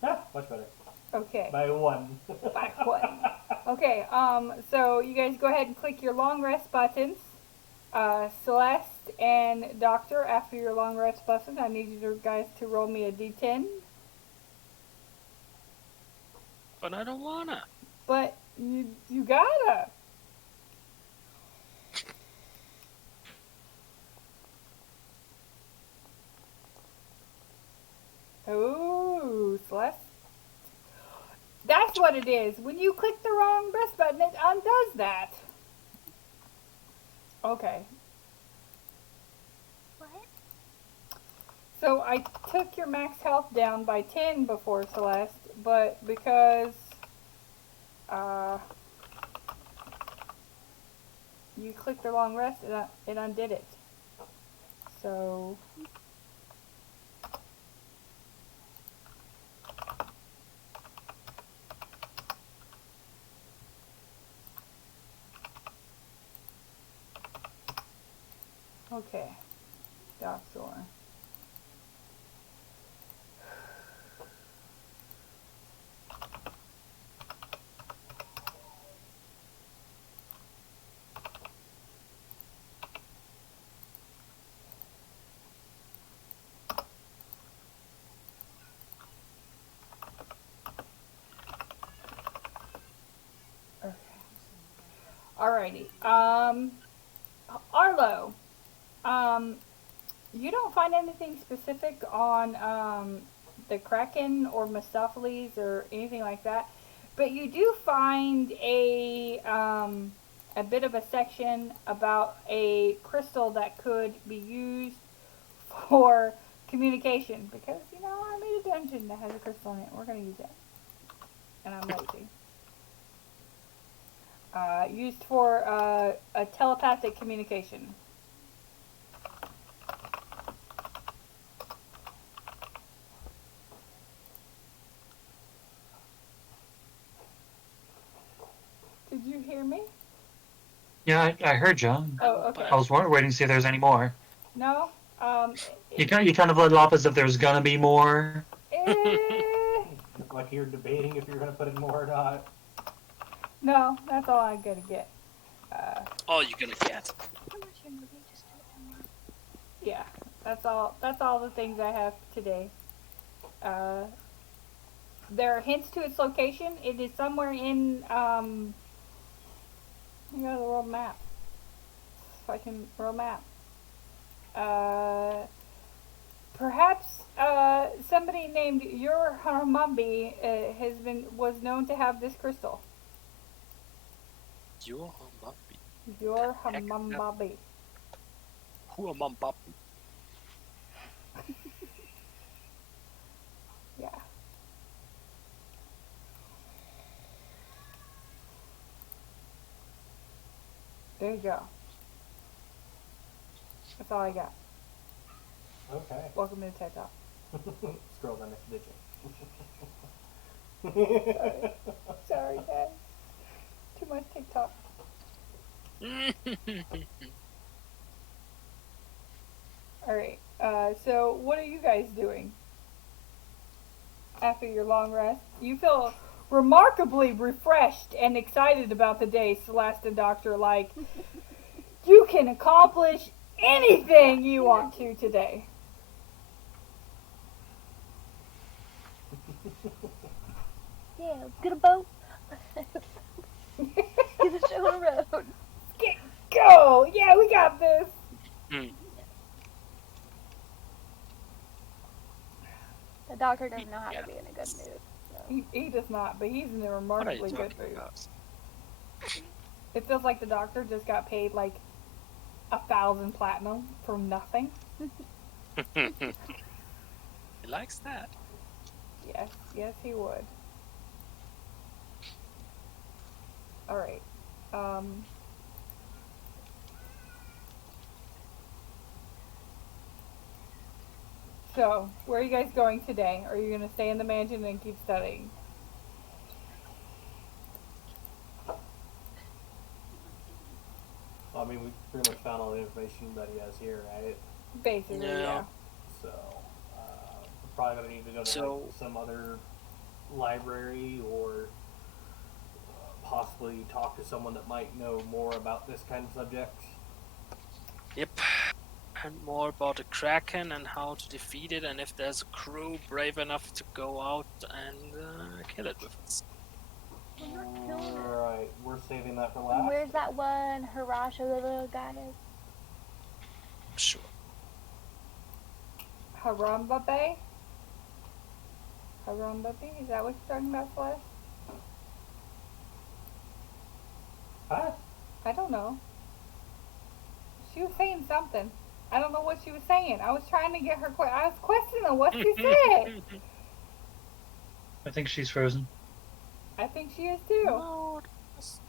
Ah, much better. Okay. By one. By one. Okay, so you guys go ahead and click your long rest buttons. Celeste and Doctor, after your long rest button, I need you guys to roll me a d10. But I don't wanna. But you gotta. Ooh, Celeste. That's what it is. When you click the wrong rest button, it undoes that. Okay. What? So I took your max health down by 10 before Celeste, but because you clicked the long rest, it undid it. So okay, Doctor. Alrighty. Arlo. You don't find anything specific on the Kraken or Mistopheles or anything like that, but you do find a bit of a section about a crystal that could be used for communication. Because I made a dungeon that has a crystal in it. We're gonna use it, and I'm lazy. Used for a telepathic communication. Did you hear me? Yeah, I heard you. Oh, okay. I was waiting to see if there's any more. No. You kind of let off as if there's gonna be more. Eh, Like you're debating if you're gonna put in more or not. no, that's all I'm gonna get. All you're gonna get. How much your movie? Just do it somewhere. Yeah, that's all. That's all the things I have today. There are hints to its location. It is somewhere in You got the world map. Fucking world map. Perhaps somebody named Yor Haramambi was known to have this crystal. You're a puppy. Yor Heck no. Haramambi. Who am I, puppy? Yeah. There you go. That's all I got. Okay. Welcome to TED Talk. Scroll down next digit. Sorry, guys. Too much TikTok. Alright, so what are you guys doing after your long rest? You feel remarkably refreshed and excited about the day, Celeste and Doctor. Like, you can accomplish anything you want to today. Yeah, let's get a boat. Get the show on the road. Go! Yeah, we got this! The doctor doesn't know how Yeah. to be in a good mood. So. He does not, but he's in a What are you remarkably talking good mood. about? It feels like the doctor just got paid like 1,000 platinum for nothing. He likes that. Yes, he would. Alright. So, where are you guys going today? Are you going to stay in the mansion and keep studying? Well, I mean, we pretty much found all the information that he has here, right? Basically, Yeah. yeah. So, we're probably gonna need to go to So- like, some other library or possibly talk to someone that might know more about this kind of subject. Yep. And more about the Kraken and how to defeat it, and if there's a crew brave enough to go out and kill it with us. We're not killing it. Alright, we're saving that for And last. where's that one Harasha, the little guy? Sure. Haramba Bay? Haramba Bay? Is that what you're talking about, Celeste? Huh? I don't know. She was saying something. I don't know what she was saying. I was trying to get her. I was questioning what she said. I think she's frozen. I think she is too. No, that's-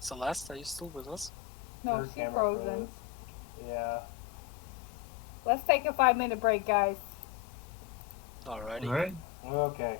Celeste, are you still with us? No, Her she's camera frozen. froze. Yeah. Let's take a 5-minute break, guys. Alrighty. All right. Okay.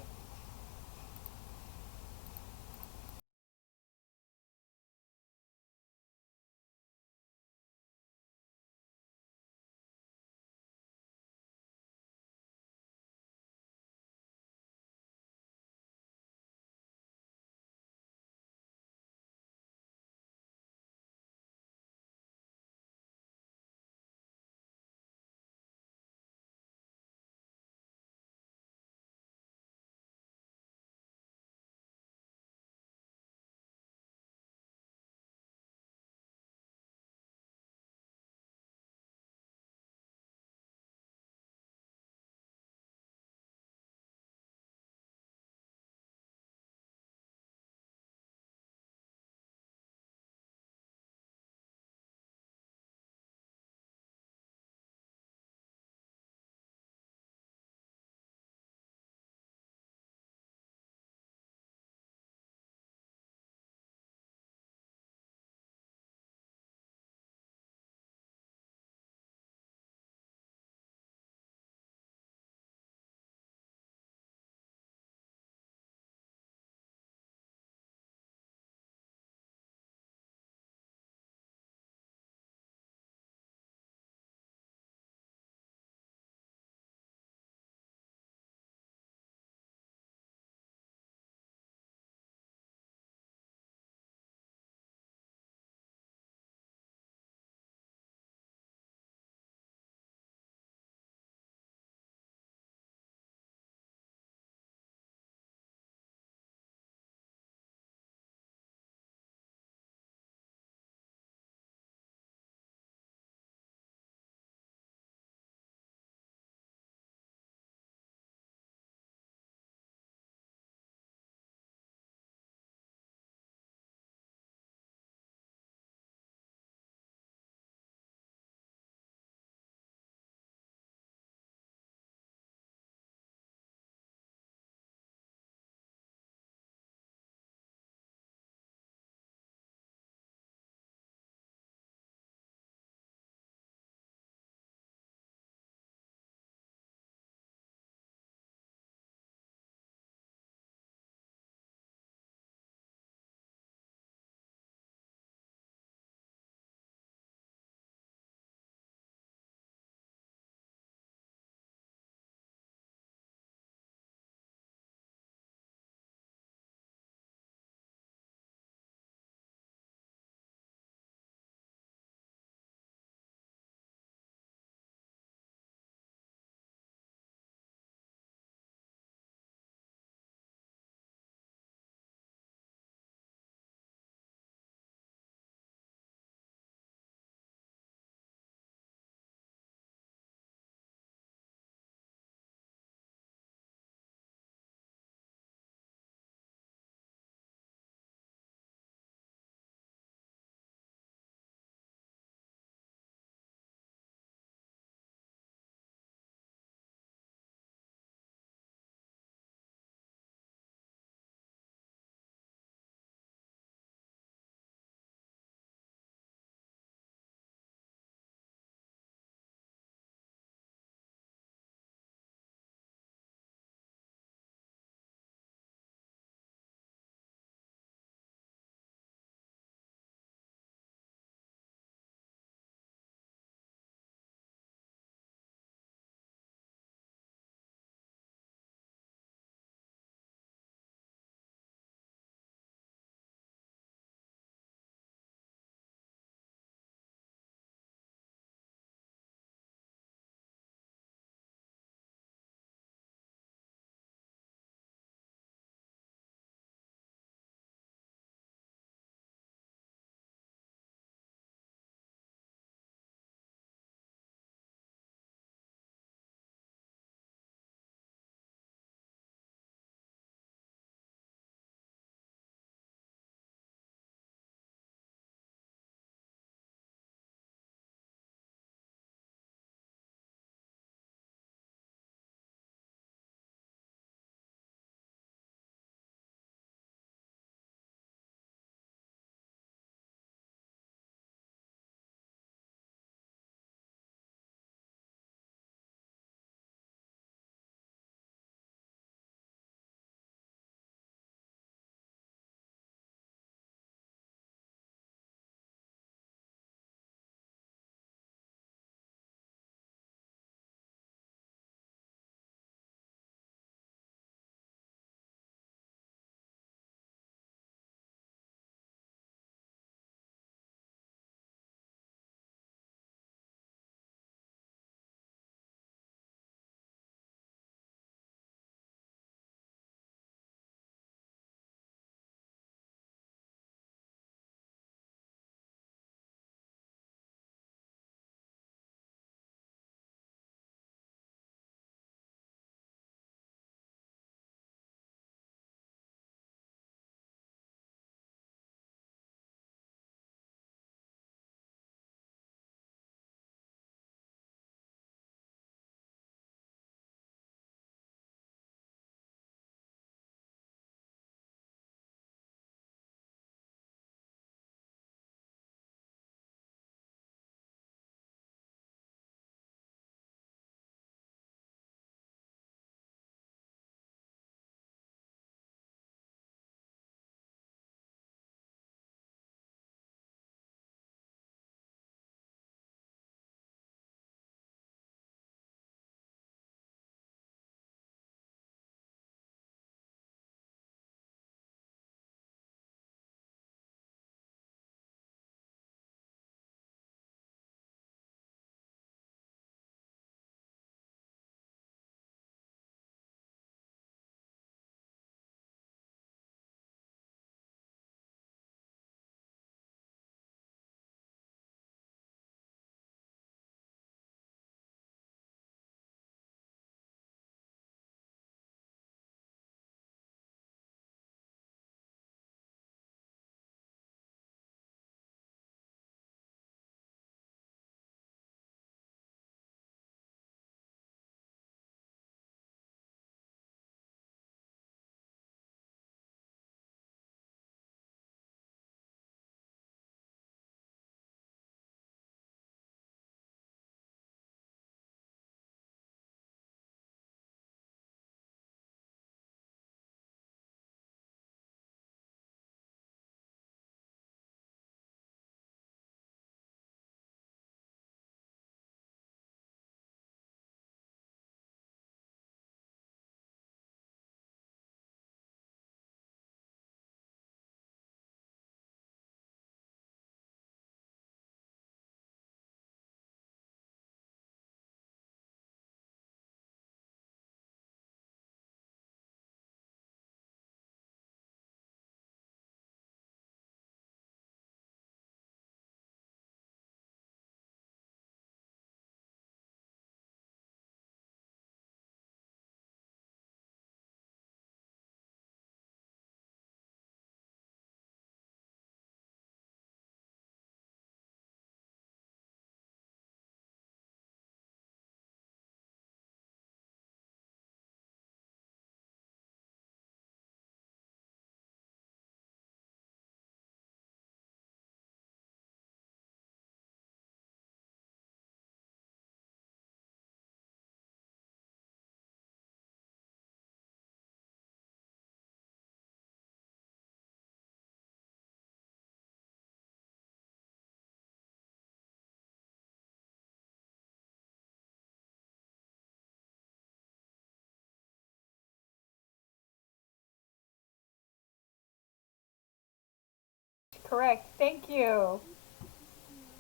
correct. Thank you.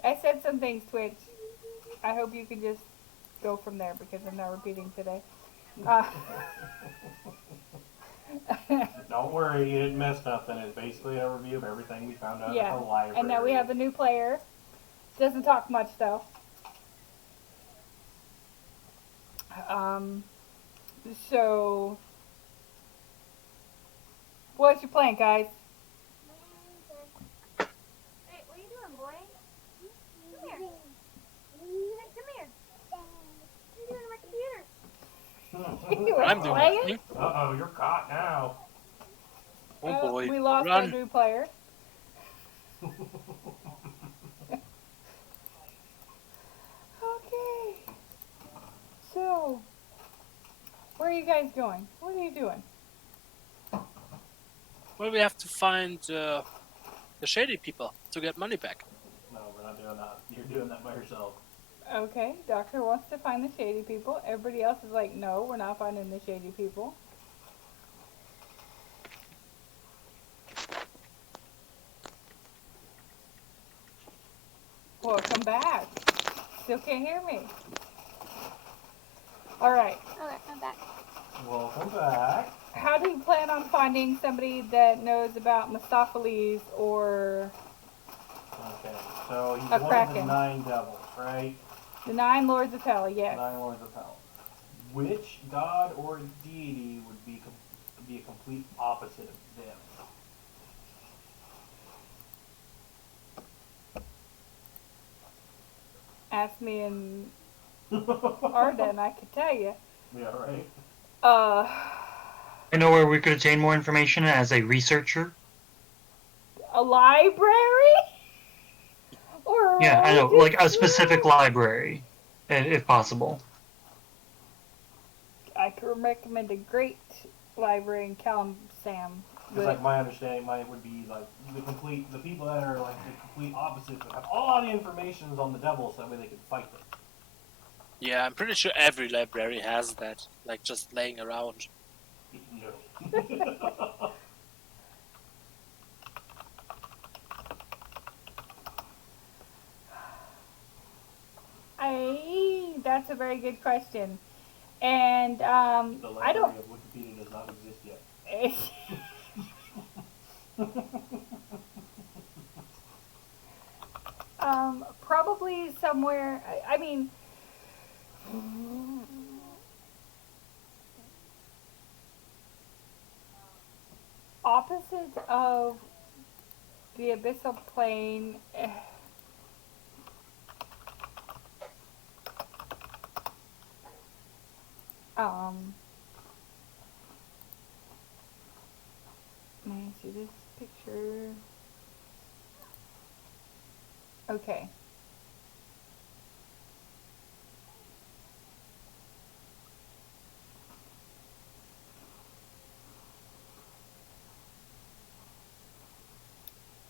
I said some things, Twitch. I hope you can just go from there because I'm not repeating today. Don't worry, you didn't miss nothing. It's basically a review of everything we found out Yeah, at the library. and now we have a new player. Doesn't talk much though. So what's your plan, guys? Hey, what are you doing, boy? Come here. Come here. What are you doing on my computer? You were I'm doing playing? nothing. Uh-oh, you're caught now. Oh boy. We lost our Run. new player. Okay. So, where are you guys going? What are you doing? Well, we have to find the shady people to get money back. No, we're not doing that. You're doing that by yourself. Okay, Doctor wants to find the shady people. Everybody else is like, no, we're not finding the shady people. Welcome back. Still can't hear me. Alright, Okay, I'm back. Welcome back. how do you plan on finding somebody that knows about Mistopheles or Okay, so he's A one of the kraken. 9 devils, right? the 9 Lords of Hell? Yes. 9 lords of hell. Which god or deity would be a complete opposite of them? Ask me in Arden, I could tell you. Yeah, right. I know where we could obtain more information as a researcher. A library? Or a Yeah, I know, like a religious specific library, if possible. I could recommend a great library in Kalamsam. Because like my understanding, mine would be like the people that are like the complete opposites would have all the information on the devil, so that way they could fight them. Yeah, I'm pretty sure every library has that, like just laying around. No. That's a very good question. And The I library don't. of Wikipedia does not exist yet. Probably somewhere. I mean, opposite of the abyssal plane. Let me see this picture. Okay.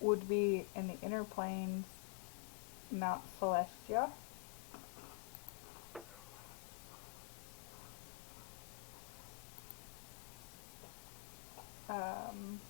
Would be in the inner planes, Mount Celestia. Um,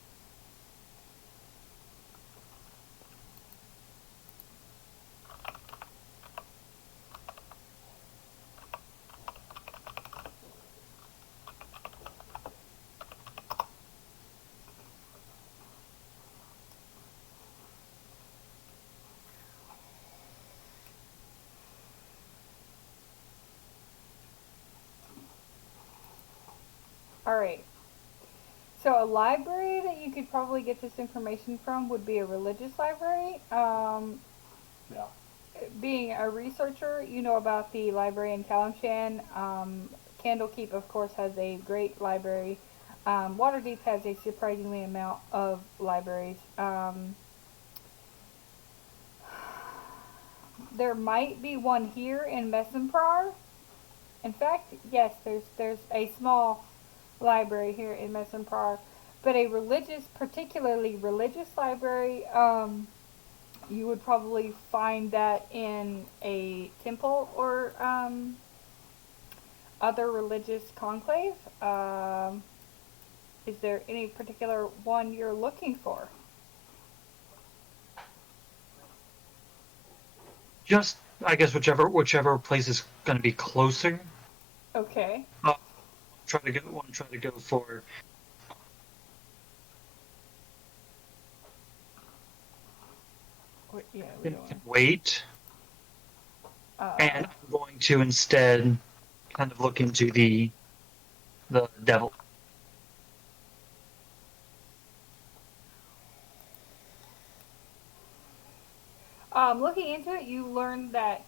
Alright. So a library that you could probably get this information from would be a religious library. Yeah. Being a researcher, you know about the library in Kalamshan. Candlekeep, of course, has a great library. Waterdeep has a surprisingly amount of libraries. There might be one here in Messenprar. In fact, yes, there's a small library here in Messenprar, but a religious, particularly religious library, you would probably find that in a temple or other religious conclave. Is there any particular one you're looking for? Just, I guess, whichever place is going to be closer. Okay. Try to go for. What, yeah, we Can don't wait, want. and I'm going to instead kind of look into the devil. Looking into it, you learn that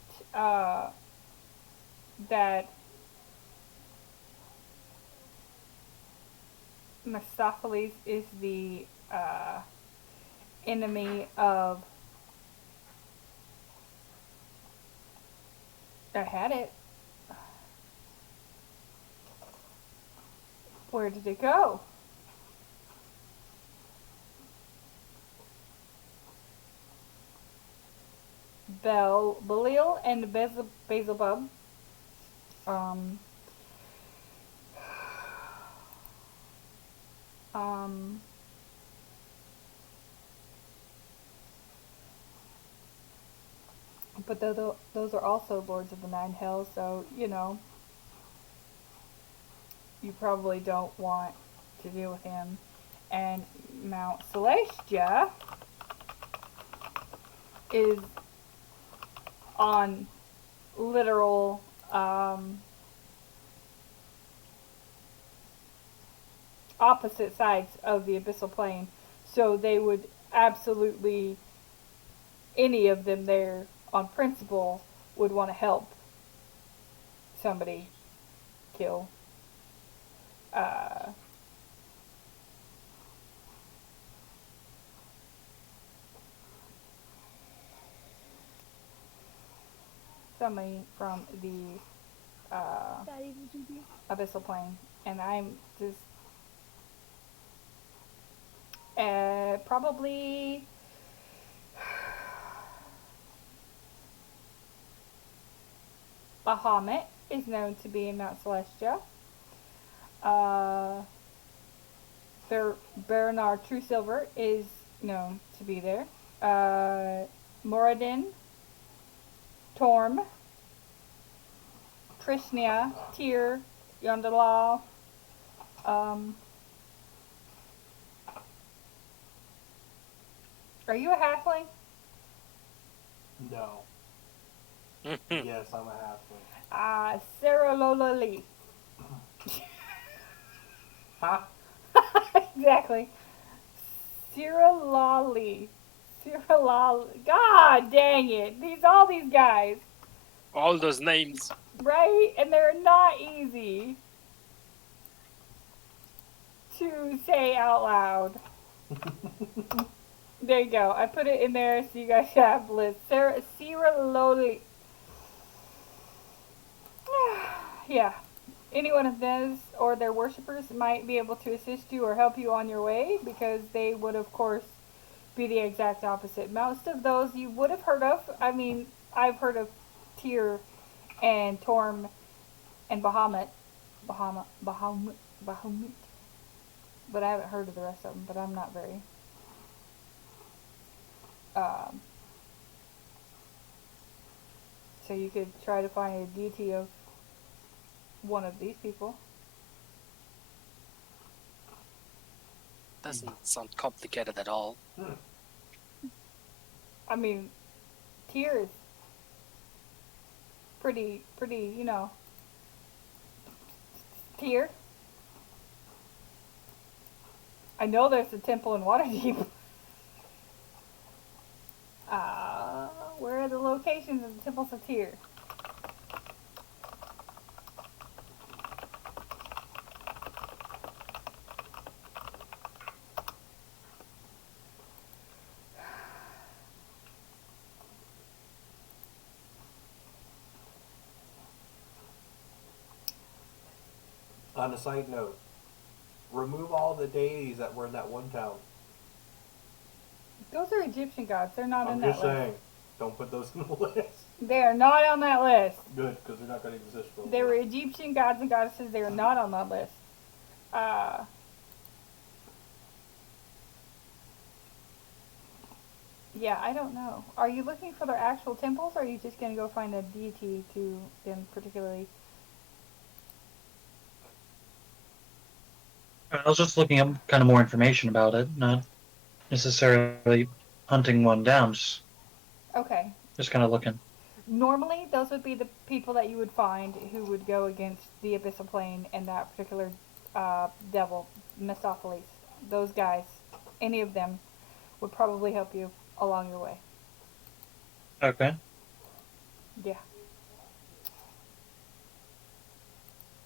that Mephistopheles is the enemy of. I had it. Where did it go? Belial and Beelzebub. Um, um, but those are also lords of the Nine Hells, so you know you probably don't want to deal with him. And Mount Celestia is on literal opposite sides of the abyssal plane, so they would absolutely, any of them there on principle would want to help somebody kill somebody from the Daddy, did you do? abyssal plane, and I'm just probably Bahamut is known to be in Mount Celestia. Bernard Truesilver is known to be there. Moradin, Torm, Trishnia, Tyr, Yondalal. Are you a halfling? No. Yes, I'm a halfling. Sarah Lola Lee. Huh? Exactly. Sarah Lolly. Sarah Lolly. God dang it. All these guys. All those names. Right? And they're not easy to say out loud. There you go. I put it in there so you guys have a list. Sarah Lolly. Yeah. Any one of those or their worshippers might be able to assist you or help you on your way, because they would, of course, be the exact opposite. Most of those you would have heard of. I mean, I've heard of Tyr and Torm and Bahamut. Bahamut. But I haven't heard of the rest of them, but I'm not very... so you could try to find a deity of one of these people. Doesn't sound complicated at all. I mean, Tyr is pretty, you know. Tyr. I know there's a temple in Waterdeep. Where are the locations of the temples of Tyr? On a side note, remove all the deities that were in that one town. Those are Egyptian gods. They're not I'm on that just saying, list. don't put those in the list. They are not on that list. Good, because they're not going to exist for a They while. were Egyptian gods and goddesses. They are not on that list. Yeah, I don't know. Are you looking for their actual temples, or are you just gonna go find a deity to them particularly? I was just looking up kind of more information about it, not necessarily hunting one down. Okay. Just kind of looking. Normally, those would be the people that you would find who would go against the Abyssal Plane and that particular devil, Mistopheles. Those guys, any of them, would probably help you along your way. Okay. Yeah.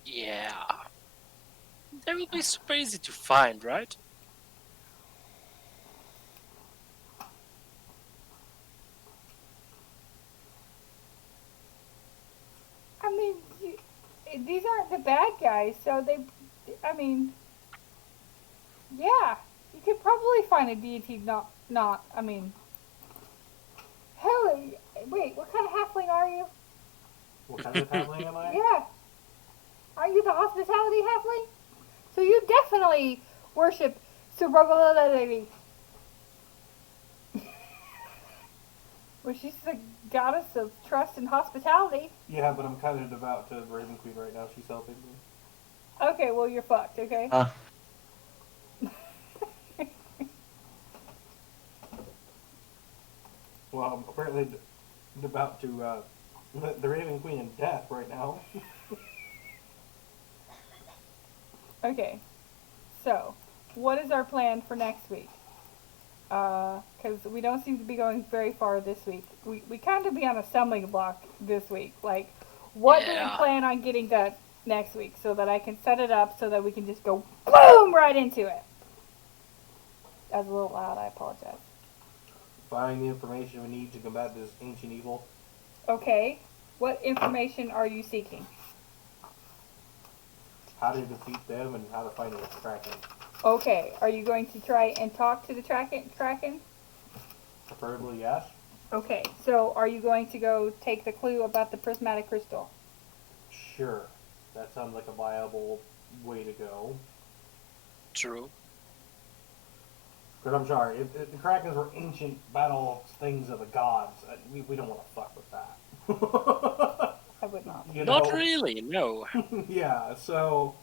Yeah. They will be super easy to find, right? I mean, these aren't the bad guys, so they. I mean, yeah, you could probably find a deity. Not. I mean, hell, wait, what kind of halfling are you? What kind of halfling am I? Yeah, are you the hospitality halfling? So you definitely worship Subrogolady. Well, she's the goddess of trust and hospitality. Yeah, but I'm kind of devout to Raven Queen right now. She's helping me. Okay, well, you're fucked, okay? Well, I'm apparently devout to the Raven Queen in death right now. Okay, so what is our plan for next week? Because we don't seem to be going very far this week. We kind of be on a stumbling block this week. Like, what do we Yeah. plan on getting done next week so that I can set it up so that we can just go boom right into it? That was a little loud. I apologize. Finding the information we need to combat this ancient evil. Okay, what information are you seeking? How to defeat them and how to find the Kraken. Okay, are you going to try and talk to the Kraken? Preferably, yes. Okay, so are you going to go take the clue about the prismatic crystal? Sure. That sounds like a viable way to go. True. Because I'm sorry, if the Krakens were ancient battle things of the gods, we don't want to fuck with that. I would not. You Not know? really, no. Yeah, so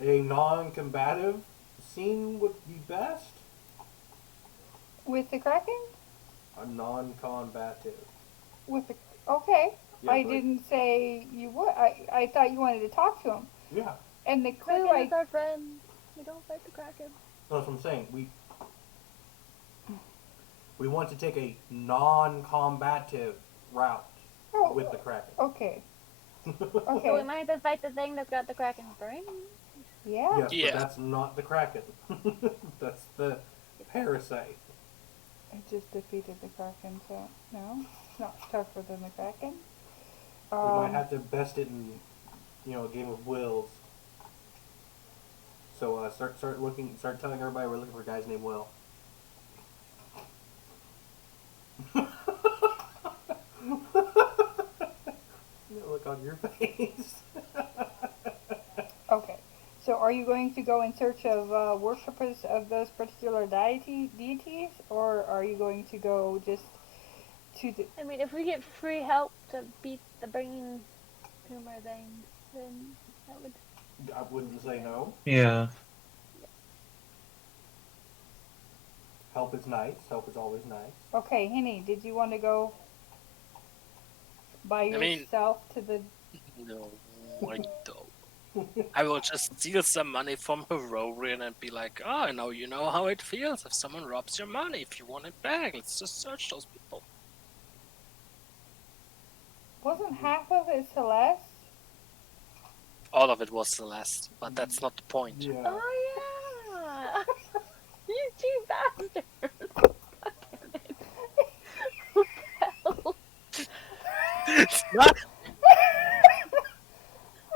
a non-combative scene would be best. With the Kraken? A non-combative. With the okay. Yeah, I but- didn't say you would. I thought you wanted to talk to him. Yeah, And the clue Kraken is our friend. We don't fight the Kraken. that's what I'm saying. We want to take a non-combative route Oh, with the Kraken. okay. So we Okay. might have to fight the thing that's got the Kraken's brain. Yeah. Yes, Yeah. but that's not the Kraken. That's the parasite. I just defeated the Kraken, so no, it's not tougher than the Kraken. We might have to best it in, a game of wills. So start telling everybody we're looking for a guy's named Will. Look on your face. Okay. So are you going to go in search of worshippers of those particular deities, or are you going to go just to the? I mean, if we get free help to beat the brain tumor thing, then that would. I wouldn't say no. Yeah. Help is nice. Help is always nice. Okay, Henny, did you want to go by I mean- yourself to the? No, I don't. I will just steal some money from Herorian and be like, oh, now you know how it feels if someone robs your money. If you want it back, let's just search those people. Wasn't half of it Celeste? All of it was Celeste, but that's not the point. Yeah. Oh yeah! You cheap bastard! What the hell? It's not,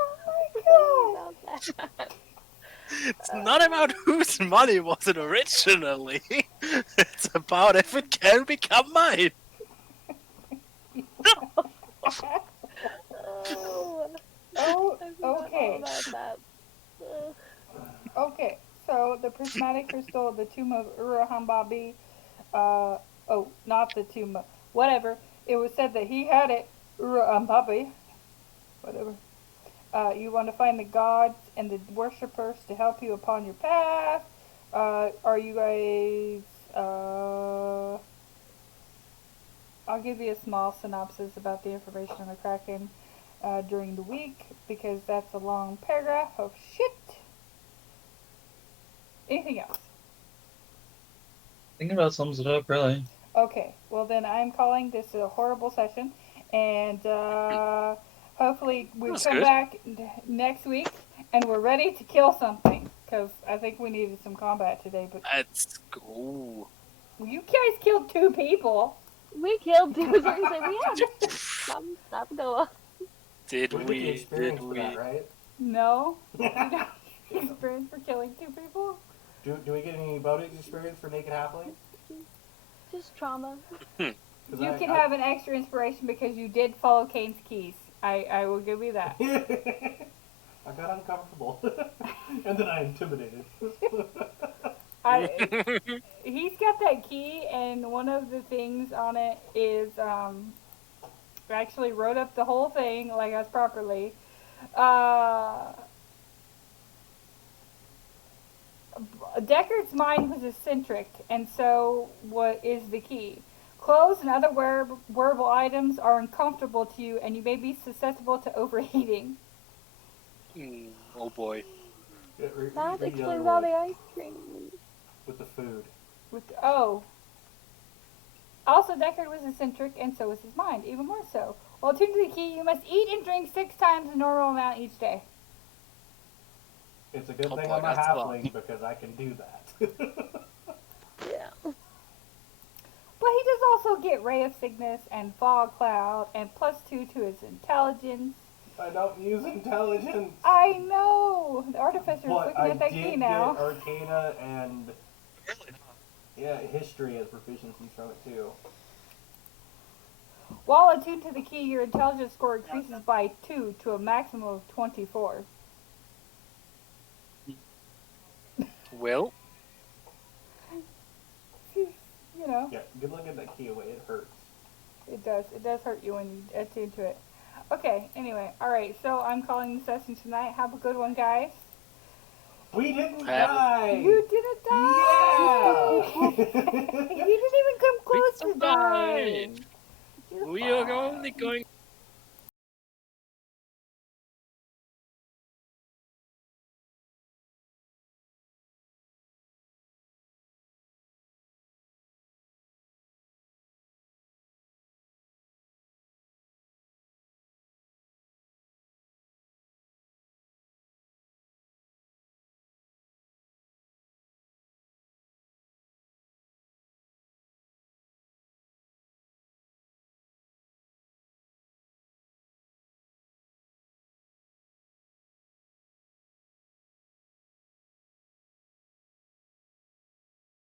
Oh my god! About that. it's not about whose money was it originally. It's about if it can become mine. Oh, Oh, I forgot okay. all about that. Ugh. Okay, so the prismatic crystal, the tomb of Urahambaabi, Oh, not the two. Whatever. It was said that he had it. Puppy. Whatever. You want to find the gods and the worshippers to help you upon your path. Are you guys? I'll give you a small synopsis about the information on the Kraken during the week because that's a long paragraph of shit. Anything else? Thinking about sums it up, really. Okay, well then I'm calling this a horrible session, and hopefully we That's come good. back next week and we're ready to kill something because I think we needed some combat today. But Let's go. you guys killed 2 people. We killed two. So we said we had stop going. Did We get the we? experience Did for we? that, right? No, you don't get experience for killing 2 people. Do we get any bonus experience for naked halfling? Just trauma. 'Cause You I- can I- have an extra inspiration because you did follow Kane's keys. I will give you that. I got uncomfortable, and then I intimidated. He's got that key, and one of the things on it is I actually wrote up the whole thing like as properly. Deckard's mind was eccentric, and so what is the key? Clothes and other wearable items are uncomfortable to you, and you may be susceptible to overheating. Oh boy. Yeah, read That the other explains all the one ice cream. with the food. Also, Deckard was eccentric, and so was his mind, even more so. While attuned to the key, you must eat and drink 6 times the normal amount each day. It's a good Oh thing boy, I'm a that's halfling because I can do that. Yeah. But he does also get Ray of Sickness and Fog Cloud and +2 to his intelligence. I don't use intelligence. I know! The Artificer's But looking I at that did key get now. Arcana and history as proficiencies from it too. While attuned to the key, your intelligence score increases by 2 to a maximum of 24. Well, You know, Yeah, good luck getting that key away. It hurts. it does. It does hurt you when you attune to it. Okay, anyway. Alright, so I'm calling the session tonight. Have a good one, guys. We didn't Have- die. You didn't die! Yeah. You didn't even come close to fine. dying. You're we are fine. only going